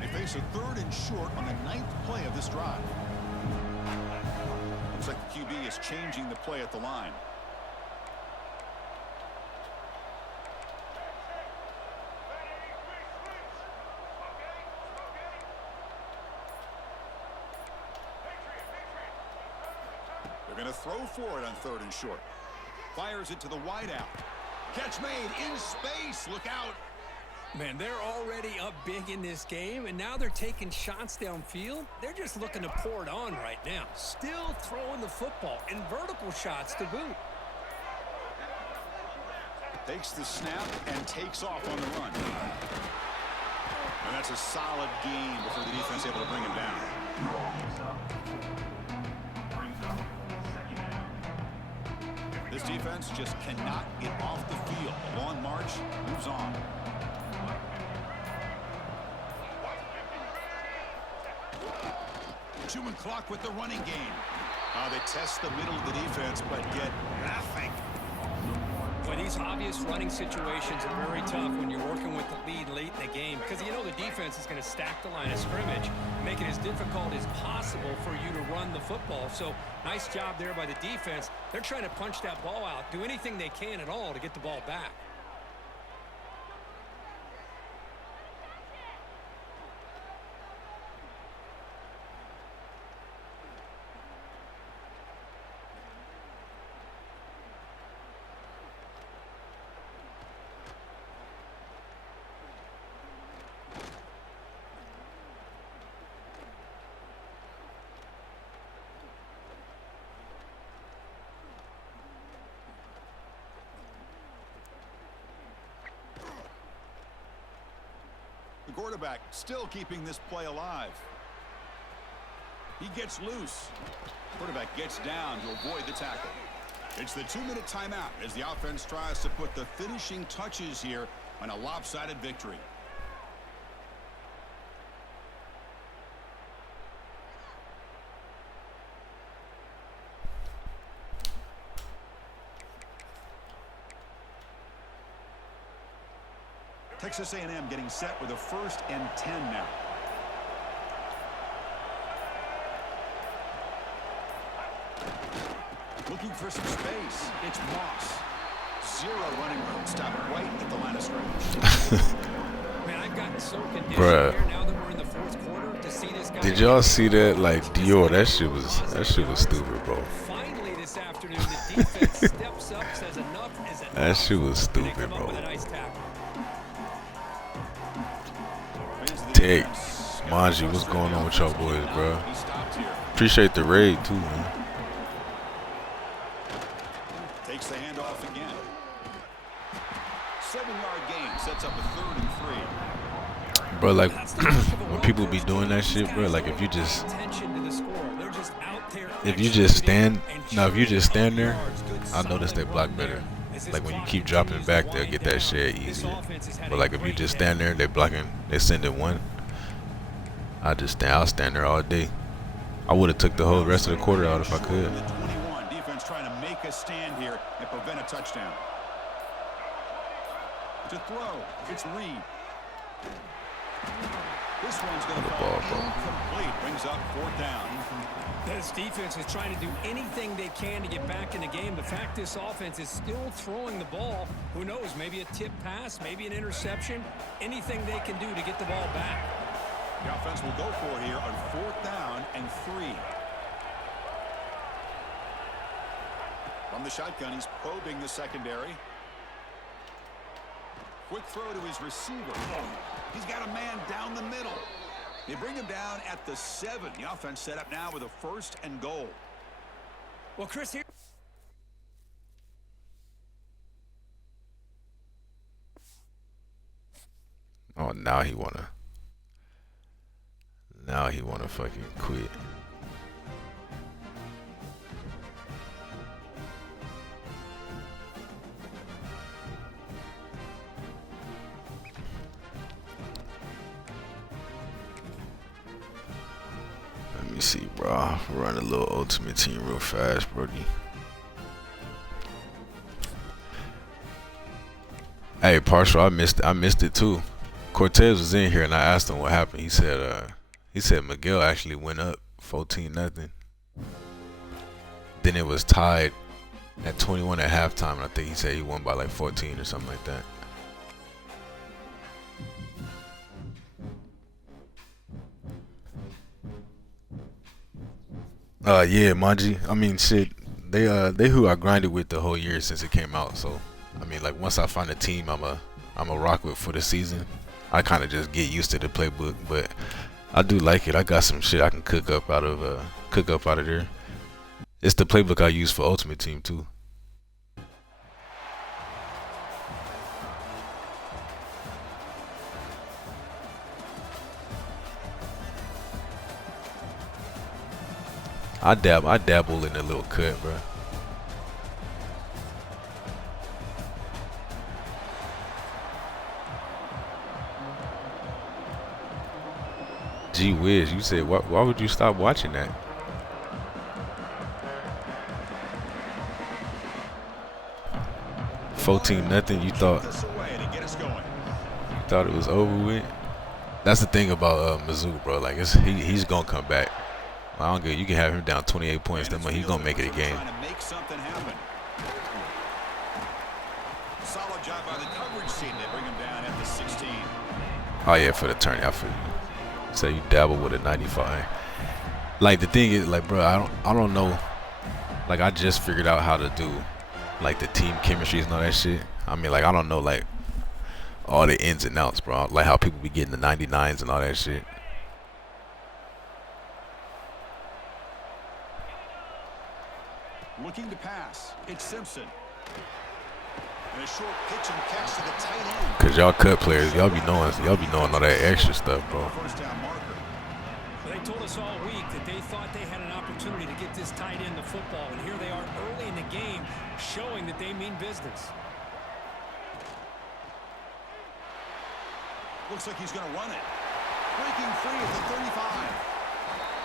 They face a 3rd and short on the 9th play of this drive. Looks like the QB is changing the play at the line. They're going to throw for it on 3rd and short. Fires it to the wideout. Catch made in space. Look out. Man, they're already up big in this game, and now they're taking shots downfield. They're just looking to pour it on right now. Still throwing the football, and vertical shots to boot. Takes the snap and takes off on the run. And that's a solid gain before the defense able to bring him down. This defense just cannot get off the field. The long march moves on. Chewing clock with the running game. They test the middle of the defense, but get nothing. Well, these obvious running situations are very tough when you're working with the lead late in the game, because you know the defense is going to stack the line of scrimmage, make it as difficult as possible for you to run the football. So nice job there by the defense. They're trying to punch that ball out, do anything they can at all to get the ball back. The quarterback still keeping this play alive. He gets loose. Quarterback gets down to avoid the tackle. It's the 2-minute timeout as the offense tries to put the finishing touches here on a lopsided victory. Texas A&M getting set with a 1st and 10 now. Looking for some space. It's Moss. 0 running room. Stop it right at the line of scrimmage. Man, I've gotten so conditioned Bruh. here now that we're in the 4th quarter to see this guy. Did y'all see that? Like Dior, that shit was stupid, bro. Finally this afternoon, the defense steps up, says enough is enough. That shit was And they stupid, come up bro. with a nice tackle. Hey, Manji, what's going on with y'all boys, bro? Appreciate the raid too, man. Takes the handoff again. 7-yard gain sets up a 3rd and 3. Bro, like when people be doing that shit, bro, like if you just stand there, I notice they block better. Like when you keep dropping back, they'll get that shit easier. But like if you just stand there, they blocking, they sending one. I'll stand there all day. I would have took the whole rest of the quarter out if I could. The 21 defense trying to make a stand here and prevent a touchdown. To throw, it's Reed. This one's going to fall incomplete. Brings up 4th down. This defense is trying to do anything they can to get back in the game. The fact this offense is still throwing the ball, who knows, maybe a tip pass, maybe an interception, anything they can do to get the ball back. The offense will go for here on 4th down and 3. From the shotgun, he's probing the secondary. Quick throw to his receiver. He's got a man down the middle. They bring him down at the 7. The offense set up now with a 1st and goal. Well, Chris, here. Oh, now he wanna fucking quit. Let me see, bro. I'll run a little ultimate team real fast, Brody. Hey, partial, I missed it too. Cortez was in here and I asked him what happened. He said Miguel actually went up 14-0. Then it was tied at 21 at halftime, and I think he said he won by like 14 or something like that. Yeah, Manji. I mean, shit. They who I grinded with the whole year since it came out. So, I mean, like once I find a team, I'm a rock with for the season. I kind of just get used to the playbook, but I do like it. I got some shit I can cook up out of there. It's the playbook I use for Ultimate Team too. I dabble in a little cut, bro. Gee whiz, you said why would you stop watching that? $14-0. You thought it was over with? That's the thing about Mizzou, bro. Like he's gonna come back. I don't get. You can have him down 28 points. Then he's gonna make it a game. Solid job by the coverage team. They bring him down at the 16. Oh yeah, for the turn. I feel you. So you dabble with a 95. Like the thing is, like, bro, I don't know. Like I just figured out how to do, like the team chemistries and all that shit. I mean, like I don't know, like all the ins and outs, bro. Like how people be getting the 99s and all that shit. Looking to pass. It's Simpson. And a short pitch and catch to the tight end. Cause y'all cut players, y'all be knowing all that extra stuff, bro. First down marker. They told us all week that they thought they had an opportunity to get this tight end the football, and here they are early in the game, showing that they mean business. Looks like he's going to run it. Breaking free at the 35.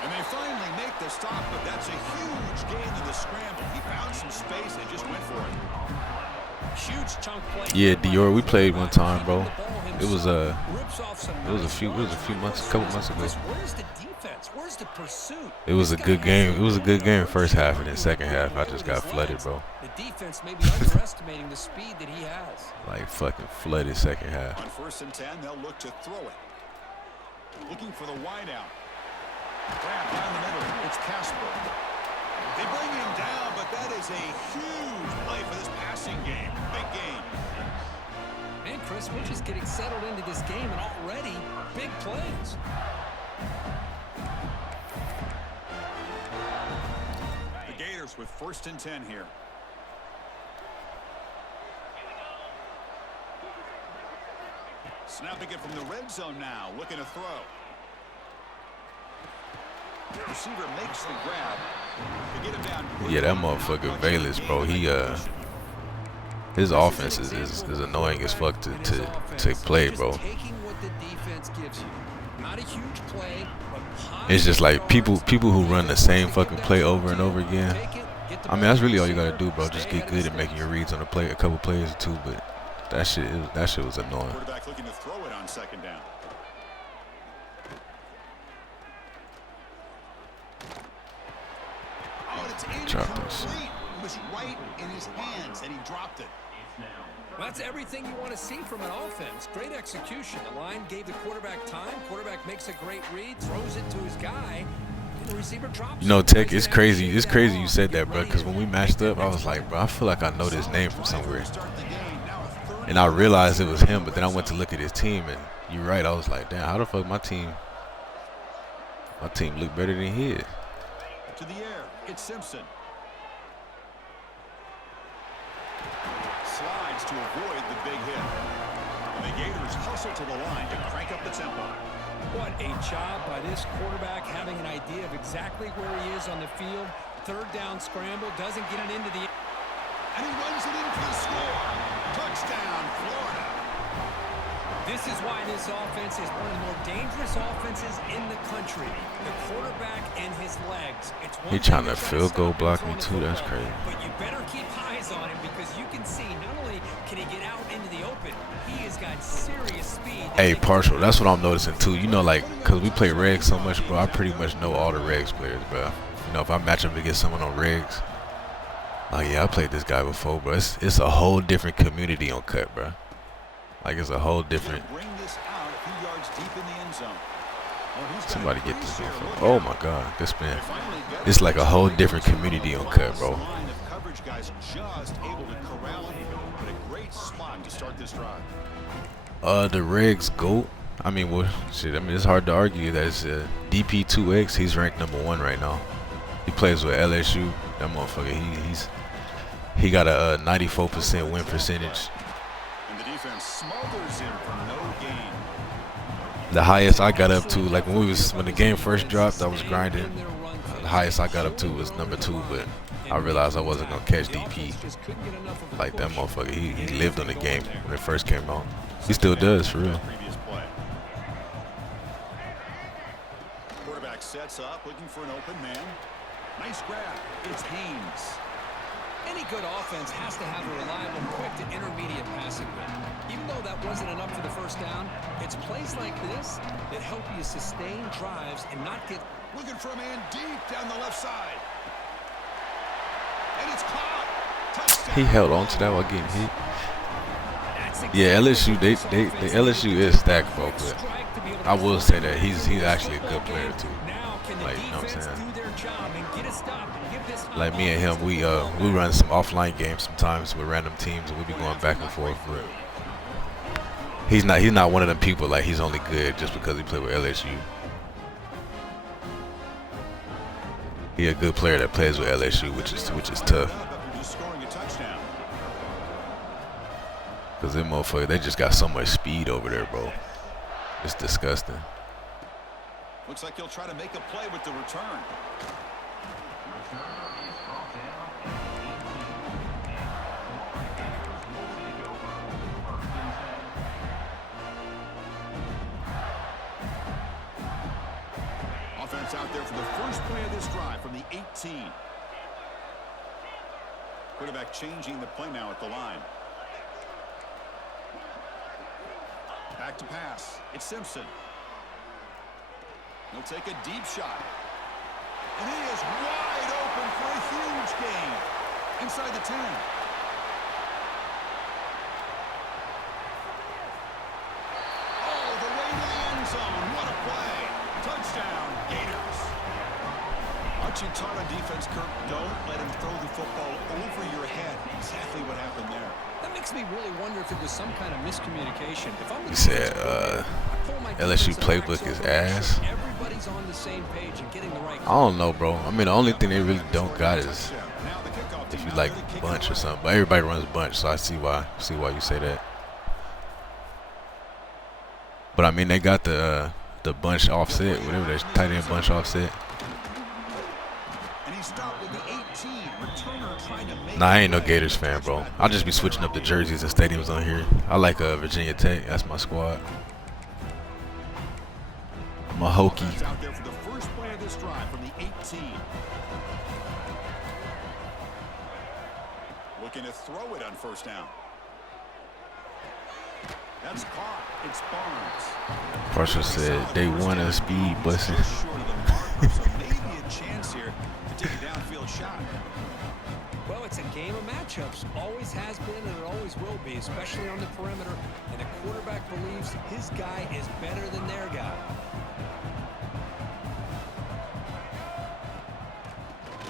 And they finally make the stop, but that's a huge gain in the scramble. He found some space and just went for it. Huge chunk play. Yeah, Dior, we played one time, bro. It was a few months, a couple months ago. Where's the defense? Where's the pursuit? It was a good game. It was a good game first half, and then second half I just got flooded, bro. The defense may be underestimating the speed that he has. Like fucking flooded second half. On 1st and 10, they'll look to throw it. Looking for the wideout. Grab down the middle. It's Casper. They bring him down, but that is a huge play for this passing game. Big game. Man, Chris, we're just getting settled into this game, and already big plays. The Gators with 1st and 10 here. Snapping it from the red zone now. Looking to throw. Receiver makes the grab. To get him down. Yeah, that motherfucker Bayless, bro. He his offense is annoying as fuck to play, bro. Taking what the defense gives you. Not a huge play, but It's just like people who run the same fucking play over and over again. I mean, that's really all you gotta do, bro. Just get good at making your reads on the play, a couple plays or two. But that shit was annoying. Quarterback looking to throw it on second down. Oh, it's incomplete. It was right in his hands, and he dropped it. Well, that's everything you want to see from an offense. Great execution. The line gave the quarterback time. Quarterback makes a great read, throws it to his guy. And the receiver drops. You know, Tech, it's crazy. It's crazy you said that, bro. Because when we matched up, I was like, bro, I feel like I know this name from somewhere. And I realized it was him, but then I went to look at his team, and you're right. I was like, damn, how the fuck my team look better than his? To the air, it's Simpson. Slides to avoid the big hit. And the Gators hustle to the line to crank up the tempo. What a job by this quarterback, having an idea of exactly where he is on the field. Third down scramble, doesn't get it into the... And he runs it in for the score. Touchdown, Florida. This is why this offense is one of the more dangerous offenses in the country. The quarterback and his legs. It's one He trying to field goal block me too. That's crazy. But you better keep eyes on him because you can see not only can he get out into the open, he has got serious speed. Hey, Partial, that's what I'm noticing too. You know, like, because we play regs so much, bro, I pretty much know all the regs players, bro. You know, if I match up against someone on regs, oh yeah, I played this guy before, bro. It's a whole different community on cut, bro. Like, it's a whole different. Bring this out a few yards deep in the end zone. Somebody get this motherfucker. Oh my God, this man. It's like a whole different community on cut, bro. Coverage guys just able to corral him, but a great spot to start this drive. The regs GOAT. I mean, well, shit. I mean, it's hard to argue that it's DP2X. He's ranked #1 right now. He plays with LSU. That motherfucker. He got a 94% win percentage. And the defense smothers him for no gain. The highest I got up to, like when the game first dropped, I was grinding. The highest I got up to was #2, but I realized I wasn't gonna catch DP. Like that motherfucker, he lived on the game when it first came out. He still does, for real. Quarterback sets up, looking for an open man. Nice grab. It's Haynes. Any good offense has to have a reliable, quick to intermediate passing game. Even though that wasn't enough for the first down, it's plays like this that help you sustain drives and not get... Looking for a man deep down the left side. And it's caught. Touchdown. He held on to that while getting hit. Yeah, LSU, the LSU is stacked, bro, but I will say that he's actually a good player too. Like, you know what I'm saying? Like me and him, we run some offline games sometimes with random teams, and we be going back and forth. But he's not one of them people like he's only good just because he played with LSU. He a good player that plays with LSU, which is tough. Cause them motherfuckers, they just got so much speed over there, bro. It's disgusting. Looks like he'll try to make a play with the return. Offense out there for the first play of this drive from the 18. Quarterback changing the play now at the line. Back to pass. It's Simpson. He'll take a deep shot. And he is wide open for a huge gain. Inside the 10. Oh, the way to the end zone. What a play. Touchdown, Gators. Aren't you taught on defense, Kirk? Don't let him throw the football over your head. Exactly what happened there. That makes me really wonder if it was some kind of miscommunication. He said LSU playbook is ass. Everybody's on the same page and getting the right. I don't know, bro. I mean, the only thing they really don't got is if you like bunch or something. But everybody runs bunch, so I see why you say that. But I mean, they got the bunch offset, whatever that tight end bunch offset. Nah, I ain't no Gators fan, bro. I'll just be switching up the jerseys and stadiums on here. I like Virginia Tech. That's my squad. I'm a Hokie. That's out there for the first play of this drive from the 18. Looking to throw it on first down. That's caught. It's Barnes. Parshall said they won a speed busing. Just short of the marker, so maybe a chance here to take a downfield shot. Well, it's a game of matchups. Always has been and it always will be, especially on the perimeter. And the quarterback believes his guy is better than their guy.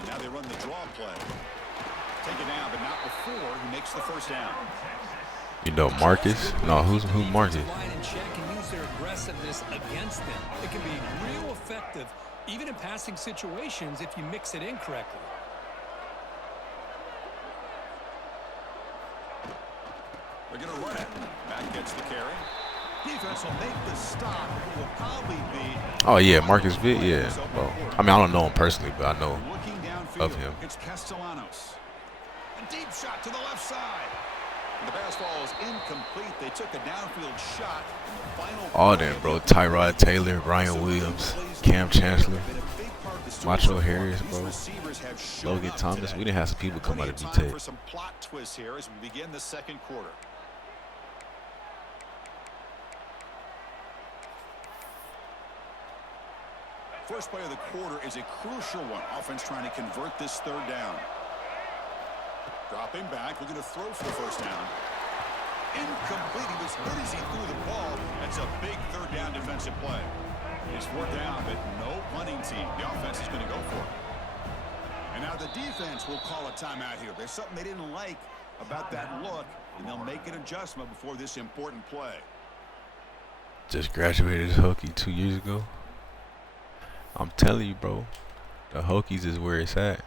Now they run the draw play. Take it down, but not before he makes the first down. You know Marcus? No, who Marcus? Line in check and use their aggressiveness against them. It can be real effective, even in passing situations, if you mix it in correctly. They're going to run it. Back gets the carry. Defense will make the stop. It will probably be. Oh yeah, Marcus Vitt. Yeah. Well, I mean I don't know him personally, but I know Looking downfield, of him. It's Castellanos. A deep shot to the left side. The pass ball is incomplete. They took a downfield shot. All them, bro. Tyrod Taylor, Ryan Williams, Cam Chancellor, Macho Harris, bro. Logan Thomas. We didn't have some people come out of B-Tech. For some plot twists here as we begin the second quarter. First play of the quarter is a crucial one. Offense trying to convert this third down. Dropping back, looking to throw for the first down. Incomplete. He was hurt as he threw the ball. That's a big third down defensive play. It's fourth down, but no punting team. The offense is going to go for it. And now the defense will call a timeout here. There's something they didn't like about that look, and they'll make an adjustment before this important play. Just graduated as Hokie 2 years ago. I'm telling you, bro. The Hokies is where it's at.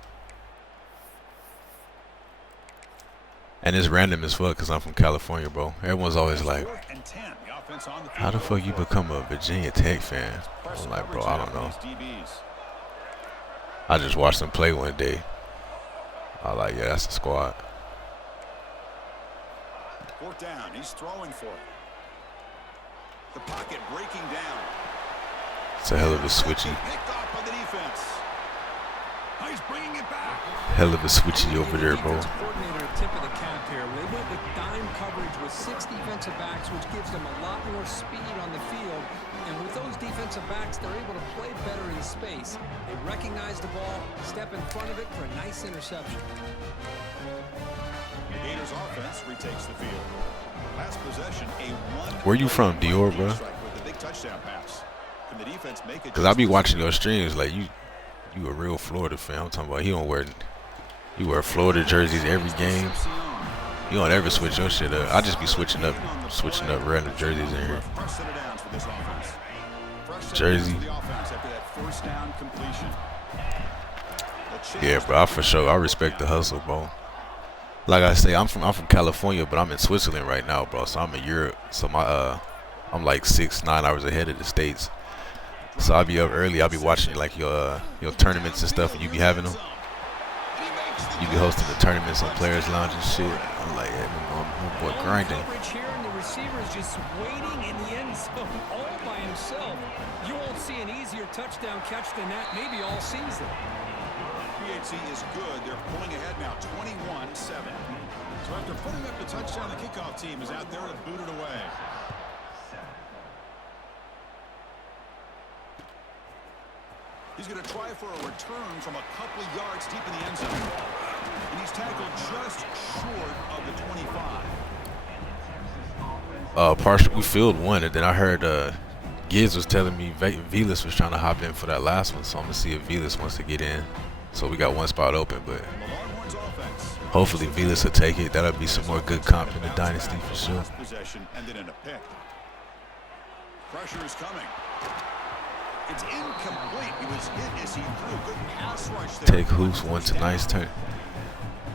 And it's random as fuck because I'm from California, bro. Everyone's always like, how the fuck you become a Virginia Tech fan? I'm like, bro, I don't know. I just watched them play one day. I was like, yeah, that's the squad. Fourth down, he's throwing for it. The pocket breaking down. It's a hell of a switchy. Picked off by the defense. He's bringing it back. Hell of a switchy over there, bro. Coordinator tip of the cap here. They went with dime coverage with 6 defensive backs, which gives them a lot more speed on the field. And with those defensive backs, they're able to play better in space. They recognize the ball, step in front of it for a nice interception. The Gators offense retakes the field. Last possession, a one. Where you from, Dior, bro? With the big touchdown pass. Can the defense make it? Cause I be watching your streams like you a real Florida fan. I'm talking about you wear Florida jerseys every game. You don't ever switch your shit up. I just be switching up random jerseys in here. Jersey. Yeah, bro. I for sure. I respect the hustle, bro. Like I say, I'm from California, but I'm in Switzerland right now, bro. So I'm in Europe. So I'm like 6-9 hours ahead of the States. So I'll be up early. I'll be watching like your tournaments and stuff, and you be having them. You be hosting the tournaments on Players Lounge and shit. I'm like, yeah, my boy grinding. Here and the receiver's just waiting in the end zone all by himself. You won't see an easier touchdown catch than that maybe all season. PHC is good. They're pulling ahead now, 21-7. So after putting up the touchdown, the kickoff team is out there to boot it away. He's going to try for a return from a couple of yards deep in the end zone. And he's tackled just short of the 25. Partial, we filled one, and then I heard Gibbs was telling me Velas was trying to hop in for that last one, so I'm going to see if Velas wants to get in. So we got one spot open, but hopefully Velas will take it. That'll be some more good comp in the dynasty for sure. Possession ended in a pick. Pressure is coming. It's incomplete. He was hit as he threw. Good pass rush there. Tech hoops won tonight's turn.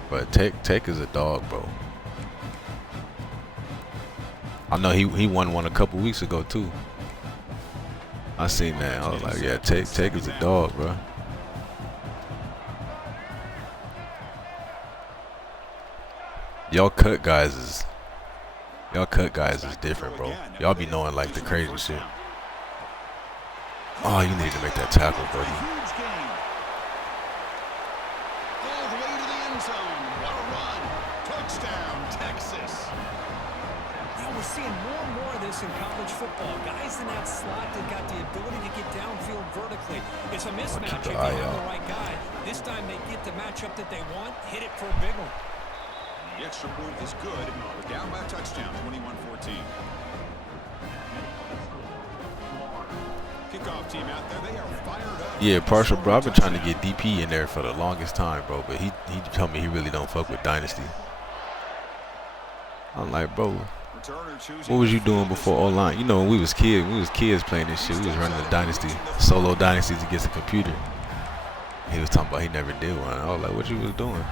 But Tech is a dog, bro. I know he won one a couple weeks ago too. I seen that. I was like, yeah, Tech is a dog, bro. Y'all cut guys is different, bro. Y'all be knowing like the crazy shit. Oh, you need to make that tackle, buddy. Huge gain. All the way to the end zone. What a run. Touchdown, Texas. Now we're seeing more and more of this in college football. Guys in that slot that got the ability to get downfield vertically. It's a mismatch if they have the right guy. This time they get the matchup that they want, hit it for a big one. The extra point is good. We're down by a touchdown, 21-14. Kickoff team out there, they are fired up. Yeah, partial, bro. I've been trying to get DP in there for the longest time, bro. But he told me he really don't fuck with Dynasty. I'm like, bro, what was you doing before O-line? You know, when we was kids playing this shit, we was running the Dynasty, solo Dynasties against a computer. He was talking about he never did one. I was like, what you was doing?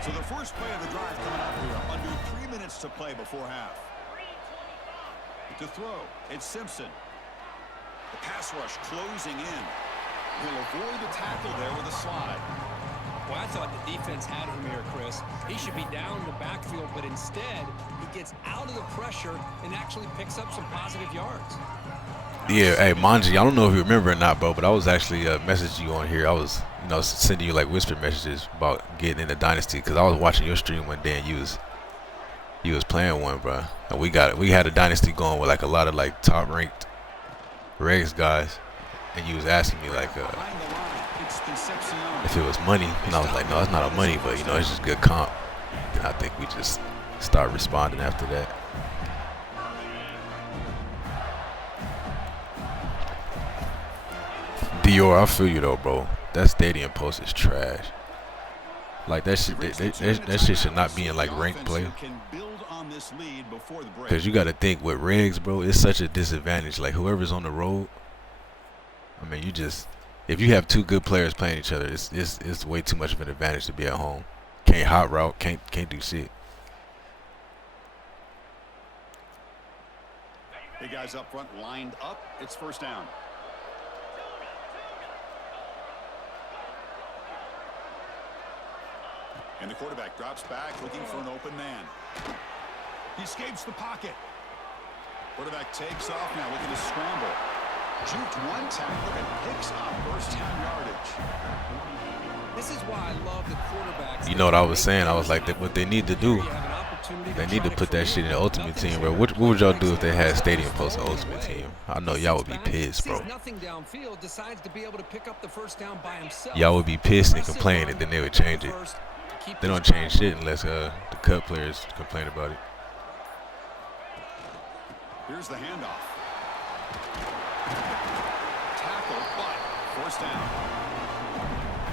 So the first play of the drive coming up here. Under 3 minutes to play before half. To throw, it's Simpson. The pass rush closing in. He'll avoid the tackle there with a slide. Well, I thought the defense had him here, Chris. He should be down in the backfield, but instead he gets out of the pressure and actually picks up some positive yards. Yeah, hey, Manji, I don't know if you remember or not, bro, but I was actually messaging you on here. I was, sending you like whisper messages about getting into Dynasty because I was watching your stream one day and you was playing one, bro. And we had a Dynasty going with like a lot of like top ranked Regs guys, and you was asking me like if it was money, and I was like, no, it's not a money, but it's just good comp. And I think we just start responding after that. Dior, I feel you though, bro. That stadium post is trash. Like that shit, that shit should not be in like ranked play. Cause you got to think with regs, bro, it's such a disadvantage. Like whoever's on the road, I mean, if you have two good players playing each other, it's way too much of an advantage to be at home. Can't hot route, can't do shit. Big guys up front lined up. It's first down. And the quarterback drops back looking for an open man. He escapes the pocket. Quarterback takes off now looking to scramble. Juked one tackler and picks up first down yardage. This is why I love the quarterbacks. You know what I was saying? I was like, what they need to do, they need to put that shit in the Ultimate Team, bro. What would y'all do if they had Stadium Post in Ultimate Team? I know y'all would be pissed, bro. Y'all would be pissed and complain, and then they would change it. They don't change shit unless the cut players complain about it. Here's the handoff. Tackle, but first down.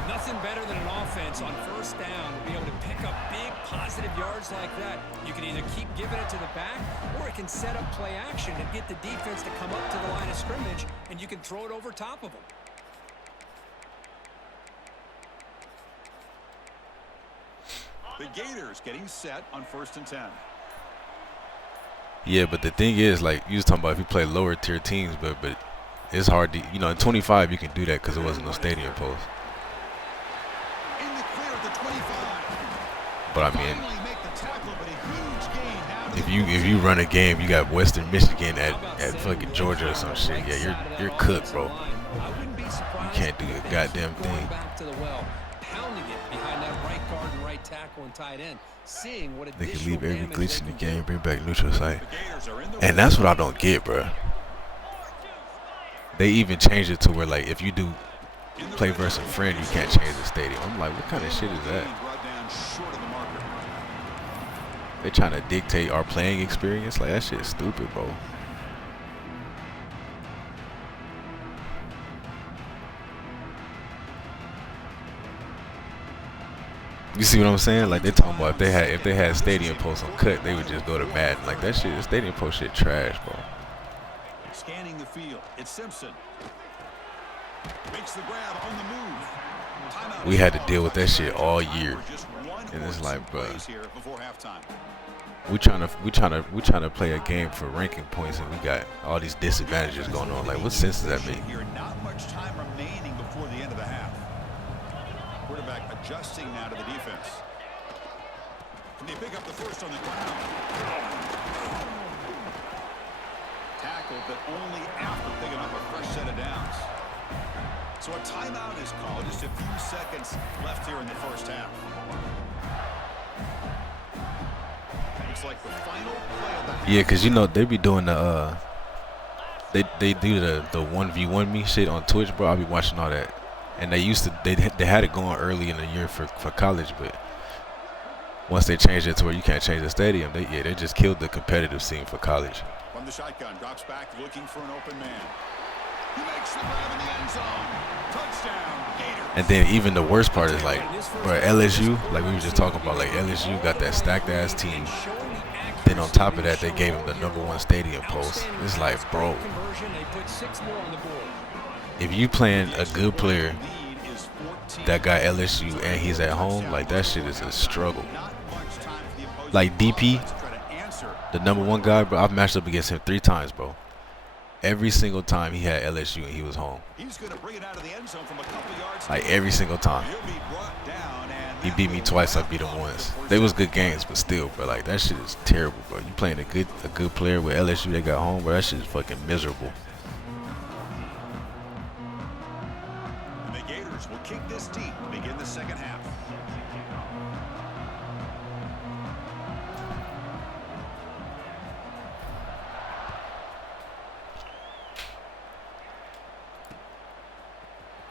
Nothing better than an offense on first down to be able to pick up big positive yards like that. You can either keep giving it to the back, or it can set up play action and get the defense to come up to the line of scrimmage, and you can throw it over top of them. The Gators getting set on 1st and 10. Yeah, but the thing is, like you was talking about, if you play lower tier teams, but it's hard to, in 25 you can do that because there wasn't no Stadium Post. In the clear at the 25. But I mean, if you run a game, you got Western Michigan at fucking Georgia or some shit. Yeah, you're cooked, bro. You can't do a goddamn thing. Tackle and tight end, seeing what they can leave every glitch in the game, bring back neutral site, and that's what I don't get, bro. They even changed it to where like if you do play versus a friend, you can't change the stadium. I'm like, what kind of shit is that? They trying to dictate our playing experience? Like that shit is stupid, bro. You see what I'm saying? Like they talking about if they had Stadium Post on cut, they would just go to Madden. Like that shit, the Stadium Post shit trash, bro. Scanning the field, it's Simpson. Makes the grab on the move. Timeout. We had to deal with that shit all year, and it's like, bro, we trying to play a game for ranking points, and we got all these disadvantages going on. Like, what sense does that make? Not much time remaining before the end of the half. Quarterback adjusting now to the defense. Can they pick up the first on the ground? difficult, but only after picking up a fresh set of downs. So a timeout is called. Just a few seconds left here in the first half. Looks like the final play of the Yeah, because, you know, they be doing the, they do the 1v1 me shit on Twitch, bro. I be watching all that. And they had it going early in the year for college, but once they changed it to where you can't change the stadium, they just killed the competitive scene for college. From the shotgun, drops back looking for an open man. He makes the grab in the end zone. Touchdown, Gators. And then even the worst part is, like, bro, LSU, like we were just talking about, like LSU got that stacked ass team. Then on top of that, they gave him the #1 stadium post. It's like, bro, if you playing a good player that got LSU and he's at home, like, that shit is a struggle. Like DP, the #1 guy, bro, I've matched up against him 3 times, bro. Every single time he had LSU and he was home. Like, every single time. He beat me twice, I beat him once. They was good games, but still, bro, like, that shit is terrible, bro. You playing a good player with LSU they got home, bro, that shit is fucking miserable. And the Gators will kick this deep, begin the second half.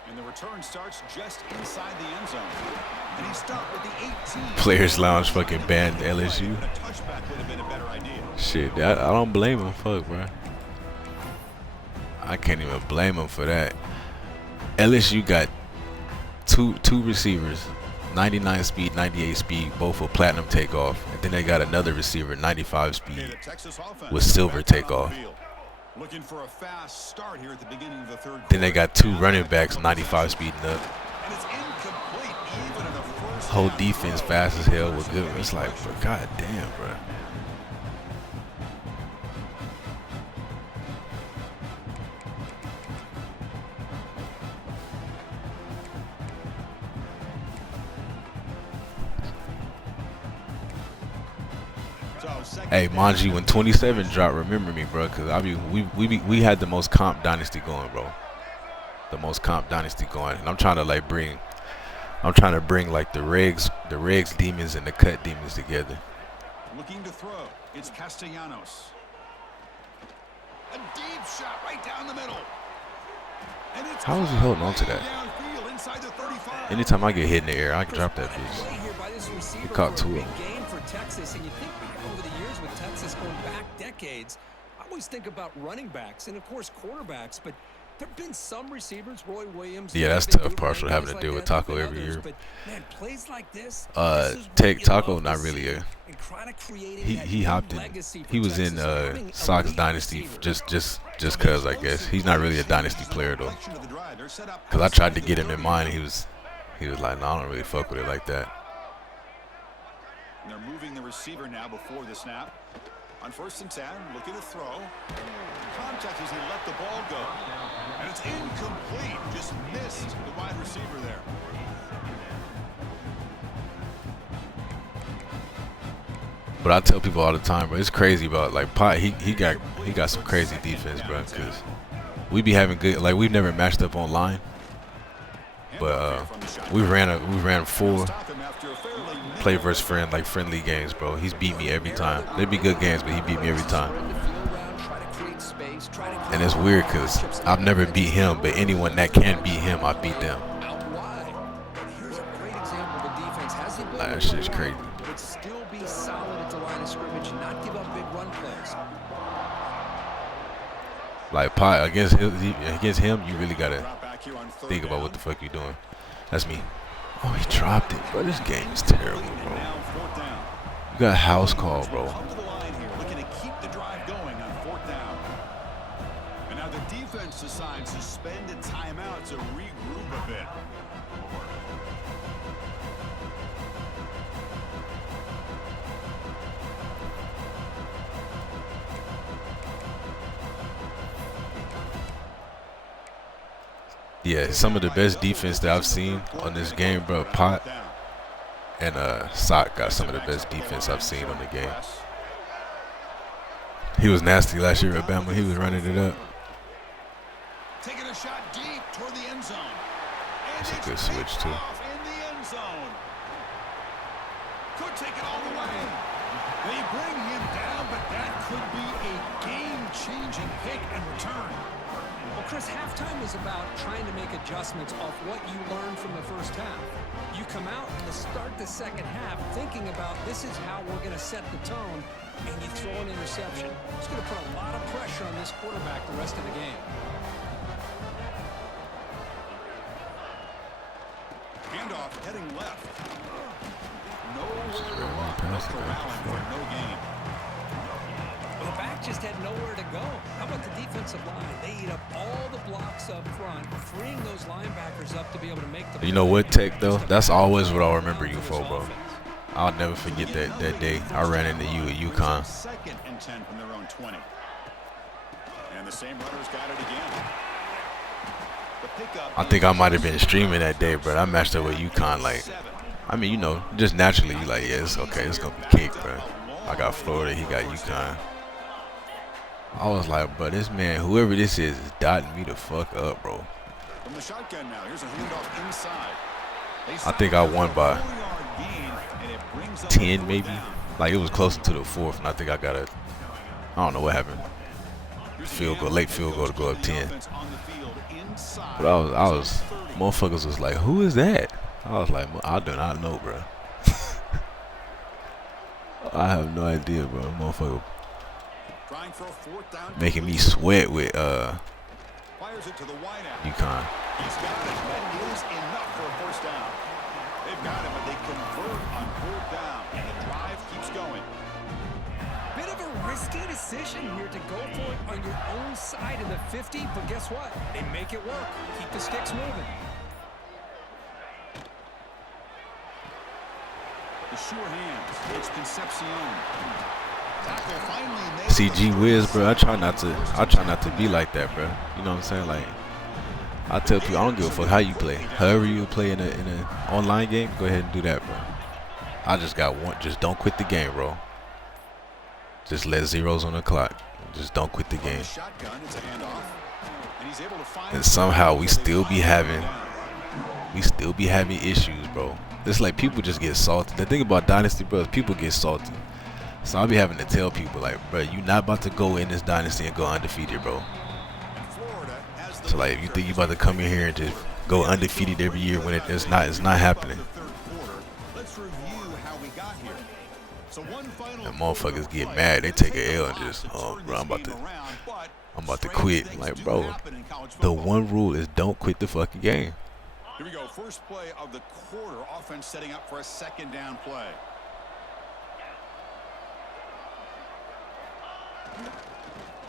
And the return starts just inside the end zone. And he's stopped with the 18. Players Lounge fucking banned LSU. A touchback would have been a better idea. Shit, I don't blame him. Fuck, bro. I can't even blame him for that. LSU got two receivers, 99 speed, 98 speed, both with platinum takeoff. And then they got another receiver, 95 speed, with silver takeoff. Looking for a fast start here at the beginning of the third quarter. Then they got 2 running backs, 95 speed and up. And it's incomplete even in the first Whole half. defense fast as hell with good. It's like, bro, god damn, bro. Hey, Manji, when 27 dropped, remember me, bro, because I mean, we had the most comp dynasty going, bro. The most comp dynasty going, and I'm trying to bring like the regs demons and the cut demons together. Looking to throw. It's Castellanos. A deep shot right down the middle. And it's How is he holding on to that? downfield inside the 35. Anytime I get hit in the air, I can drop that bitch. He caught 2 of them. Game for Texas, and you think back over the years with Texas going back decades, I always think about running backs and of course quarterbacks, but there've been some receivers, Roy Williams. Yeah, that's tough. Partial having to deal with Taco every year. But man, plays like this, Take Taco, not really a. He hopped in. He was in Sox Dynasty just cause, I guess. He's not really a dynasty player though. Cause I tried to get him in mind. He was like, no, I don't really fuck with it like that. And they're moving the receiver now before the snap. On 1st and 10, looking to throw. Contact as he let the ball go. And it's incomplete. Just missed the wide receiver there. But I tell people all the time, bro, it's crazy about like Pot. He got some crazy defense, bro. Cause we be having good, like, we've never matched up online, but we ran 4 play versus friend, like friendly games, bro. He's beat me every time. They be good games, but he beat me every time. And it's weird because I've never beat him, but anyone that can beat him, I beat them. Like, that shit's crazy. But still be solid at the line of scrimmage and not give up big run plays. Like, Pot, against him, you really gotta think about what the fuck you doing. That's me. Oh, he dropped it, bro. This game is terrible, bro. You got a house call, bro. Looking to keep the drive going on 4th down. And now the defense decides to spend a timeout to regroup a bit. Yeah, some of the best defense that I've seen on this game, bro. Pot and Sock got some of the best defense I've seen on the game. He was nasty last year at Bama. He was running it up. Taking a shot deep toward the end zone. And That's a it's good switch, picked too. off in the end zone. Could take it all the way. They bring him down, but that could be a game-changing pick and return. Well, Chris, halftime is about trying to make adjustments off what you learned from the first half. You come out to start the second half thinking about this is how we're going to set the tone, and you throw an interception. It's going to put a lot of pressure on this quarterback the rest of the game. Handoff heading left. Nowhere to run. No corralling for no gain. Well, the back just had nowhere to go. How about the defensive line? They eat up all the blocks up front, freeing those linebackers up to be able to make the. You know what, Tech, though? That's always what I'll remember you for, bro. I'll never forget that day I ran into you at UConn. 2nd and 10 from their own 20. And the same runners got it again. The pickup. I think I might have been streaming that day, bro. I matched up with UConn, like, I mean, you know, just naturally, you like, yeah, it's okay. It's going to be cake, bro. I got Florida. He got UConn. I was like, bro, this man, whoever this is dotting me the fuck up, bro. From the shotgun now, here's a handoff inside. I think I won by 10, maybe. Like, it was closer to the 4th, and I think I got a, I don't know what happened. Field goal, late field goal to go up 10. But I was, motherfuckers was like, who is that? I was like, I do not know, bro. I have no idea, bro. Motherfucker making me sweat with UConn. He's got it. That is enough for a first down. They've got it, but they convert on 4th down, and the drive keeps going. Bit of a risky decision here to go for it on your own side of the 50, but guess what? They make it work. Keep the sticks moving. The sure hands. It's Concepcion. Tackle finally made. CG Wiz, bro. I try not to be like that, bro. You know what I'm saying? Like, I tell people I don't give a fuck how you play. However you play in an online game, go ahead and do that, bro. I just got one. Just don't quit the game, bro. Just let zeros on the clock. Just don't quit the game. And somehow we still be having issues, bro. It's like people just get salty. The thing about Dynasty, bro, is people get salty. So I'll be having to tell people, like, bro, you not about to go in this Dynasty and go undefeated, bro. So, like, if you think you about to come in here and just go undefeated every year when it's not happening. And motherfuckers get mad. They take an L and just, oh, bro, I'm about to quit. Like, bro, the one rule is don't quit the fucking game. Here we go. First play of the quarter. Offense setting up for a 2nd down play.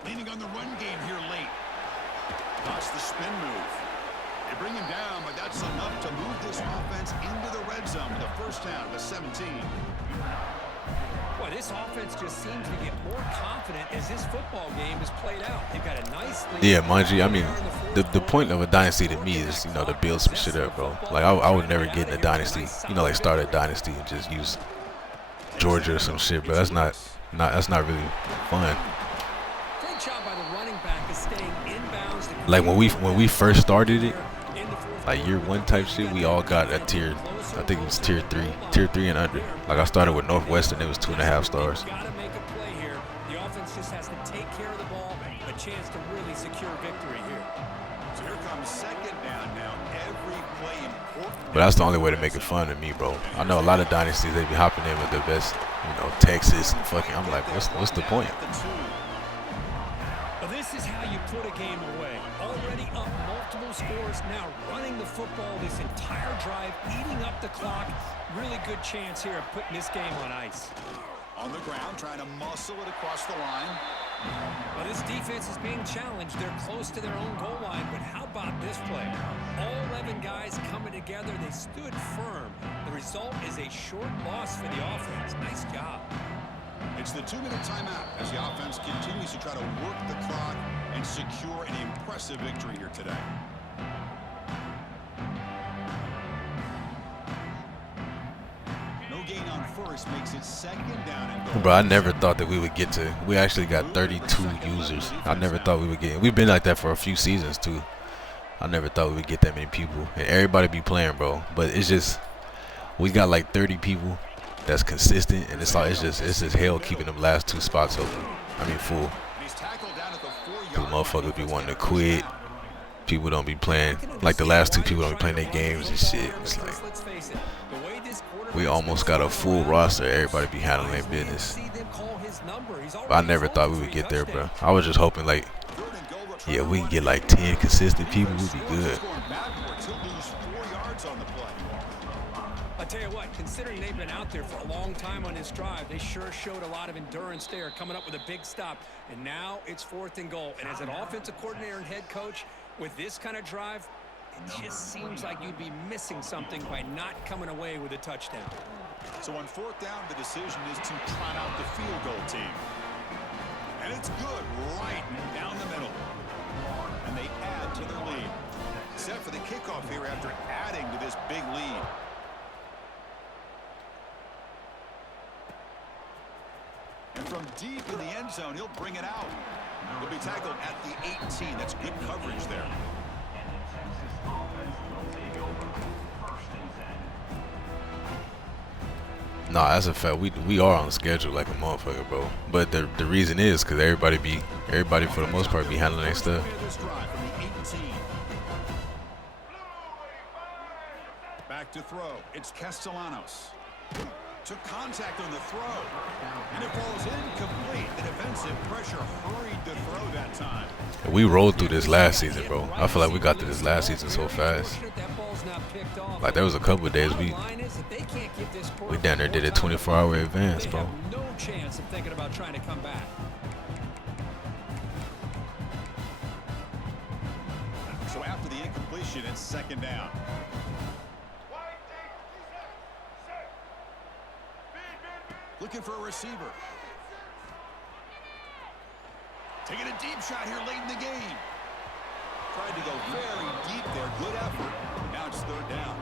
Leaning on the run game here late. That's the spin move. They bring him down, but that's enough to move this offense into the red zone with a first down to 17. Boy, this offense just seems to get more confident as this football game is played out. They've got a nice lead. Yeah, mind you, I mean, the point of a dynasty to me is, you know, to build some shit up, bro. Like, I would never get in a dynasty, you know, like start a dynasty and just use Georgia or some shit, bro. That's not really fun. Great job by the running back is staying inbounds. Like when we first started it, like year 1 type shit, we all got a tier. I think it was tier 3 and under. Like I started with Northwestern, it was 2.5 stars. Got to make a play here. The offense just has to take care of the ball, a chance to really secure victory here. So here comes 2nd down now. Every play important. But that's the only way to make it fun to me, bro. I know a lot of dynasties, they be hopping in with the best, you know, Texas and fucking. I'm like, what's the point? Well, this is how you put a game away. Already up multiple scores, now running the football this entire drive, eating up the clock. Really good chance here of putting this game on ice. On the ground, trying to muscle it across the line. Well, this defense is being challenged. They're close to their own goal line, but how about this play? All 11 guys coming together. They stood firm. The result is a short loss for the offense. Nice job. It's the 2-minute timeout as the offense continues to try to work the clock and secure an impressive victory here today. No gain on first makes it second down and goal. Bro, I never thought that we would get to. We actually got 32 users. I never thought we would get. We've been like that for a few seasons too. I never thought we would get that many people, and everybody be playing, bro. But it's just we got like 30 people that's consistent, and it's just hell keeping them last 2 spots open. I mean full. He's tackled down at the 'Cause 4-yard motherfuckers be wanting to quit. People don't be playing. Like the last 2 people don't be playing their games and shit. It's like we almost got a full roster. Everybody be handling their business. But I never thought we would get there, bro. I was just hoping like, yeah, we can get like 10 consistent people, we'd be good. I'll tell you what, considering they've been out there for a long time on this drive, they sure showed a lot of endurance there, coming up with a big stop. And now it's 4th and goal. And as an offensive coordinator and head coach, with this kind of drive, it just seems like you'd be missing something by not coming away with a touchdown. So on 4th down, the decision is to trot out the field goal team. And it's good right down the middle. And they add to their lead. Set for the kickoff here after adding to this big lead. And from deep in the end zone, he'll bring it out. He'll be tackled at the 18. That's good coverage there. Nah, that's a fact. We are on schedule like a motherfucker, bro. But the reason is because everybody for the most part be handling their stuff. Back to throw. It's Castellanos. Took contact on the throw. And it falls incomplete. The defensive pressure hurried to throw that time. We rolled through this last season, bro. I feel like we got through this last season so fast. Like there was a couple of days we down there did a 24-hour advance, bro. No chance of thinking about trying to come back. So after the incompletion, it's 2nd down. Looking for a receiver. Taking a deep shot here late in the game. Tried to go very deep there. Good effort. Now it's 3rd down.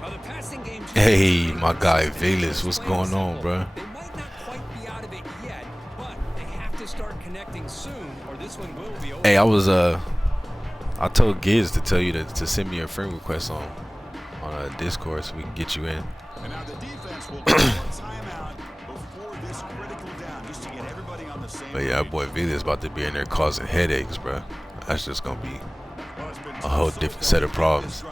Now the passing game. Hey, my guy Velas, what's going on, bro? They might not quite be out of it yet, but they have to start connecting soon, or this one will be over. Hey, I told Giz to tell you to send me a friend request on Discord so we can get you in. And now the defense will call a timeout before this critical down, just to get everybody on the same But yeah, boy Velas about to be in there causing headaches, bro. That's just gonna be a whole different set of problems.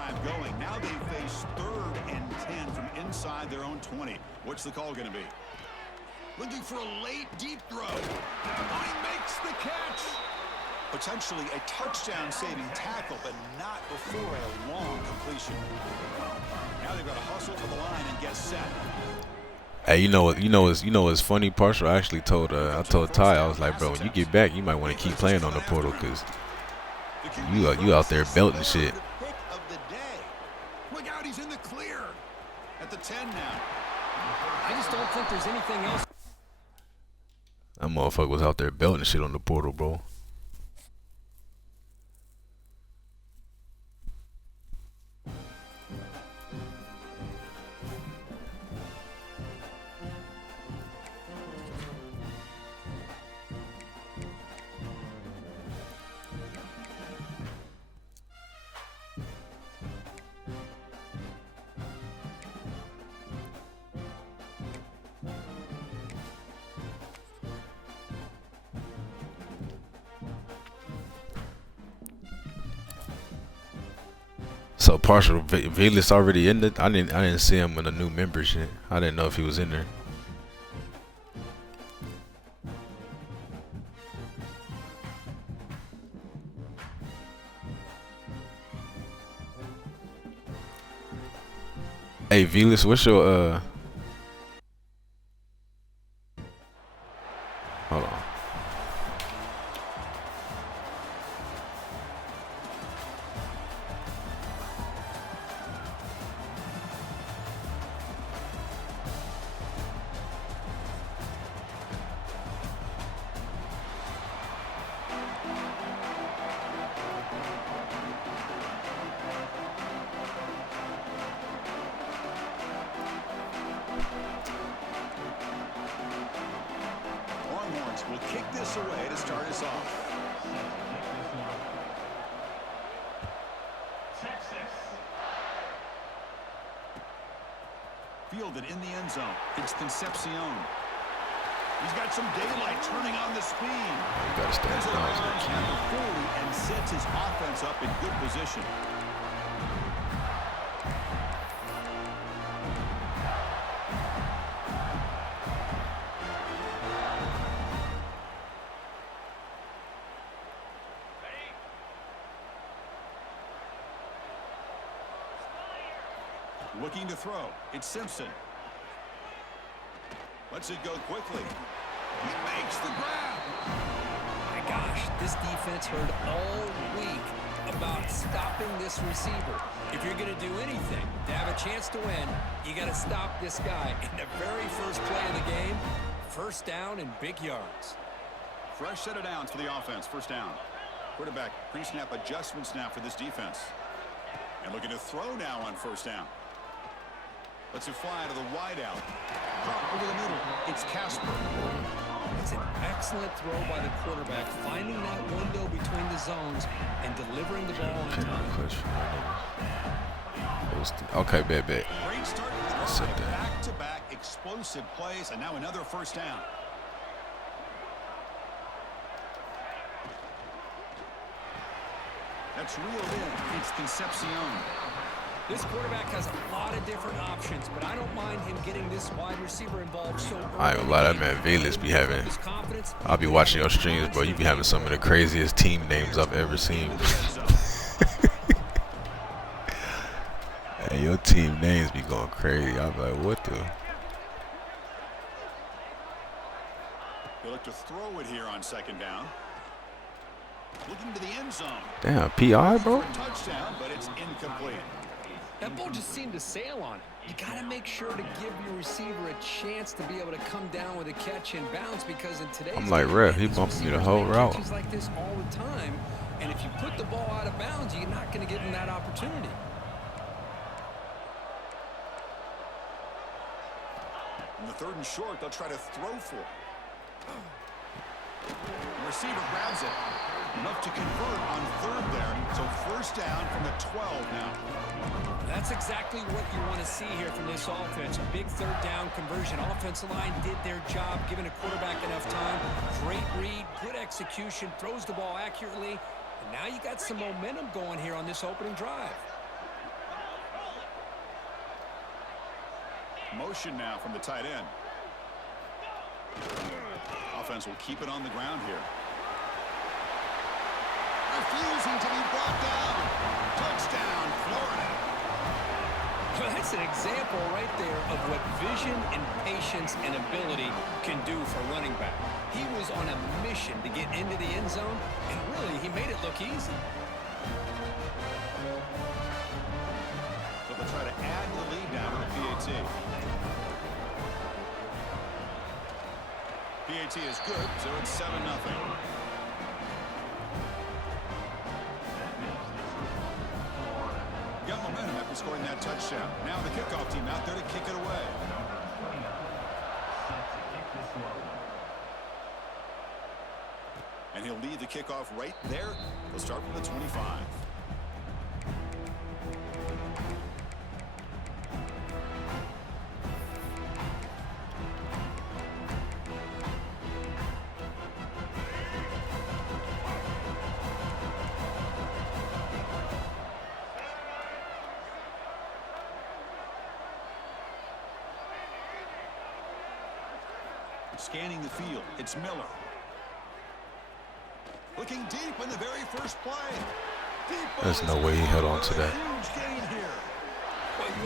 Now they face 3rd and 10 from inside their own 20. What's the call going to be? Looking for a late deep throw. He makes the catch. Potentially a touchdown-saving tackle, but not before a long completion. Now they've got to hustle to the line and get set. Hey, you know what's funny, Partial? I actually told I told Ty, I was like, bro, when you get back, you might want to keep playing on the portal because you out there belting shit. Look out, he's in the clear at the 10 now. I just don't think there's anything else. That motherfucker was out there belting shit on the portal, bro. So Partial, Velas already in it. I didn't see him in the new members yet. I didn't know if he was in there. Hey Velas, what's your hold on. will kick this away to start us off. Fielded in the end zone. It's Concepcion. He's got some daylight turning on the speed. You got to stand down. And sets his offense up in good position. Looking to throw. It's Simpson. Lets it go quickly. He makes the grab. My gosh, this defense heard all week about stopping this receiver. If you're going to do anything to have a chance to win, you got to stop this guy. In the very first play of the game, first down and big yards. Fresh set of downs for the offense. First down. Quarterback pre-snap adjustments now for this defense. And looking to throw now on first down. Lets it fly to the wideout. Drop over the middle. It's Casper. It's an excellent throw by the quarterback, finding that window between the zones and delivering the ball on time. Okay, bet. Great start to the back-to-back explosive plays, and now another first down. That's reeled in. It's Concepcion. This quarterback has a lot of different options, but I don't mind him getting this wide receiver involved so early. I ain't gonna lie, that man Velas be having. I'll be watching your streams, bro. You be having some of the craziest team names I've ever seen. Hey, your team names be going crazy. I'm like, what the? They look to throw it here on second down. Looking to the end zone. Damn, PI, bro. Touchdown, but it's incomplete. That ball just seemed to sail on it. You got to make sure to give your receiver a chance to be able to come down with a catch and bounce, because in today's I'm like, ref, he bumping me the whole route. Catches like this all the time, and if you put the ball out of bounds, you're not going to give him that opportunity. In the third and short, they'll try to throw for it. The receiver grabs it. Enough to convert on third there. So first down from the 12 now. That's exactly what you want to see here from this offense. A big third down conversion. Offensive line did their job, giving a quarterback enough time. Great read, good execution, throws the ball accurately. And now you got some momentum going here on this opening drive. Motion now from the tight end. Offense will keep it on the ground here. Refusing to be brought down. Touchdown, Florida. Well, that's an example right there of what vision and patience and ability can do for running back. He was on a mission to get into the end zone, and really, he made it look easy. So they'll try to add the lead now to the PAT. PAT is good, so it's 7-0. Got momentum after scoring that touchdown. Now the kickoff team out there to kick it away. And he'll lead the kickoff right there. He'll start from the 25. Scanning the field, it's Miller. Looking deep in the very first play. There's no way he held on to that.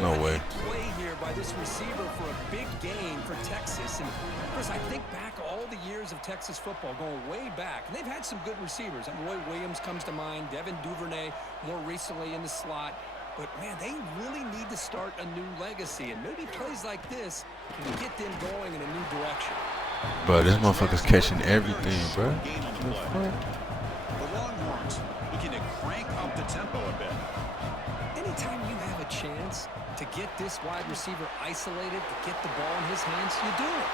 No way. Play here by this receiver for a big gain for Texas. And Chris, I think back all the years of Texas football, going way back, and they've had some good receivers. Roy Williams comes to mind, Devin Duvernay more recently in the slot. But, man, they really need to start a new legacy, and maybe plays like this can get them going in a new direction. Bro, this motherfucker's catching everything, bro. The Longhorns looking to crank up the tempo a bit. Anytime you have a chance to get this wide receiver isolated, to get the ball in his hands, you do it.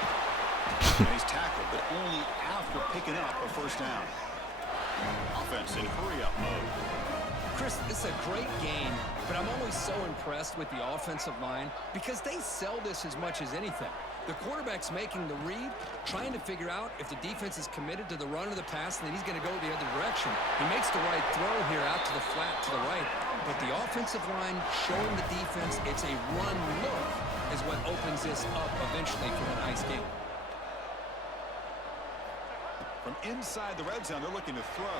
And he's tackled, but only after picking up a first down. Offense in hurry-up mode. Chris, this is a great game, but I'm always so impressed with the offensive line because they sell this as much as anything. The quarterback's making the read, trying to figure out if the defense is committed to the run or the pass, and then he's going to go the other direction. He makes the right throw here out to the flat to the right, but the offensive line showing the defense it's a run look is what opens this up eventually for a nice game. From inside the red zone, they're looking to throw.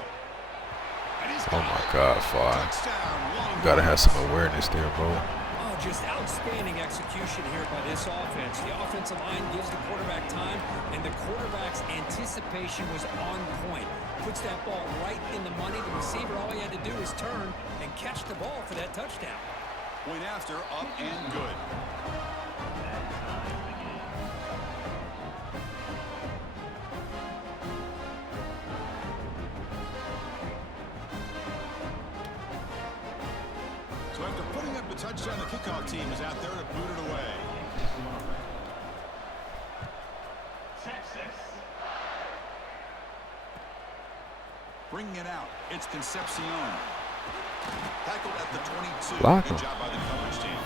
Oh my God, Far. You gotta have some awareness there, bro. Oh, just outstanding execution here by this offense. The offensive line gives the quarterback time, and the quarterback's anticipation was on point. Puts that ball right in the money. The receiver, all he had to do is turn and catch the ball for that touchdown. Point after, up and good. So after putting up the touchdown, the kickoff team is out there to boot it away. Bringing it out, it's Concepcion. Tackled at the 22. Block Good him. job by the coverage team.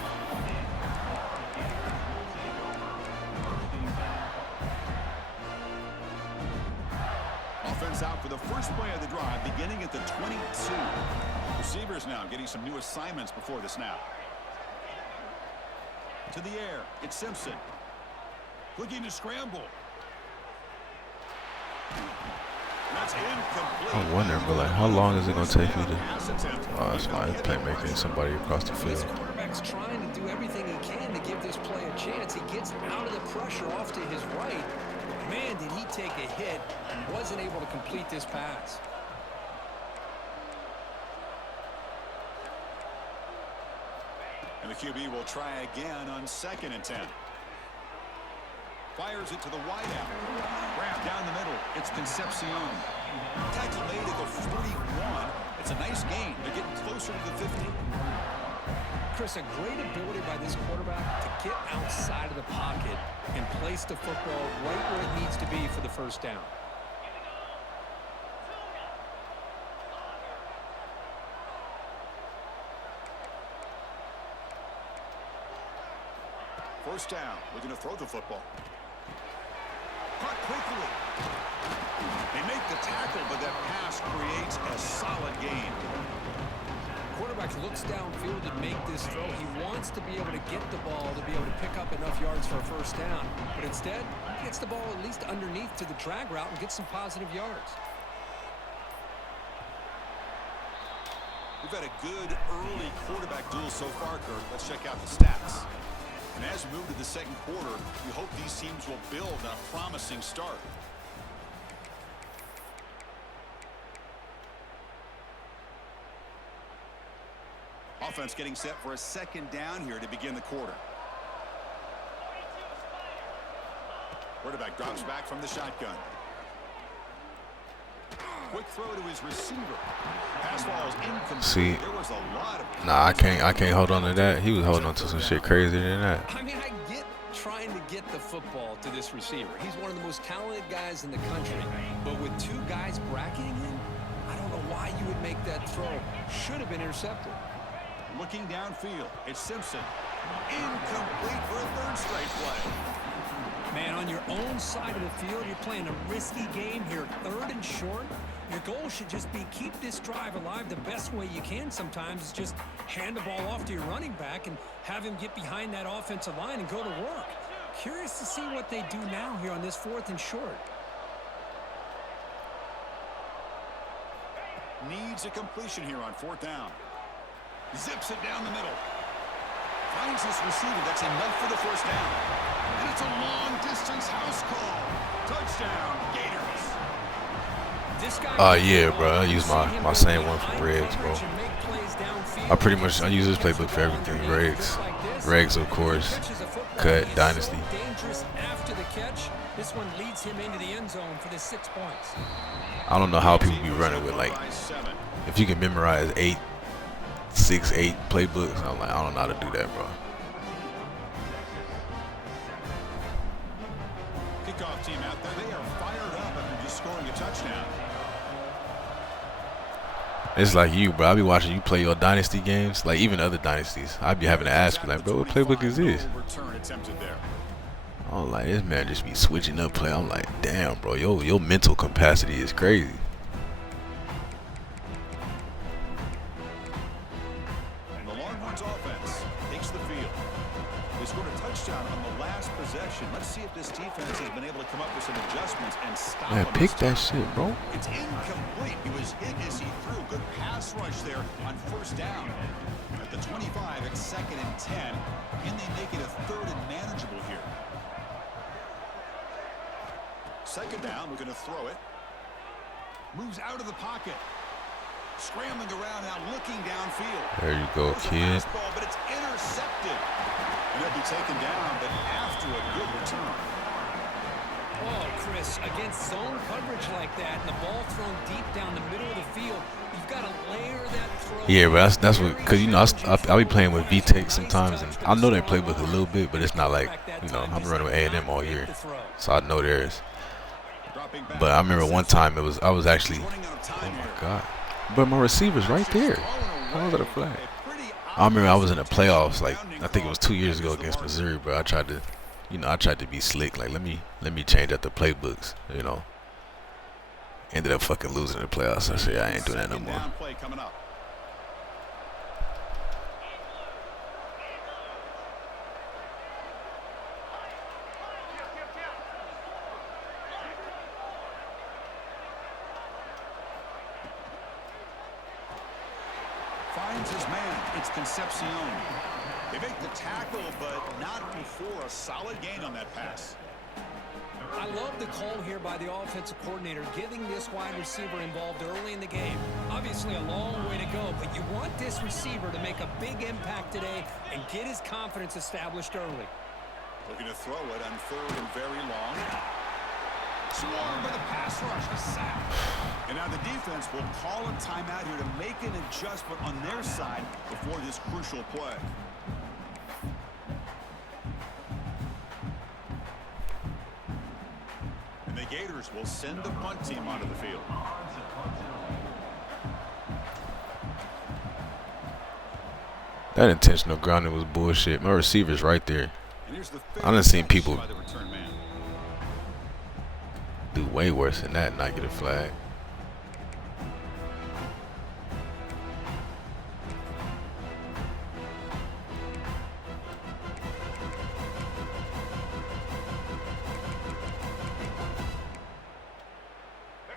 Offense out for the first play of the drive, beginning at the 22. Receivers now getting some new assignments before the snap. To the air, it's Simpson. Looking to scramble. That's incomplete. I'm wondering, but like, how long is it gonna take you to? Oh, that's fine. Playmaking somebody across the This field. quarterback's trying to do everything he can to give this play a chance. He gets out of the pressure off to his right. Man, did he take a hit and wasn't able to complete this pass. And the QB will try again on 2nd and 10. Fires it to the wideout. Wrap down the middle. It's Concepcion. Tackle made at the 41. It's a nice gain. They're getting closer to the 50. Chris, a great ability by this quarterback to get outside of the pocket and place the football right where it needs to be for the first down. First down. Looking to throw the football. Caught quickly. They make the tackle, but that pass creates a solid gain. Quarterback looks downfield to make this throw. He wants to be able to get the ball to be able to pick up enough yards for a first down, but instead he gets the ball at least underneath to the drag route and gets some positive yards. We've had a good early quarterback duel so far, Kirk. Let's check out the stats. And as we move to the second quarter, we hope these teams will build on a promising start. Offense getting set for a second down here to begin the quarter. Quarterback drops back from the shotgun. Quick throw to his receiver. Pass ball is incomplete. See, There was a lot of nah, I can't hold on to that. He was holding on to some shit crazier than that. I mean, I get trying to get the football to this receiver. He's one of the most talented guys in the country, but with two guys bracketing him, I don't know why you would make that throw. Should have been intercepted. Looking downfield, it's Simpson. Incomplete for a third straight play. Man, on your own side of the field, you're playing a risky game here. 3rd and short. Your goal should just be keep this drive alive the best way you can sometimes is just hand the ball off to your running back and have him get behind that offensive line and go to work. Curious to see what they do now here on this 4th and short. Needs a completion here on 4th down. Zips it down the middle. Finds his receiver. That's enough for the first down. And it's a long-distance house call. Touchdown, Gators. Yeah, bro. I use my same one for Regs, bro. I use this playbook for everything. Regs, of course. Cut, Dynasty. Dangerous after the catch. This one leads him into the end zone for the 6 points. I don't know how people be running with, like, if you can memorize 6, 8 playbooks, I'm like, I don't know how to do that, bro. Kickoff team It's like you, bro. I be watching you play your dynasty games, like even other dynasties. I be having to ask you, like, bro, what playbook is this? I'm like, this man just be switching up play. I'm like, damn, bro, your mental capacity is crazy. And the Longhorns offense takes the field. They scored a touchdown on the last possession. Let's see if this defense has been able to come up with some adjustments and stop Man, them. pick that shit, bro. It's incomplete. He was hit as he threw. Good pass rush there on first down. At the 25, it's 2nd and 10. Can they make it a 3rd and manageable here? 2nd down, we're going to throw it. Moves out of the pocket. Scrambling around now, looking downfield. There you go, kid. Ball, but it's intercepted. And he'll be taken down, but after a good return. Oh, Chris, against zone coverage like that, and the ball thrown deep down the middle of the field, you've got to layer that throw. Yeah, but that's what, because, you know, I be playing with VTech sometimes, and I know their playbook a little bit, but it's not like, you know, I'm running with A&M all year, so I know theirs. But I remember one time I was actually, oh my God, but my receiver's right there. How was that a flag? I remember I was in the playoffs, like I think it was 2 years ago against Missouri, but I tried to be slick, like let me change up the playbooks, you know. Ended up fucking losing the playoffs. I said I ain't doing that no more. Finds his man. It's Concepcion. They make the tackle, but not before a solid gain on that pass. I love the call here by the offensive coordinator, getting this wide receiver involved early in the game. Obviously a long way to go, but you want this receiver to make a big impact today and get his confidence established early. Looking to throw it on 3rd and very long. Swarmed by the pass rush, a sack. And now the defense will call a timeout here to make an adjustment on their side before this crucial play. And the Gators will send the punt team onto the field. That intentional grounding was bullshit. My receiver's right there. I done seen people do way worse than that and not get a flag.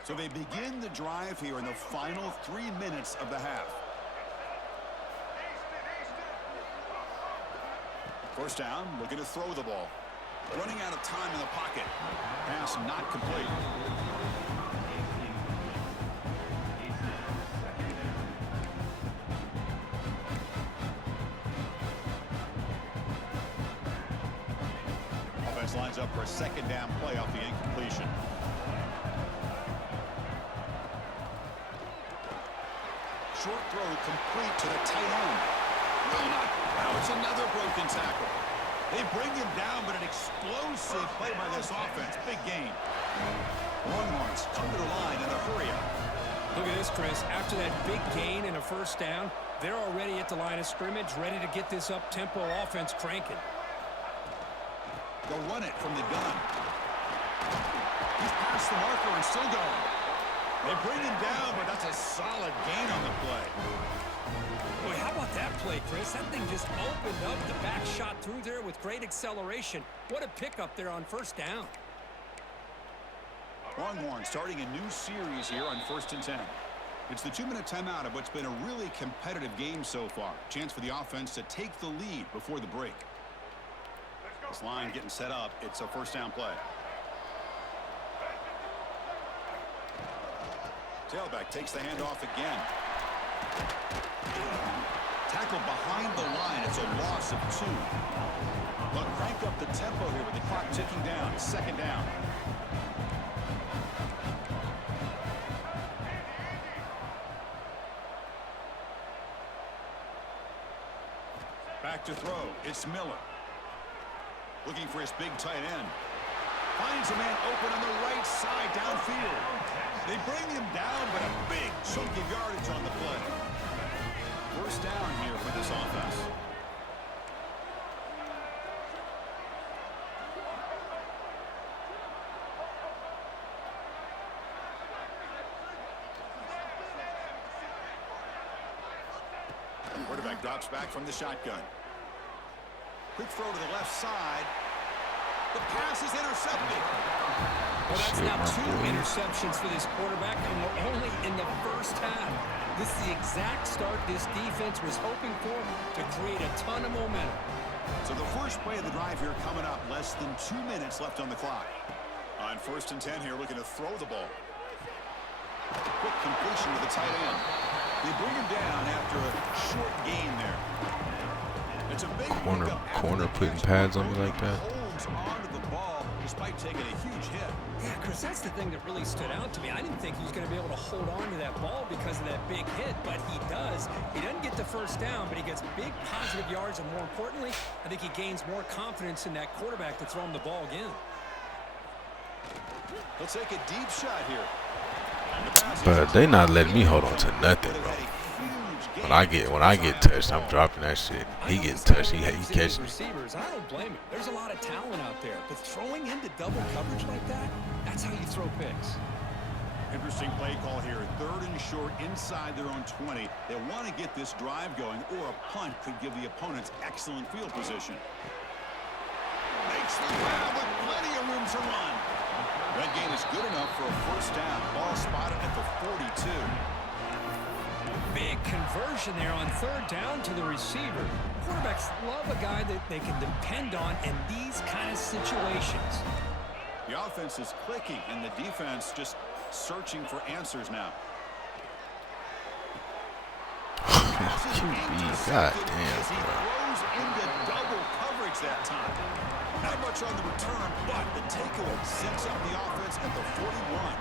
So they begin the drive here in the final 3 minutes of the half. First down, looking to throw the ball. Running out of time in the pocket. Pass not complete. Offense lines up for a 2nd down play off the incompletion. Short throw complete to the tight end. Now it's another broken tackle. They bring him down, but an explosive play by this offense. Big gain. Longhorns come to the line in a hurry-up. Look at this, Chris. After that big gain and a first down, they're already at the line of scrimmage, ready to get this up-tempo offense cranking. They'll run it from the gun. He's past the marker and still going. They bring him down, but that's a solid gain on the play. Boy, how about that play, Chris? That thing just opened up. The back shot through there with great acceleration. What a pickup there on first down. Longhorn starting a new series here on 1st and 10. It's the 2-minute timeout of what's been a really competitive game so far. Chance for the offense to take the lead before the break. This line getting set up. It's a first down play. Tailback takes the handoff again. Tackled behind the line. It's a loss of 2. They'll crank up the tempo here with the clock ticking down. 2nd down. Back to throw. It's Miller. Looking for his big tight end. Finds a man open on the right side downfield. They bring him down, but a big chunk of yardage on the play. First down here for this offense. Quarterback drops back from the shotgun. Quick throw to the left side. The pass is intercepted. Well, that's now 2 interceptions for this quarterback, and we're only in the first half. This is the exact start this defense was hoping for to create a ton of momentum. So the first play of the drive here coming up. Less than 2 minutes left on the clock. On 1st and 10 here, looking to throw the ball. Quick completion to the tight end. They bring him down after a short gain there. It's a big corner putting pads on me like that. Holds onto the ball despite taking a huge hit. Yeah, Chris, that's the thing that really stood out to me. I didn't think he was going to be able to hold on to that ball because of that big hit, but he does. He doesn't get the first down, but he gets big positive yards, and more importantly, I think he gains more confidence in that quarterback to throw him the ball again. Let's take a deep shot here. But they not letting me hold on to nothing, bro. When I get touched, I'm dropping that shit. He getting touched, he catching me. Receivers, I don't blame him. There's a lot of talent out there, but throwing into double coverage like that, that's how you throw picks. Interesting play call here. 3rd and short inside their own 20. They want to get this drive going, or a punt could give the opponents excellent field position. Makes the grab with plenty of room to run. That gain is good enough for a first down. Ball spotted at the 42. Big conversion there on 3rd down to the receiver. Quarterbacks love a guy that they can depend on in these kind of situations. The offense is clicking, and the defense just searching for answers now. QB, god damn, He bro. throws into double coverage that time. Not much on the return, but the takeaway sets up the offense at the 41.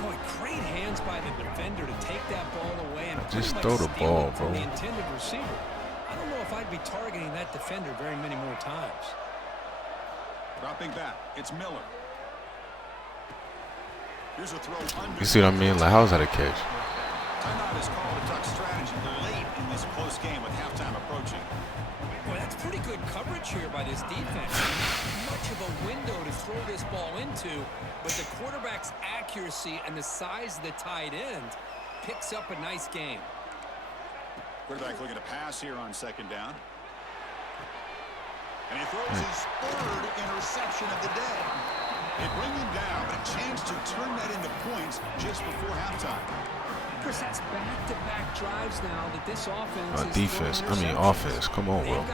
Boy, great hands by the defender to take that ball away and Just pretty much throw the steal ball, it from bro. the intended receiver. I don't know if I'd be targeting that defender very many more times. Dropping back, it's Miller. Here's a throw under. You see what I mean? Like, how's that a catch? Timeout is called to duck strategy late in this close game with halftime approaching. Boy, that's pretty good coverage here by this defense. Not much of a window to throw this ball into, but the quarterback's accuracy and the size of the tight end picks up a nice game. Quarterback looking to pass here on 2nd down. And he throws his 3rd interception of the day. They bring him down, but a chance to turn that into points just before halftime. Chris, that's back-to-back drives now that this offense Defense, offense. Come on, bro.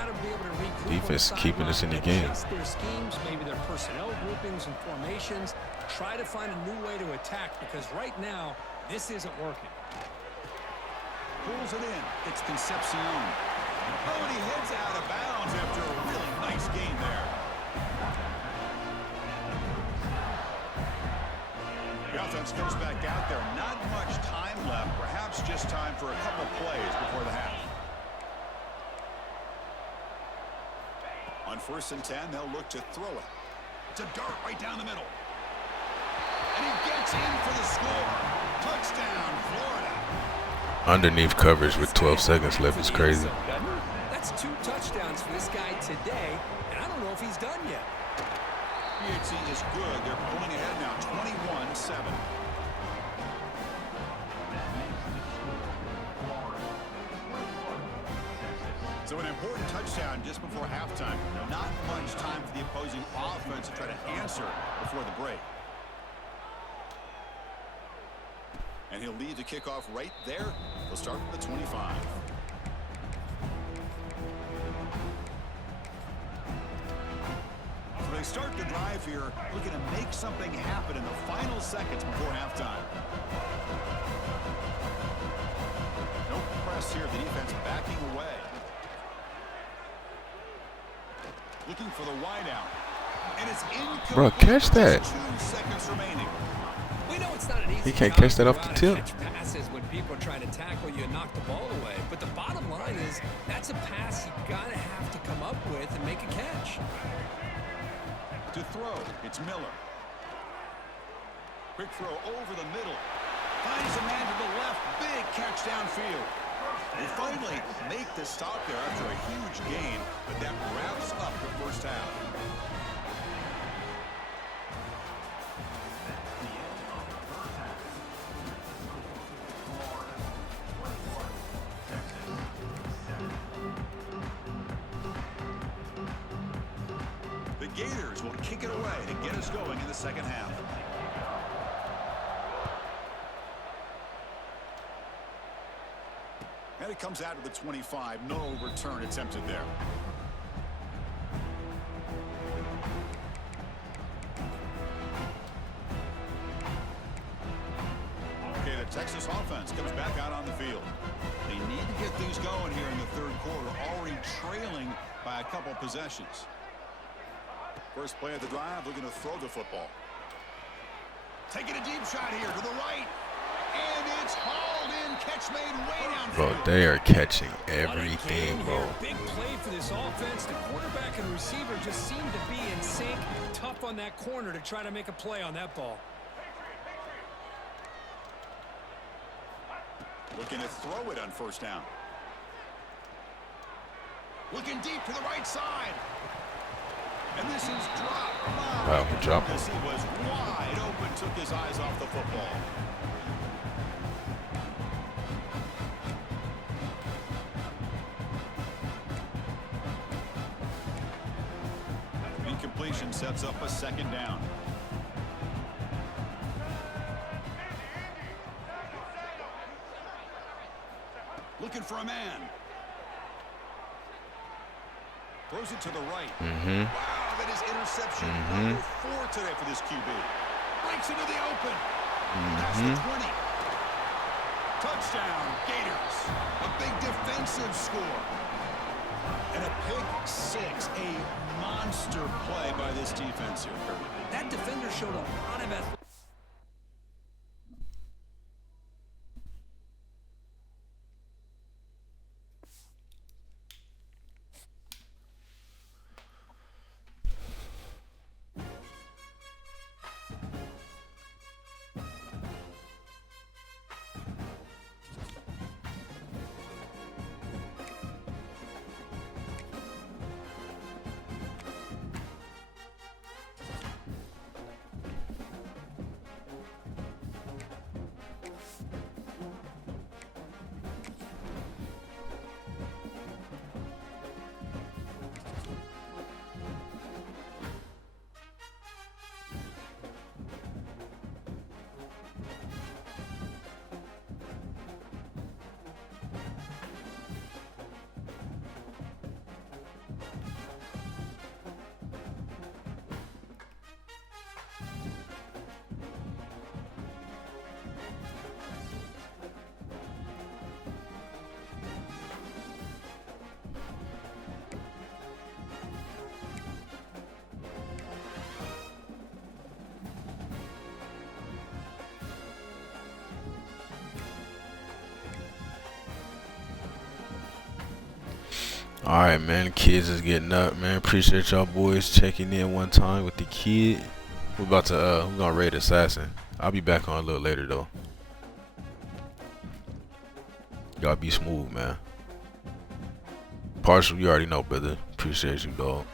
Defense is keeping us in the game. Their schemes, maybe their personnel groupings and formations. Try to find a new way to attack because right now, this isn't working. Pulls it in. It's Concepcion. Oh, and he heads out of bounds after a really nice gain there. The offense comes back out there. Not much time left. Perhaps just time for a couple plays before the half. On 1st and 10, they'll look to throw it. It's a dart right down the middle. And he gets in for the score. Touchdown, Florida. Underneath coverage with 12 seconds left is crazy. That's 2 touchdowns for this guy today, and I don't know if he's done yet. PHC is good. They're pulling ahead now, 21-7. So an important touchdown just before halftime. Not much time for the opposing offense to try to answer before the break. And he'll lead the kickoff right there. He'll start from the 25. So they start the drive here, looking to make something happen in the final seconds before halftime. No press here. The defense backing away. Looking for the wideout. And it's incomplete. Bro, catch that. 2 seconds remaining. We know it's not an easy He can't catch that off the tip. Passes when people are trying to tackle you and knock the ball away. But the bottom line is that's a pass you gotta have to come up with and make a catch. To throw, it's Miller. Quick throw over the middle. Finds a man to the left. Big catch downfield. They finally make the stop there after a huge gain, but that wraps up the first half. The Gators will kick it away to get us going in the second half. And it comes out to the 25. No return attempted there. Okay, the Texas offense comes back out on the field. They need to get things going here in the third quarter, already trailing by a couple possessions. First play of the drive, looking to throw the football. Taking a deep shot here to the right. And it's hauled in. Catch made way downfield. Bro, they are catching everything, bro. Big play for this offense. The quarterback and receiver just seem to be in sync. Tough on that corner to try to make a play on that ball. Looking to throw it on first down. Looking deep to the right side. And this is dropped. Wow, he dropped him. He was wide open, took his eyes off the football. Incompletion sets up a second down. Looking for a man. Throws it to the right. Wow, that is interception number 4 today for this QB. Breaks into the open. That's the 20. Touchdown, Gators. A big defensive score. And a pick 6. A monster play by this defense here, Kirby. That defender showed a lot of effort. Alright, man. Kids is getting up, man. Appreciate y'all boys checking in one time with the kid. We're gonna raid Assassin. I'll be back on a little later though. Y'all be smooth, man. Partial, you already know, brother. Appreciate you, dog.